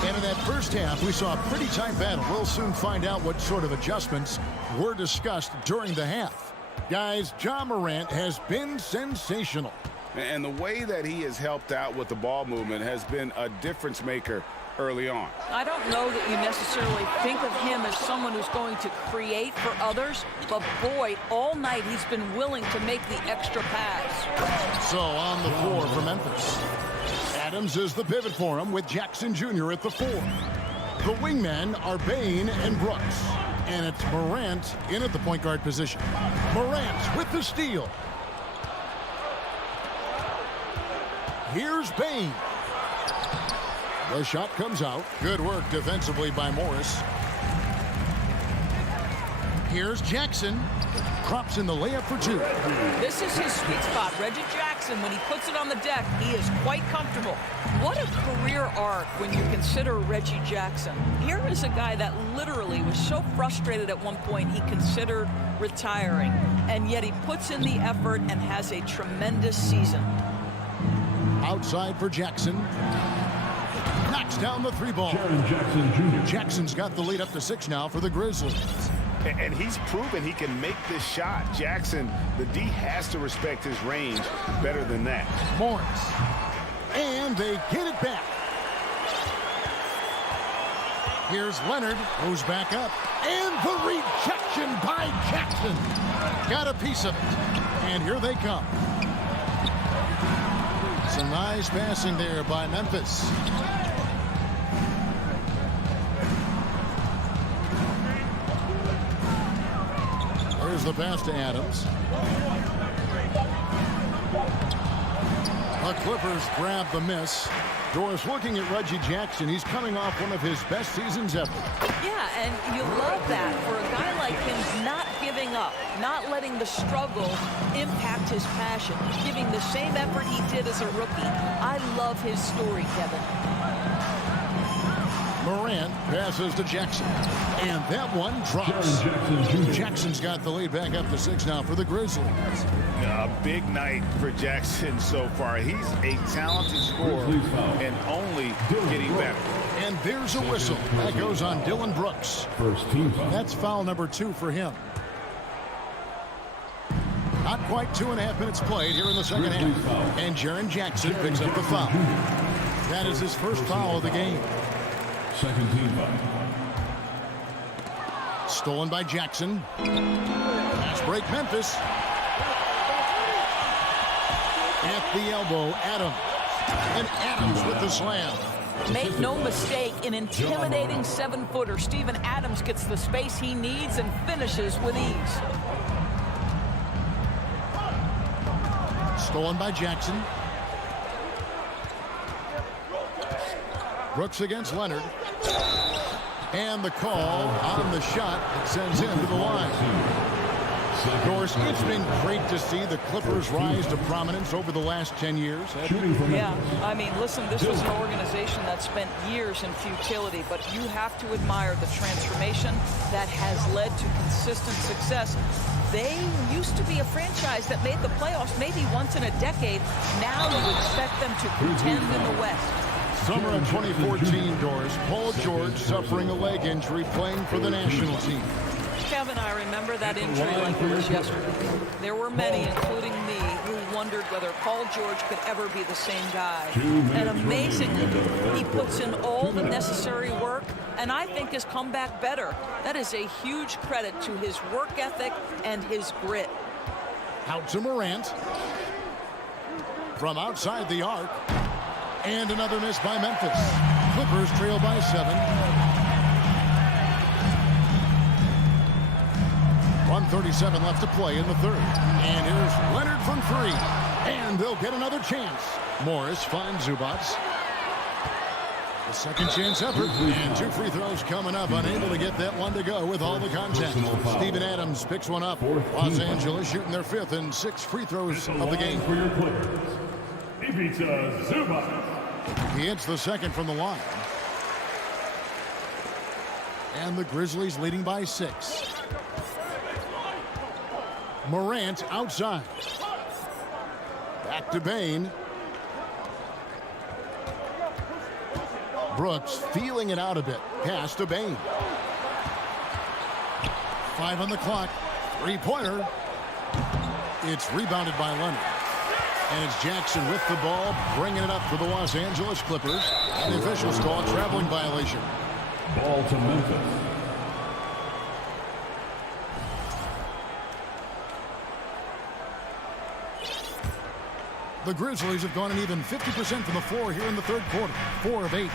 And in that first half, we saw a pretty tight battle. We'll soon find out what sort of adjustments were discussed during the half. Guys, Ja Morant has been sensational. And the way that he has helped out with the ball movement has been a difference maker early on. I don't know that you necessarily think of him as someone who's going to create for others, but boy, all night he's been willing to make the extra pass. So on the floor for Memphis. Adams is the pivot for him with Jackson Jr. at the 4. The wingmen are Bain and Brooks. And it's Morant in at the point guard position. Morant with the steal. Here's Bain. The shot comes out. Good work defensively by Morris. Here's Jackson. Drops in the layup for 2. This is his sweet spot. Reggie Jackson, when he puts it on the deck, he is quite comfortable. What a career arc when you consider Reggie Jackson. Here is a guy that literally was so frustrated at one point he considered retiring, and yet he puts in the effort and has a tremendous season. Outside for Jackson. Knocks down the 3-ball. Jackson Jr. Jackson's got the lead up to 6 now for the Grizzlies. And he's proven he can make this shot. Jackson, the D has to respect his range better than that. Morris. And they get it back. Here's Leonard, who's back up. And the rejection by Jackson. Got a piece of it. And here they come. Some nice passing there by Memphis. There's the pass to Adams. The Clippers grab the miss. Doris, looking at Reggie Jackson, he's coming off one of his best seasons ever. Yeah, and you love that for a guy like him, not giving up, not letting the struggle impact his passion, giving the same effort he did as a rookie. I love his story, Kevin. Morant passes to Jackson. And that one drops. Jackson's got the lead back up to 6 now for the Grizzlies. A big night for Jackson so far. He's a talented scorer and only getting better. And there's a whistle. That goes on Dylan Brooks. First team foul. That's foul number 2 for him. Not quite 2.5 minutes played here in the second half. And Jaren Jackson picks up the foul. That is his first foul of the game. Second team foul. Stolen by Jackson. Pass break, Memphis. At the elbow, Adams. And Adams with the slam. Make no mistake, an intimidating 7-footer. Steven Adams gets the space he needs and finishes with ease. Stolen by Jackson. Brooks against Leonard. And the call on the shot that sends him to the line. Of course, it's been great to see the Clippers rise to prominence over the last 10 years. Yeah, I mean, listen, this was an organization that spent years in futility, but you have to admire the transformation that has led to consistent success. They used to be a franchise that made the playoffs maybe once in a decade. Now you expect them to contend in the West. Summer of 2014, Doris. Paul George suffering a leg injury playing for the national team. Kevin, I remember that injury like it was yesterday. There were many, including me, who wondered whether Paul George could ever be the same guy. And amazingly, he puts in all the necessary work, and I think has come back better. That is a huge credit to his work ethic and his grit. Out to Morant. From outside the arc. And another miss by Memphis. Clippers trail by 7. 1:37 left to play in the third. And here's Leonard from 3. And they'll get another chance. Morris finds Zubac. The second chance effort. And 2 free throws coming up. Unable to get that one to go with all the contact. Steven Adams picks one up. Los Angeles shooting their 5th and 6 free throws of the game. For your Clippers, Ivica Zubac. He hits the second from the line. And the Grizzlies leading by 6. Morant outside. Back to Bain. Brooks feeling it out a bit. Pass to Bain. 5 on the clock. 3-pointer. It's rebounded by Leonard. And it's Jackson with the ball, bringing it up for the Los Angeles Clippers. And the officials call a traveling violation. Ball to Memphis. The Grizzlies have gone an even 50% from the floor here in the third quarter. 4 of 8.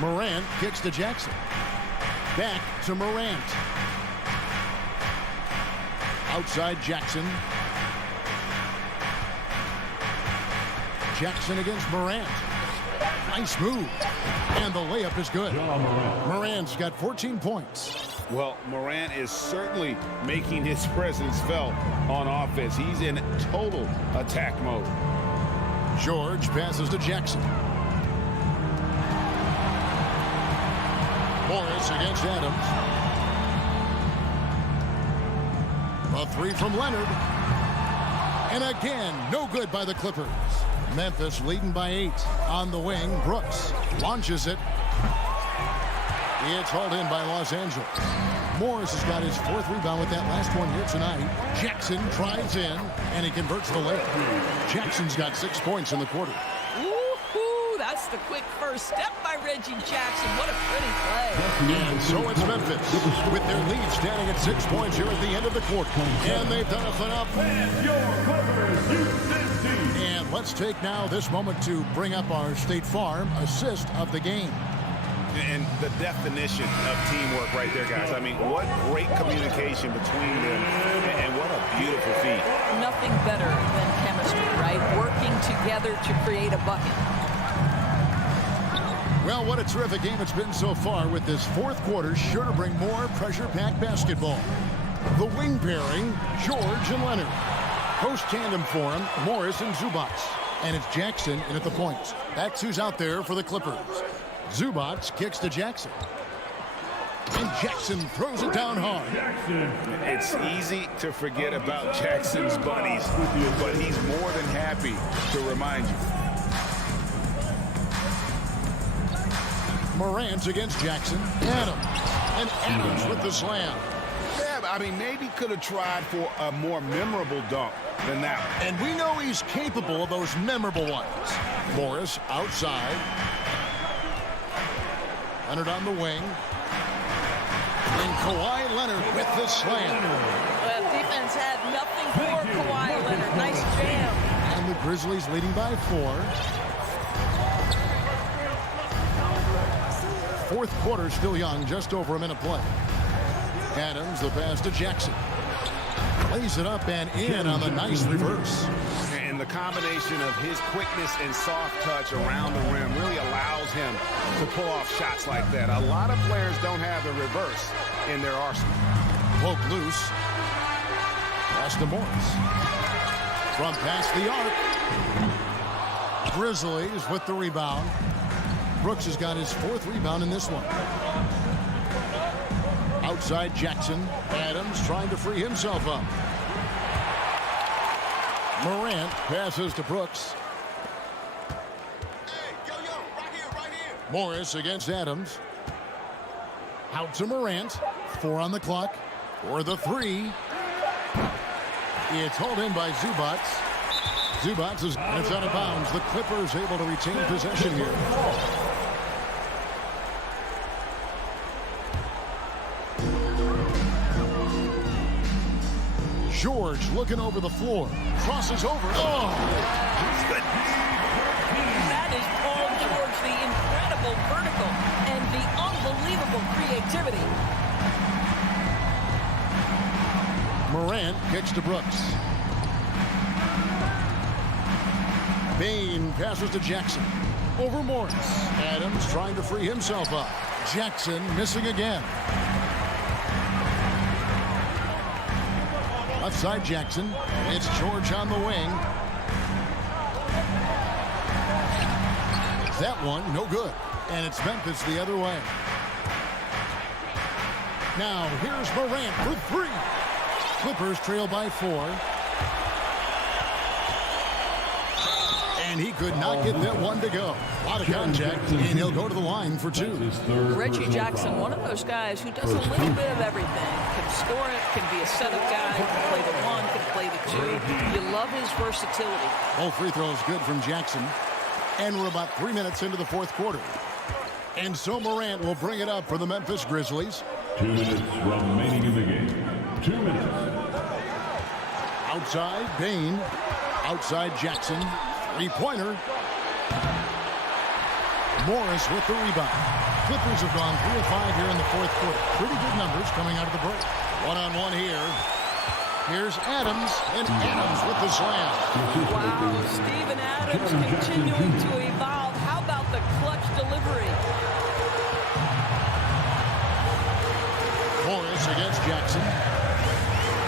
Morant kicks to Jackson. Back to Morant. Outside Jackson. Jackson against Morant. Nice move. And the layup is good. Morant's got 14 points. Well, Morant is certainly making his presence felt on offense. He's in total attack mode. George passes to Jackson. Morris against Adams. A 3 from Leonard. And again, no good by the Clippers. Memphis leading by 8. On the wing, Brooks launches it. It's hauled in by Los Angeles. Morris has got his 4th rebound with that last one here tonight. Jackson drives in, and he converts the layup. Jackson's got 6 points in the quarter. Woo-hoo, that's the quick first step by Reggie Jackson. What a pretty play. And so it's Memphis with their lead standing at 6 points here at the end of the quarter. And they've done a phenomenal. And let's take now this moment to bring up our State Farm assist of the game. And the definition of teamwork right there, guys. I mean, what great communication between them, and what a beautiful feat. Nothing better than chemistry, right? Working together to create a bucket. Well, what a terrific game it's been so far, with this 4th quarter sure to bring more pressure-packed basketball. The wing pairing, George and Leonard. Post tandem for him, Morris and Zubac. And it's Jackson in at the points. That's who's out there for the Clippers. Zubac kicks to Jackson. And Jackson throws it down hard. It's easy to forget about Jackson's bunnies, but he's more than happy to remind you. Morant against Jackson. Adams. And Adams with the slam. Yeah, I mean, maybe could have tried for a more memorable dunk than that one. And we know he's capable of those memorable ones. Morris outside. Leonard on the wing. And Kawhi Leonard with the slam. Well, defense had nothing for Kawhi Leonard. Nice jam. And the Grizzlies leading by 4. Fourth quarter still young, just over a minute play. Adams, the pass to Jackson. Lays it up and in on the nice reverse. And the combination of his quickness and soft touch around the rim really allows him to pull off shots like that. A lot of players don't have the reverse in their arsenal. Poke loose. Pass to Morris. From past the arc. Grizzlies with the rebound. Brooks has got his 4th rebound in this one. Outside Jackson. Adams trying to free himself up. Morant passes to Brooks. Morris against Adams. Out to Morant. 4 on the clock. For the 3. It's hauled in by Zubac. Zubac is it's out of bounds. The Clippers able to retain possession here. George looking over the floor. Crosses over. Oh! That is Paul George, the incredible vertical and the unbelievable creativity. Morant kicks to Brooks. Bain passes to Jackson. Over Morris. Adams trying to free himself up. Jackson missing again. Left side Jackson. It's George on the wing. That one, no good. And it's Memphis the other way. Now, here's Morant for 3. Clippers trail by 4. And he could not get that one to go. A lot of contact, and he'll go to the line for 2. Reggie Jackson, one of those guys who does a little bit of everything. Can score it, can be a setup guy, can play the 1, can play the 2. You love his versatility. Both free throws good from Jackson. And we're about 3 minutes into the 4th quarter. And so Morant will bring it up for the Memphis Grizzlies. 2 minutes remaining in the game. 2 minutes. Outside, Bain. Outside, Jackson. 3-pointer. Morris with the rebound. Clippers have gone 3 of 5 here in the 4th quarter. Pretty good numbers coming out of the break. One-on-one here. Here's Adams, and Adams with the slam. Wow, Steven Adams continuing to evolve. How about the clutch delivery? Morris against Jackson.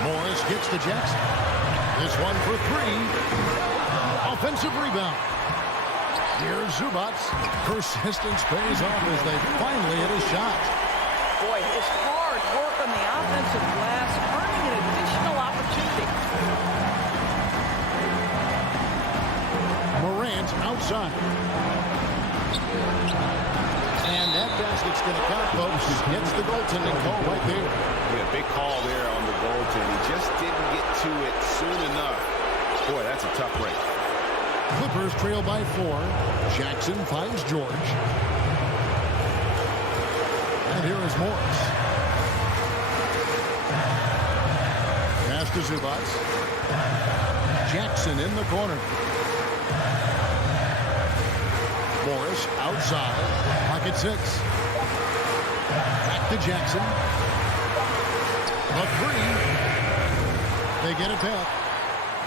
Morris gets to Jackson. This one for 3. Offensive rebound. Here's Zubac. Persistence pays off as they finally hit a shot. Boy, his hard work on the offensive glass, earning an additional opportunity. Morant outside. And that basket's going to count, folks. Hits the goaltending call right there. Yeah, big call there on the goaltend. He just didn't get to it soon enough. Boy, that's a tough break. Clippers trail by 4. Jackson finds George. And here is Morris. Pass to Zubac. Jackson in the corner. Morris outside. Pocket 6. Back to Jackson. A 3. They get it back.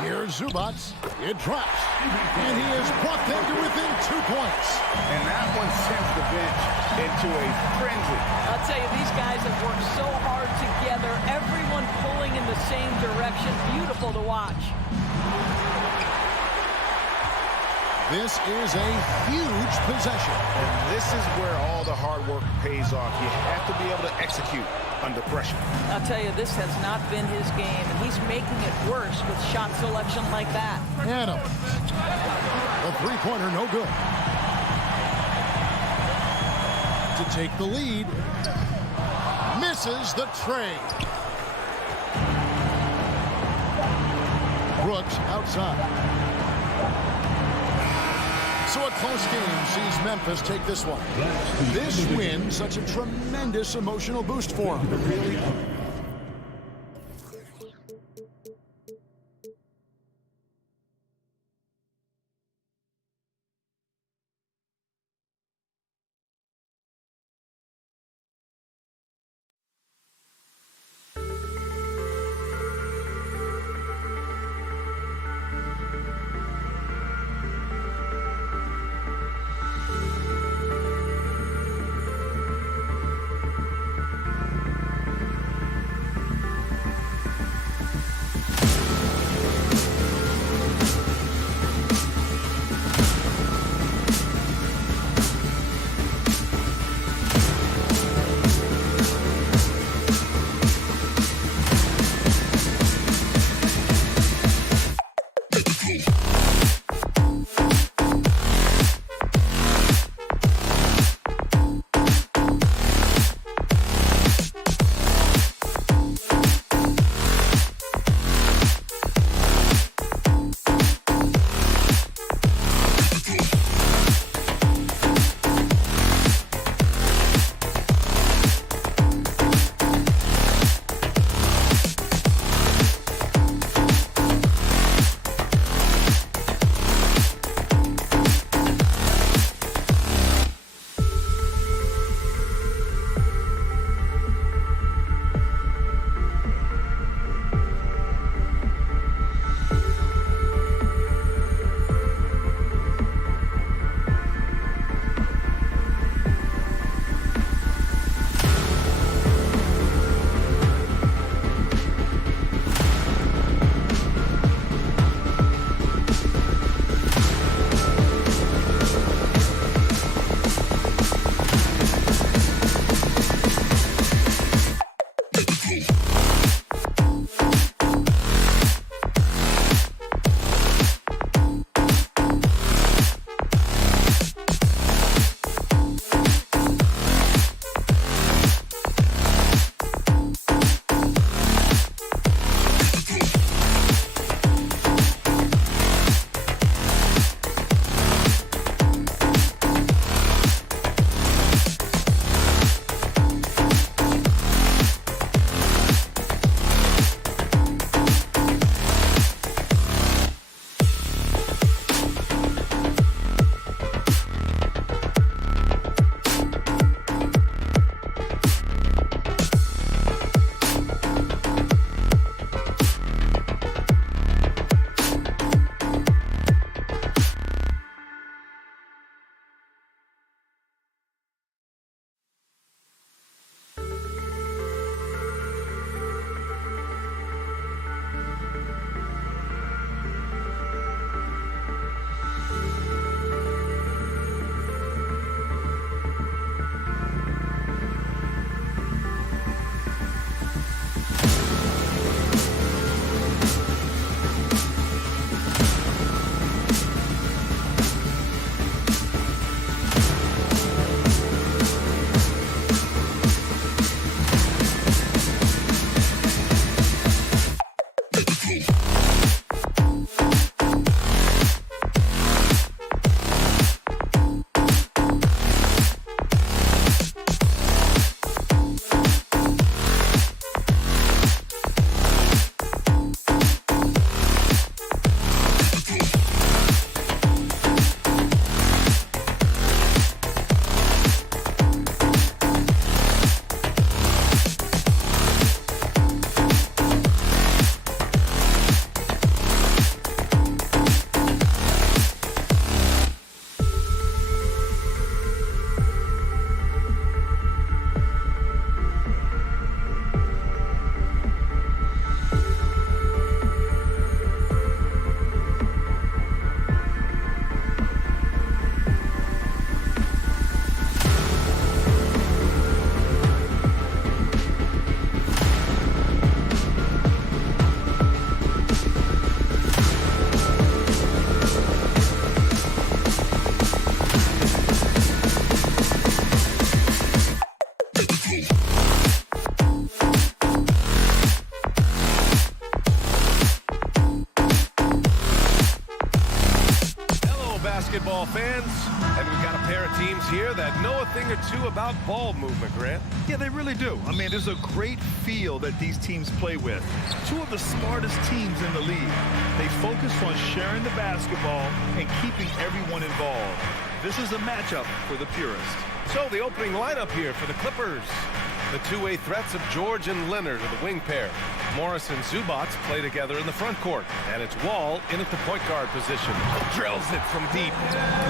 Here's Zubac. It drops. And he has brought them to within 2 points. And that one sends the bench into a frenzy. I'll tell you, these guys have worked so hard together. Everyone pulling in the same direction. Beautiful to watch. This is a huge possession. And this is where all the hard work pays off. You have to be able to execute under pressure. I'll tell you, this has not been his game, and he's making it worse with shot selection like that. Adams. A 3-pointer, no good. To take the lead. Misses the tray. Brooks outside. So a close game sees Memphis take this one. This win, such a tremendous emotional boost for them. Really. pair of teams here that know a thing or two about ball movement, Grant. Yeah, they really do. I mean, there's a great feel that these teams play with. Two of the smartest teams in the league. They focus on sharing the basketball and keeping everyone involved. This is a matchup for the purist. So the opening lineup here for the Clippers. The two-way threats of George and Leonard are the wing pair. Morris and Zubac play together in the front court. And it's Wall in at the point guard position. Drills it from deep.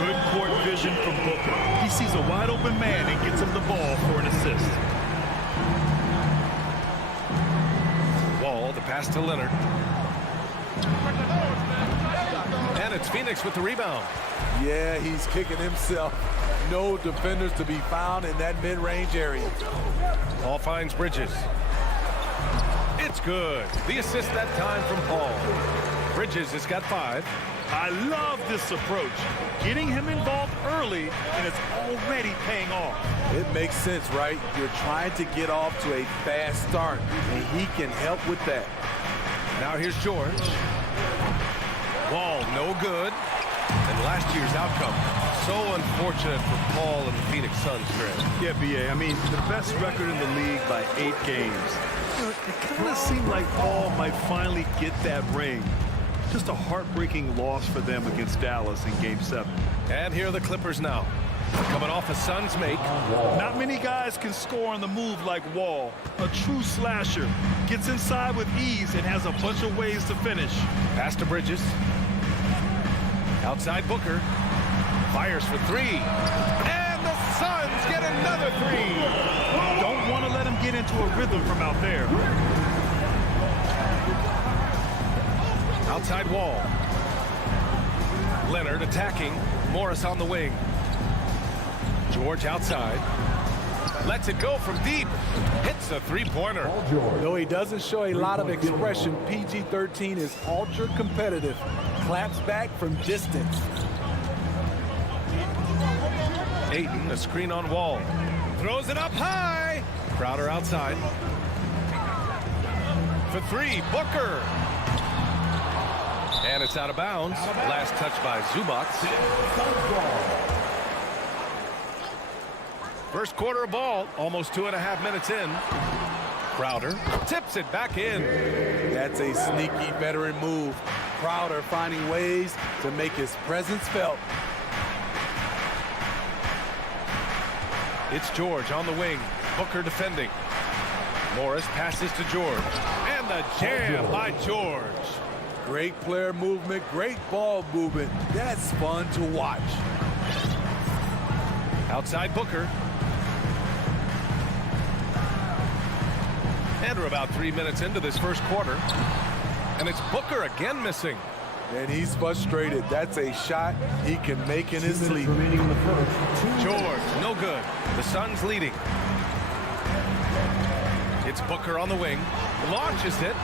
Good court vision from Booker. He sees a wide open man and gets him the ball for an assist. Wall, the pass to Leonard. And it's Phoenix with the rebound. Yeah, he's kicking himself. No defenders to be found in that mid-range area. Paul finds Bridges. It's good. The assist that time from Paul. Bridges has got 5. I love this approach. Getting him involved early, and it's already paying off. It makes sense, right? You're trying to get off to a fast start, and he can help with that. Now here's George. Wall, no good. And last year's outcome, so unfortunate for Paul and the Phoenix Suns, Grant. Yeah, B.A., I mean, the best record in the league by 8 games. You know, it kind of seemed like Paul might finally get that ring. Just a heartbreaking loss for them against Dallas in Game 7. And here are the Clippers now. Coming off a Suns make. Not many guys can score on the move like Wall. A true slasher. Gets inside with ease and has a bunch of ways to finish. Pass to Bridges. Outside Booker. Fires for 3. And the Suns get another 3. Don't want to let him get into a rhythm from out there. Outside Wall. Leonard attacking. Morris on the wing. George outside. Lets it go from deep. Hits a three-pointer. Though he doesn't show a lot of expression, PG-13 is ultra competitive. Claps back from distance. Ayton, a screen on Wall. Throws it up high. Crowder outside. For 3, Booker. And it's out of bounds. Last touch by Zubac. First quarter of ball, almost 2.5 minutes in. Crowder tips it back in. That's a sneaky veteran move. Crowder finding ways to make his presence felt. It's George on the wing. Booker defending. Morris passes to George. And the jam by George. Great player movement, great ball movement. That's fun to watch. Outside Booker. And we're about 3 minutes into this first quarter. And it's Booker again missing. And he's frustrated. That's a shot he can make in his sleep. George, no good. The Suns leading. It's Booker on the wing. Launches it.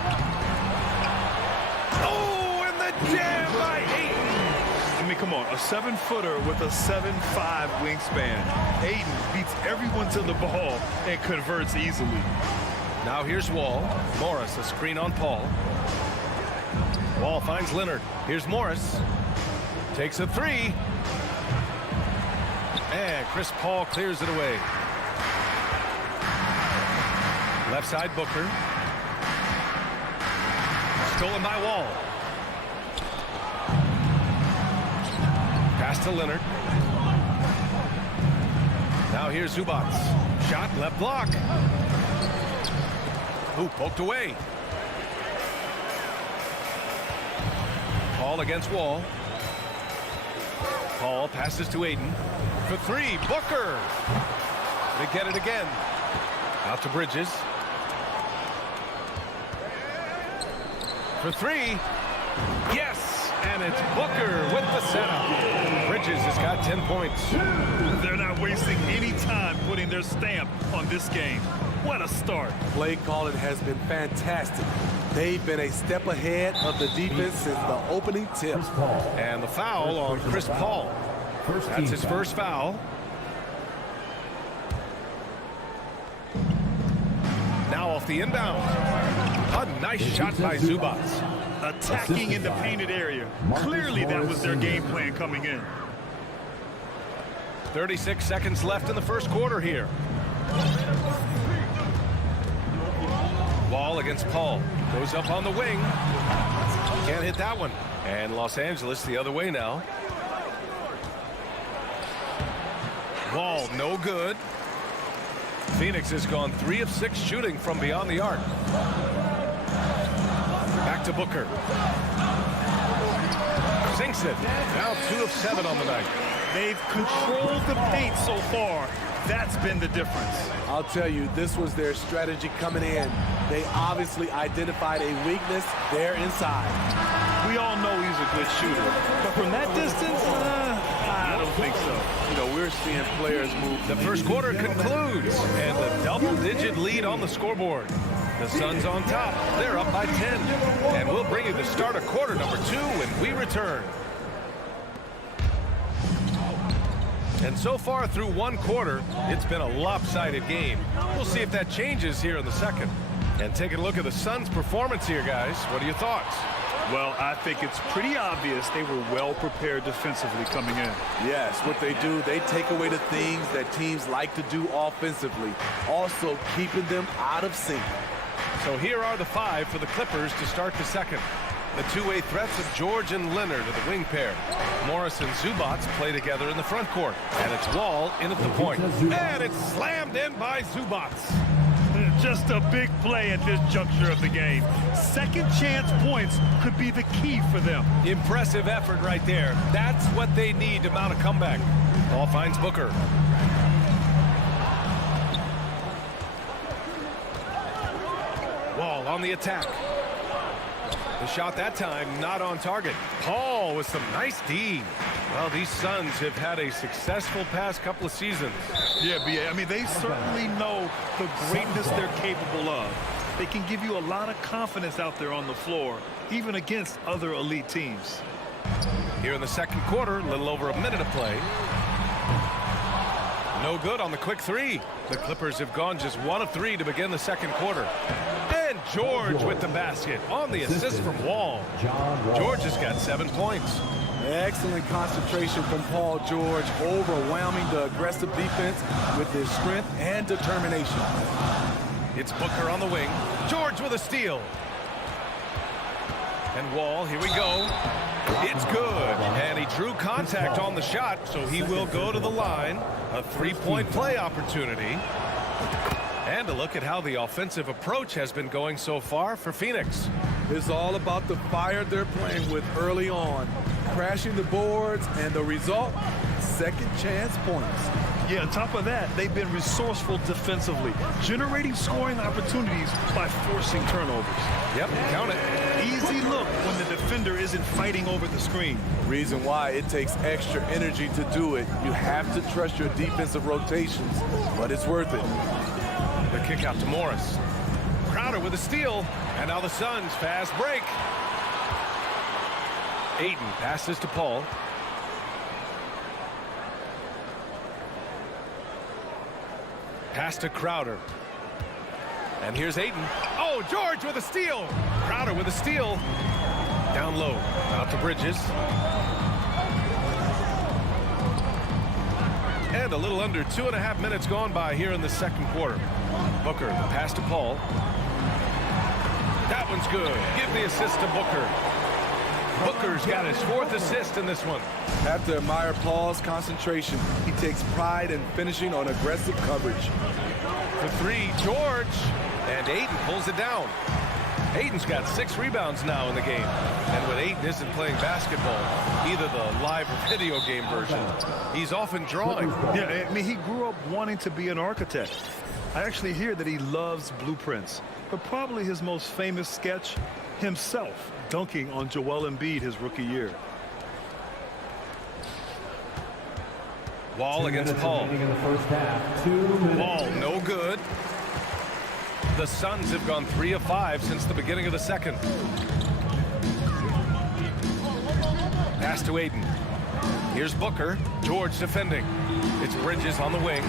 Oh, and the jam by Ayton. I mean, come on, a 7-footer with a 7'5" wingspan. Ayton beats everyone to the ball and converts easily. Now here's Wall. Morris, a screen on Paul. Wall finds Leonard. Here's Morris. Takes a 3. And Chris Paul clears it away. Left side Booker. Stolen by Wall. Pass to Leonard. Now here's Zubac. Shot left block. Ooh, poked away. Paul against Wall. Paul passes to Ayton. For 3, Booker. They get it again. Out to Bridges. For 3. Yes! And it's Booker with the setup. Bridges has got 10 points. They're not wasting any time putting their stamp on this game. What a start. Play calling has been fantastic. They've been a step ahead of the defense since the opening tip. And the foul on Chris Paul. That's his first foul. Now off the inbound. A nice shot by Zubac. Attacking in the painted area. Clearly that was their game plan coming in. 36 seconds left in the first quarter here. Wall against Paul. Goes up on the wing. Can't hit that one. And Los Angeles the other way now. Wall, no good. Phoenix has gone 3 of 6 shooting from beyond the arc. Back to Booker. Sinks it. Now 2 of 7 on the night. They've controlled the paint so far. That's been the difference. I'll tell you, this was their strategy coming in. They obviously identified a weakness there inside. We all know he's a good shooter, but from that distance, I don't think so. You know, we're seeing players move. The first quarter concludes, and the double-digit lead on the scoreboard. The Suns on top. They're up by 10. And we'll bring you the start of quarter number 2 when we return. And so far through one quarter, it's been a lopsided game. We'll see if that changes here in the second. And taking a look at the Suns' performance here, guys. What are your thoughts? Well, I think it's pretty obvious they were well prepared defensively coming in. Yes, what they do, they take away the things that teams like to do offensively, also keeping them out of sync. So here are the 5 for the Clippers to start the second. The two-way threats of George and Leonard are the wing pair. Morris and Zubac play together in the front court. And it's Wall in at the point. And it's slammed in by Zubac. Just a big play at this juncture of the game. Second chance points could be the key for them. Impressive effort right there. That's what they need to mount a comeback. Ball finds Booker. Wall on the attack. The shot that time not on target. Paul with some nice D. Well, these Suns have had a successful past couple of seasons. Yeah, B.A. I mean, they certainly know the greatness they're capable of. They can give you a lot of confidence out there on the floor, even against other elite teams. Here in the second quarter, a little over a minute of play. No good on the quick 3. The Clippers have gone just 1 of 3 to begin the second quarter. And George with the basket on the assist from Wall. George has got 7 points. Excellent concentration from Paul George, overwhelming the aggressive defense with his strength and determination. It's Booker on the wing. George with a steal. And Wall, here we go. It's good. And he drew contact on the shot, so he will go to the line. A 3-point play opportunity. And a look at how the offensive approach has been going so far for Phoenix. It's all about the fire they're playing with early on. Crashing the boards, and the result, second chance points. Yeah, on top of that, they've been resourceful defensively, generating scoring opportunities by forcing turnovers. Yep, count it. Easy look when the defender isn't fighting over the screen. Reason why it takes extra energy to do it. You have to trust your defensive rotations, but it's worth it. The kick out to Morris. Crowder with a steal, and now the Suns fast break. Ayton passes to Paul. Pass to Crowder. And here's Ayton. Oh, George with a steal. Crowder with a steal. Down low. Out to Bridges. And a little under 2.5 minutes gone by here in the second quarter. Booker, the pass to Paul. That one's good. Give the assist to Booker. Booker's got his 4th assist in this one. Have to admire Paul's concentration. He takes pride in finishing on aggressive coverage. For 3, George. And Ayton pulls it down. Ayton's got 6 rebounds now in the game. And when Ayton isn't playing basketball, either the live or video game version, he's often drawing. Yeah, I mean, he grew up wanting to be an architect. I actually hear that he loves blueprints. But probably his most famous sketch, himself dunking on Joel Embiid his rookie year. Wall against Paul. Wall, no good. The Suns have gone 3 of 5 since the beginning of the second. Pass to Ayton. Here's Booker. George defending. It's Bridges on the wing.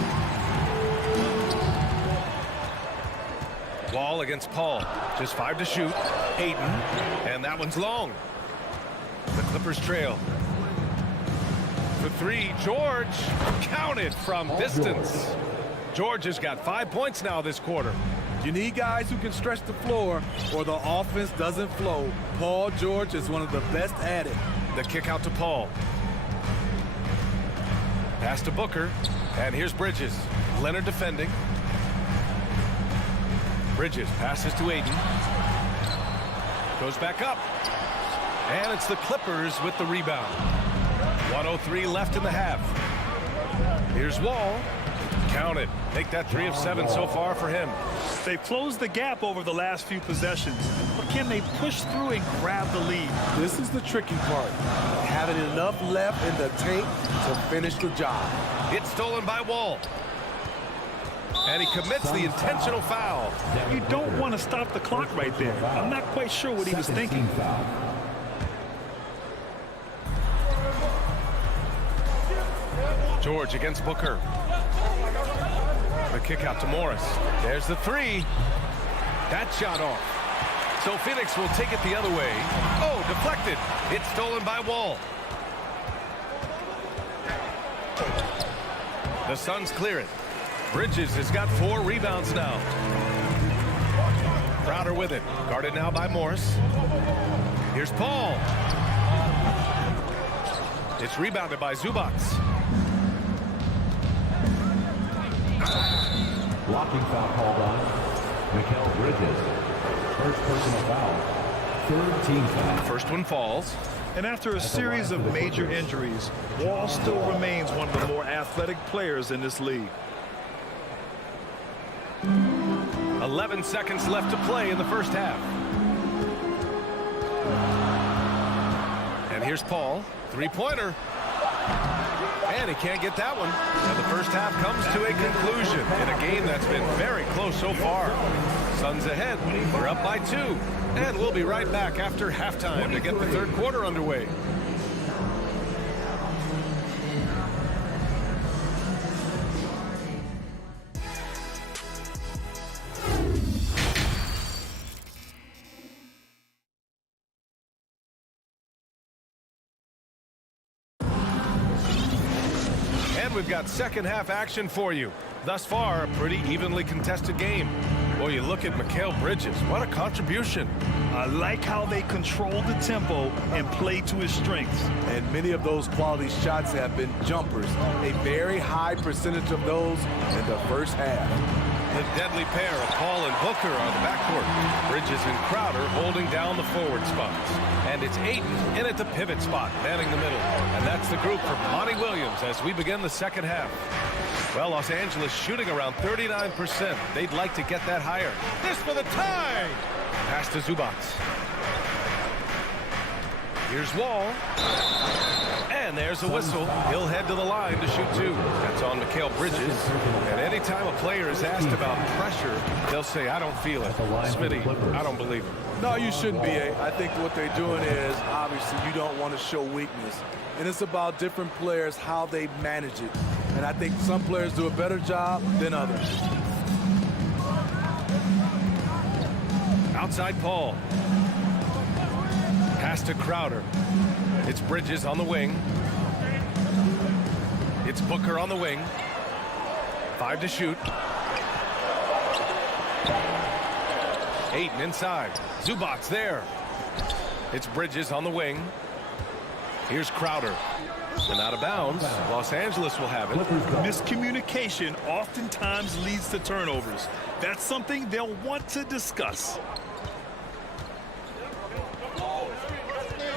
Wall against Paul. Just 5 to shoot. Ayton. And that one's long. The Clippers trail. For 3, George. Count it. Counted from distance. George has got 5 points now this quarter. You need guys who can stretch the floor or the offense doesn't flow. Paul George is one of the best at it. The kick out to Paul. Pass to Booker. And here's Bridges. Leonard defending. Bridges passes to Ayton. Goes back up. And it's the Clippers with the rebound. 1:03 left in the half. Here's Wall. Counted. Make that 3 of 7 so far for him. They've closed the gap over the last few possessions, but can they push through and grab the lead? This is the tricky part. Having enough left in the tank to finish the job. It's stolen by Wall. And he commits the intentional foul. You don't want to stop the clock right there. I'm not quite sure what he was thinking. George against Booker. The kick out to Morris. There's the 3. That shot off. So Phoenix will take it the other way. Oh, deflected. It's stolen by Wall. The Suns clear it. Bridges has got 4 rebounds now. Crowder with it. Guarded now by Morris. Here's Paul. It's rebounded by Zubac. Blocking foul called on Mikal Bridges. First personal foul. Third team foul. First one falls. And after a series of major injuries, Wall still remains one of the more athletic players in this league. 11 seconds left to play in the first half. And here's Paul. 3-pointer. And he can't get that one. And the first half comes to a conclusion in a game that's been very close so far. Suns ahead. We're up by 2. And we'll be right back after halftime to get the third quarter underway. We've got second half action for you. Thus far, a pretty evenly contested game. Boy, you look at Mikal Bridges. What a contribution. I like how they control the tempo and play to his strengths. And many of those quality shots have been jumpers. A very high percentage of those in the first half. The deadly pair of Paul and Booker on the backcourt. Bridges and Crowder holding down the forward spots. And it's Ayton in at the pivot spot, manning the middle. And that's the group for Monty Williams as we begin the second half. Well, Los Angeles shooting around 39%. They'd like to get that higher. This for the tie! Pass to Zubac. Here's Wall. And there's a whistle. He'll head to the line to shoot 2. That's on Mikal Bridges. And anytime a player is asked about pressure, they'll say, I don't feel it. Smitty, I don't believe it. No, you shouldn't be. I think what they're doing is, obviously, you don't want to show weakness. And it's about different players, how they manage it. And I think some players do a better job than others. Outside Paul. Pass to Crowder. It's Bridges on the wing. It's Booker on the wing. 5 to shoot. Ayton inside. Zubac there. It's Bridges on the wing. Here's Crowder. And out of bounds. Los Angeles will have it. Miscommunication oftentimes leads to turnovers. That's something they'll want to discuss.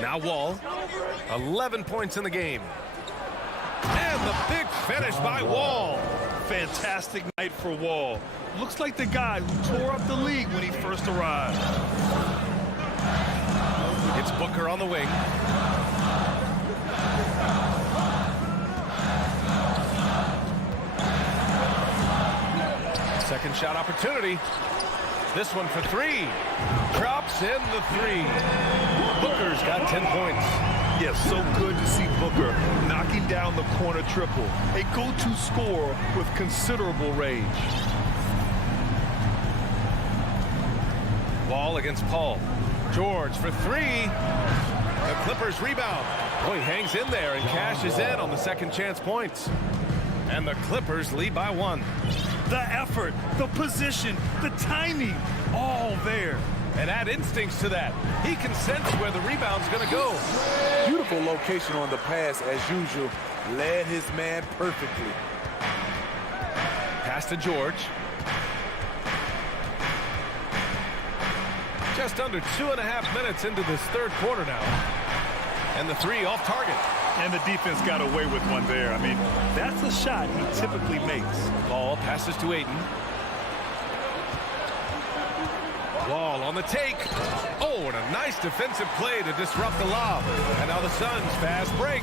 Now Wall. 11 points in the game. And the big finish by Wall. Fantastic night for Wall. Looks like the guy who tore up the league when he first arrived. It's Booker on the wing. Second shot opportunity. This one for 3. Drops in the 3. Booker's got 10 points. Yes, so good to see Booker knocking down the corner triple. A go-to scorer with considerable range. Wall against Paul. George for 3. The Clippers rebound. Boy, hangs in there and cashes in on the second chance points. And the Clippers lead by 1. The effort, the position, the timing, all there. And add instincts to that. He can sense where the rebound's going to go. Beautiful location on the pass as usual. Led his man perfectly. Pass to George. Just under 2.5 minutes into this third quarter now. And the 3 off target. And the defense got away with one there. I mean, that's a shot he typically makes. Ball passes to Ayton. Wall on the take. Oh, and a nice defensive play to disrupt the lob. And now the Suns fast break.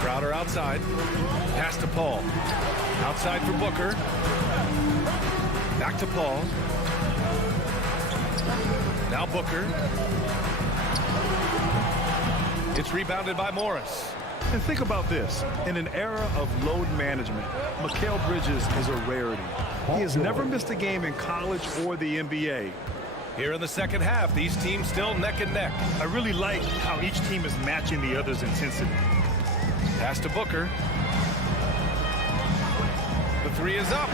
Crowder outside. Pass to Paul. Outside for Booker. Back to Paul. Now Booker. It's rebounded by Morris. And think about this. In an era of load management, Mikal Bridges is a rarity. He has never missed a game in college or the NBA. Here in the second half, these teams still neck and neck. I really like how each team is matching the other's intensity. Pass to Booker. The 3 is up.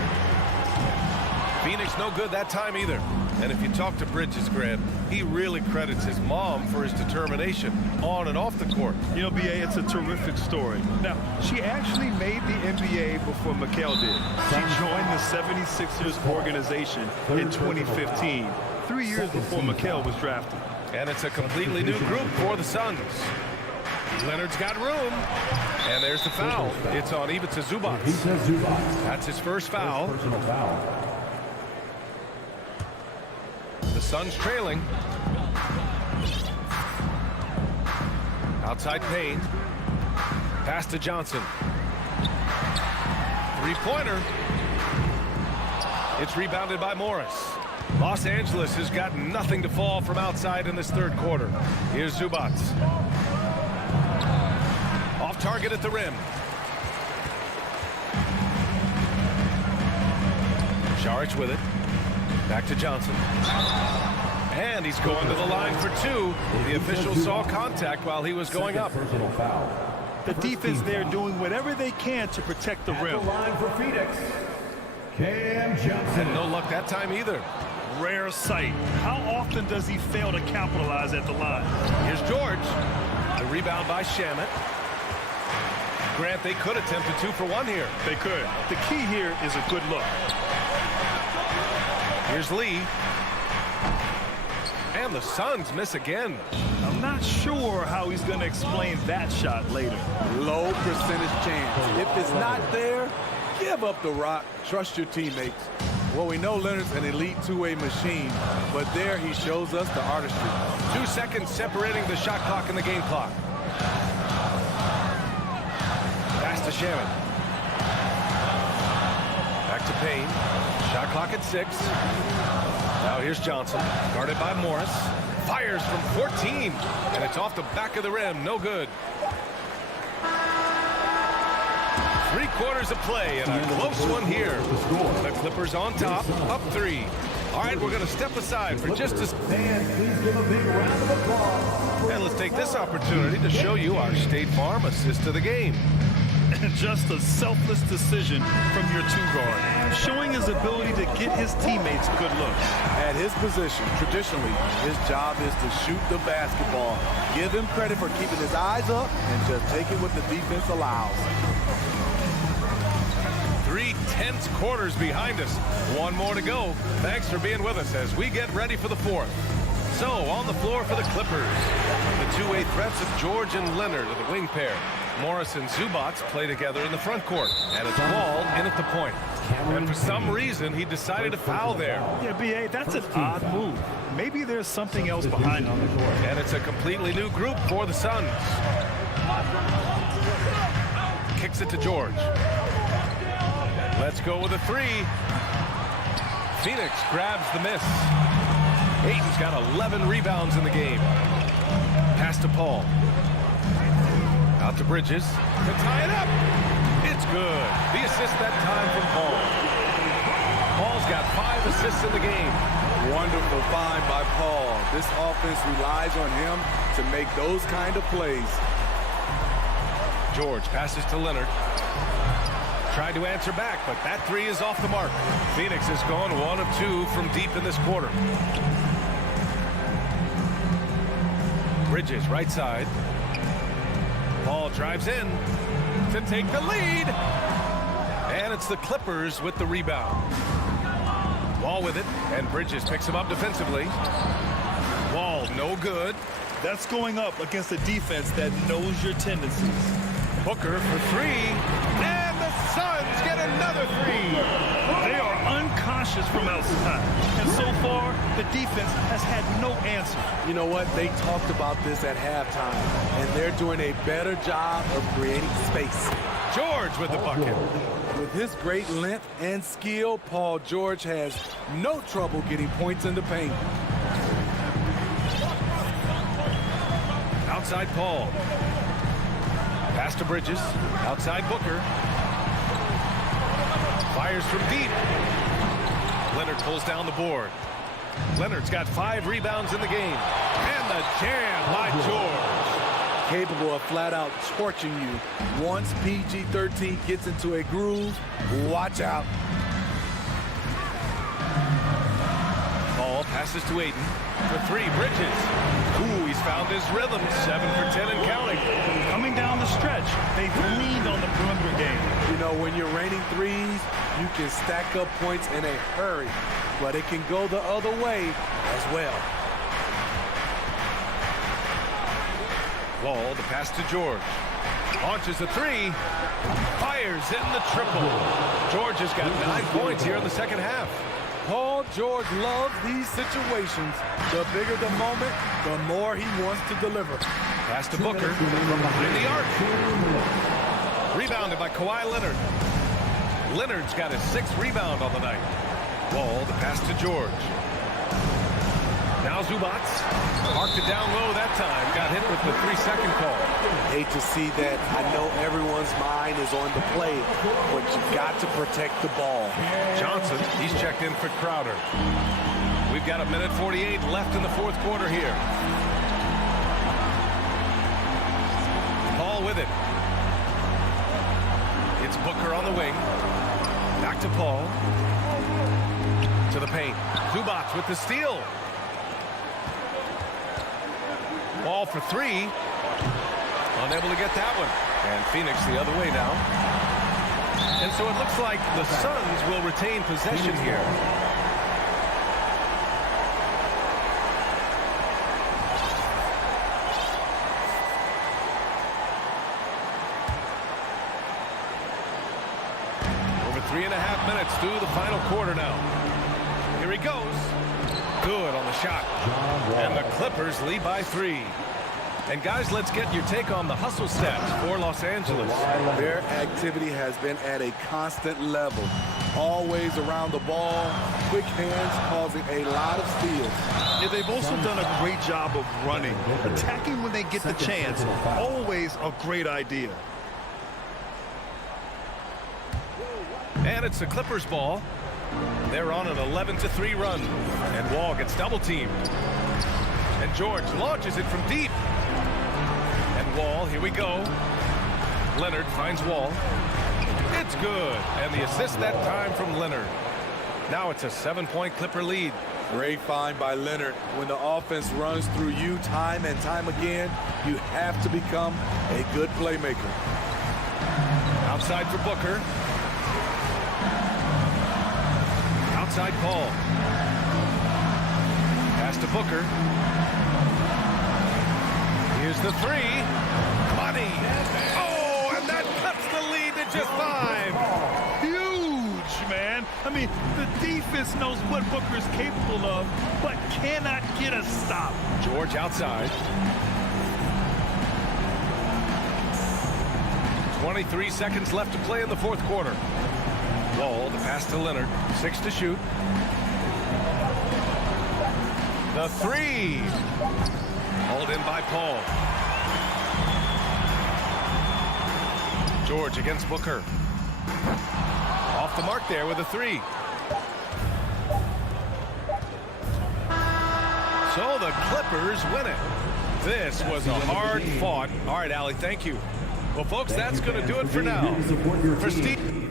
Phoenix no good that time either. And if you talk to Bridges, Grant, he really credits his mom for his determination on and off the court. You know, B.A., it's a terrific story. Now, she actually made the NBA before Mikal did. She joined the 76ers organization in 2015, 3 years before Mikal was drafted. And it's a completely new group for the Suns. Leonard's got room. And there's the foul. It's on Ivica Zubac. That's his first foul. Personal foul. The Suns trailing. Outside Payne. Pass to Johnson. Three-pointer. It's rebounded by Morris. Los Angeles has got nothing to fall from outside in this third quarter. Here's Zubac. Off target at the rim. Šarić with it. Back to Johnson. And he's going to the line for 2. The official saw contact while he was going up. Personal foul. The defense there doing whatever they can to protect the rim. The line for Phoenix. Cam Johnson. And no luck that time either. Rare sight. How often does he fail to capitalize at the line? Here's George. The rebound by Shamet. Grant, they could attempt a 2 for 1 here. They could. The key here is a good look. Here's Lee. And the Suns miss again. I'm not sure how he's going to explain that shot later. Low percentage chance. If it's not there, give up the rock. Trust your teammates. Well, we know Leonard's an elite two-way machine, but there he shows us the artistry. 2 seconds separating the shot clock and the game clock. Pass to Shamet. Back to Payne. Shot clock at 6. Now here's Johnson, guarded by Morris. Fires from 14, and it's off the back of the rim. No good. 3 quarters of play, and a close one here. The Clippers on top, up 3. All right, we're going to step aside for just a And please give a big round of applause. And let's take this opportunity to show you our State Farm assist of the game. Just a selfless decision from your 2-guard, showing his ability to get his teammates good looks. At his position, traditionally, his job is to shoot the basketball. Give him credit for keeping his eyes up and just taking what the defense allows. 3 tense quarters behind us. 1 more to go. Thanks for being with us as we get ready for the 4th. So, on the floor for the Clippers, the two-way threats of George and Leonard are the wing pair. Morris and Zubac play together in the front court, and it's Wall in at the point. And for some reason, he decided to foul there. Yeah, B.A., that's an odd move. Maybe there's something else behind him. And it's a completely new group for the Suns. Kicks it to George. Let's go with a 3. Phoenix grabs the miss. Ayton's got 11 rebounds in the game. Pass to Paul. Out to Bridges to tie it up. It's good. The assist that time from Paul. Paul's got 5 assists in the game. Wonderful find by Paul. This offense relies on him to make those kind of plays. George passes to Leonard. Tried to answer back, but that three is off the mark. Phoenix has gone 1 of 2 from deep in this quarter. Bridges, right side. Paul drives in to take the lead. And it's the Clippers with the rebound. Wall with it, and Bridges picks him up defensively. Wall, no good. That's going up against a defense that knows your tendencies. Booker for three, and the Suns get another three. They are unconscious from outside, and so far, the defense has had no answer. You know what? They talked about this at halftime, and they're doing a better job of creating space. George with the bucket. With his great length and skill, Paul George has no trouble getting points in the paint. Outside Paul. Pass to Bridges. Outside Booker. Fires from deep. Leonard pulls down the board. Leonard's got 5 rebounds in the game. And the jam by George. Capable of flat out torching you. Once PG-13 gets into a groove, watch out. Paul passes to Aiden. For three, Bridges. Ooh, he's found his rhythm. 7 for 10 and counting. Coming down the stretch, they've leaned on the perimeter game. You know, when you're raining threes, you can stack up points in a hurry, but it can go the other way as well. Wall, the pass to George. Launches a three. Fires in the triple. George has got 9 points here in the second half. Paul George loves these situations. The bigger the moment, the more he wants to deliver. Pass to Booker from behind the arc. Rebounded by Kawhi Leonard. Leonard's got his 6th rebound on the night. Wall, the pass to George. Now Zubac marked it down low that time. Got hit with the 3-second call. Hate to see that. I know everyone's mind is on the play, but you got to protect the ball. Johnson, he's checked in for Crowder. We've got 1:48 left in the 4th quarter here. Paul with it. It's Booker on the wing. Back to Paul. To the paint. Zubac with the steal. Ball for 3. Unable to get that one. And Phoenix the other way now. And so it looks like the Suns will retain possession here. Over 3.5 minutes through the final quarter now. Here he goes. Good on the shot. And the Clippers lead by 3. And guys, let's get your take on the hustle stats for Los Angeles. Their activity has been at a constant level. Always around the ball, quick hands causing a lot of steals. Yeah, they've also done a great job of running. Attacking when they get the chance. Always a great idea. And it's the Clippers ball. They're on an 11-3 run. And Wall gets double-teamed. And George launches it from deep. And Wall, here we go. Leonard finds Wall. It's good. And the assist that time from Leonard. Now it's a 7-point Clipper lead. Great find by Leonard. When the offense runs through you time and time again, you have to become a good playmaker. Outside for Booker. Outside Paul. Pass to Booker. Here's the 3. Money. Oh, and that cuts the lead to just 5. Huge, man. I mean, the defense knows what Booker's capable of, but cannot get a stop. George outside. 23 seconds left to play in the 4th quarter. Wall, the pass to Leonard. 6 to shoot. The 3. Hauled in by Paul. George against Booker. Off the mark there with a 3. So the Clippers win it. This was a hard fought. All right, Allie, thank you. Well, folks, that's going to do it for now. For Steve.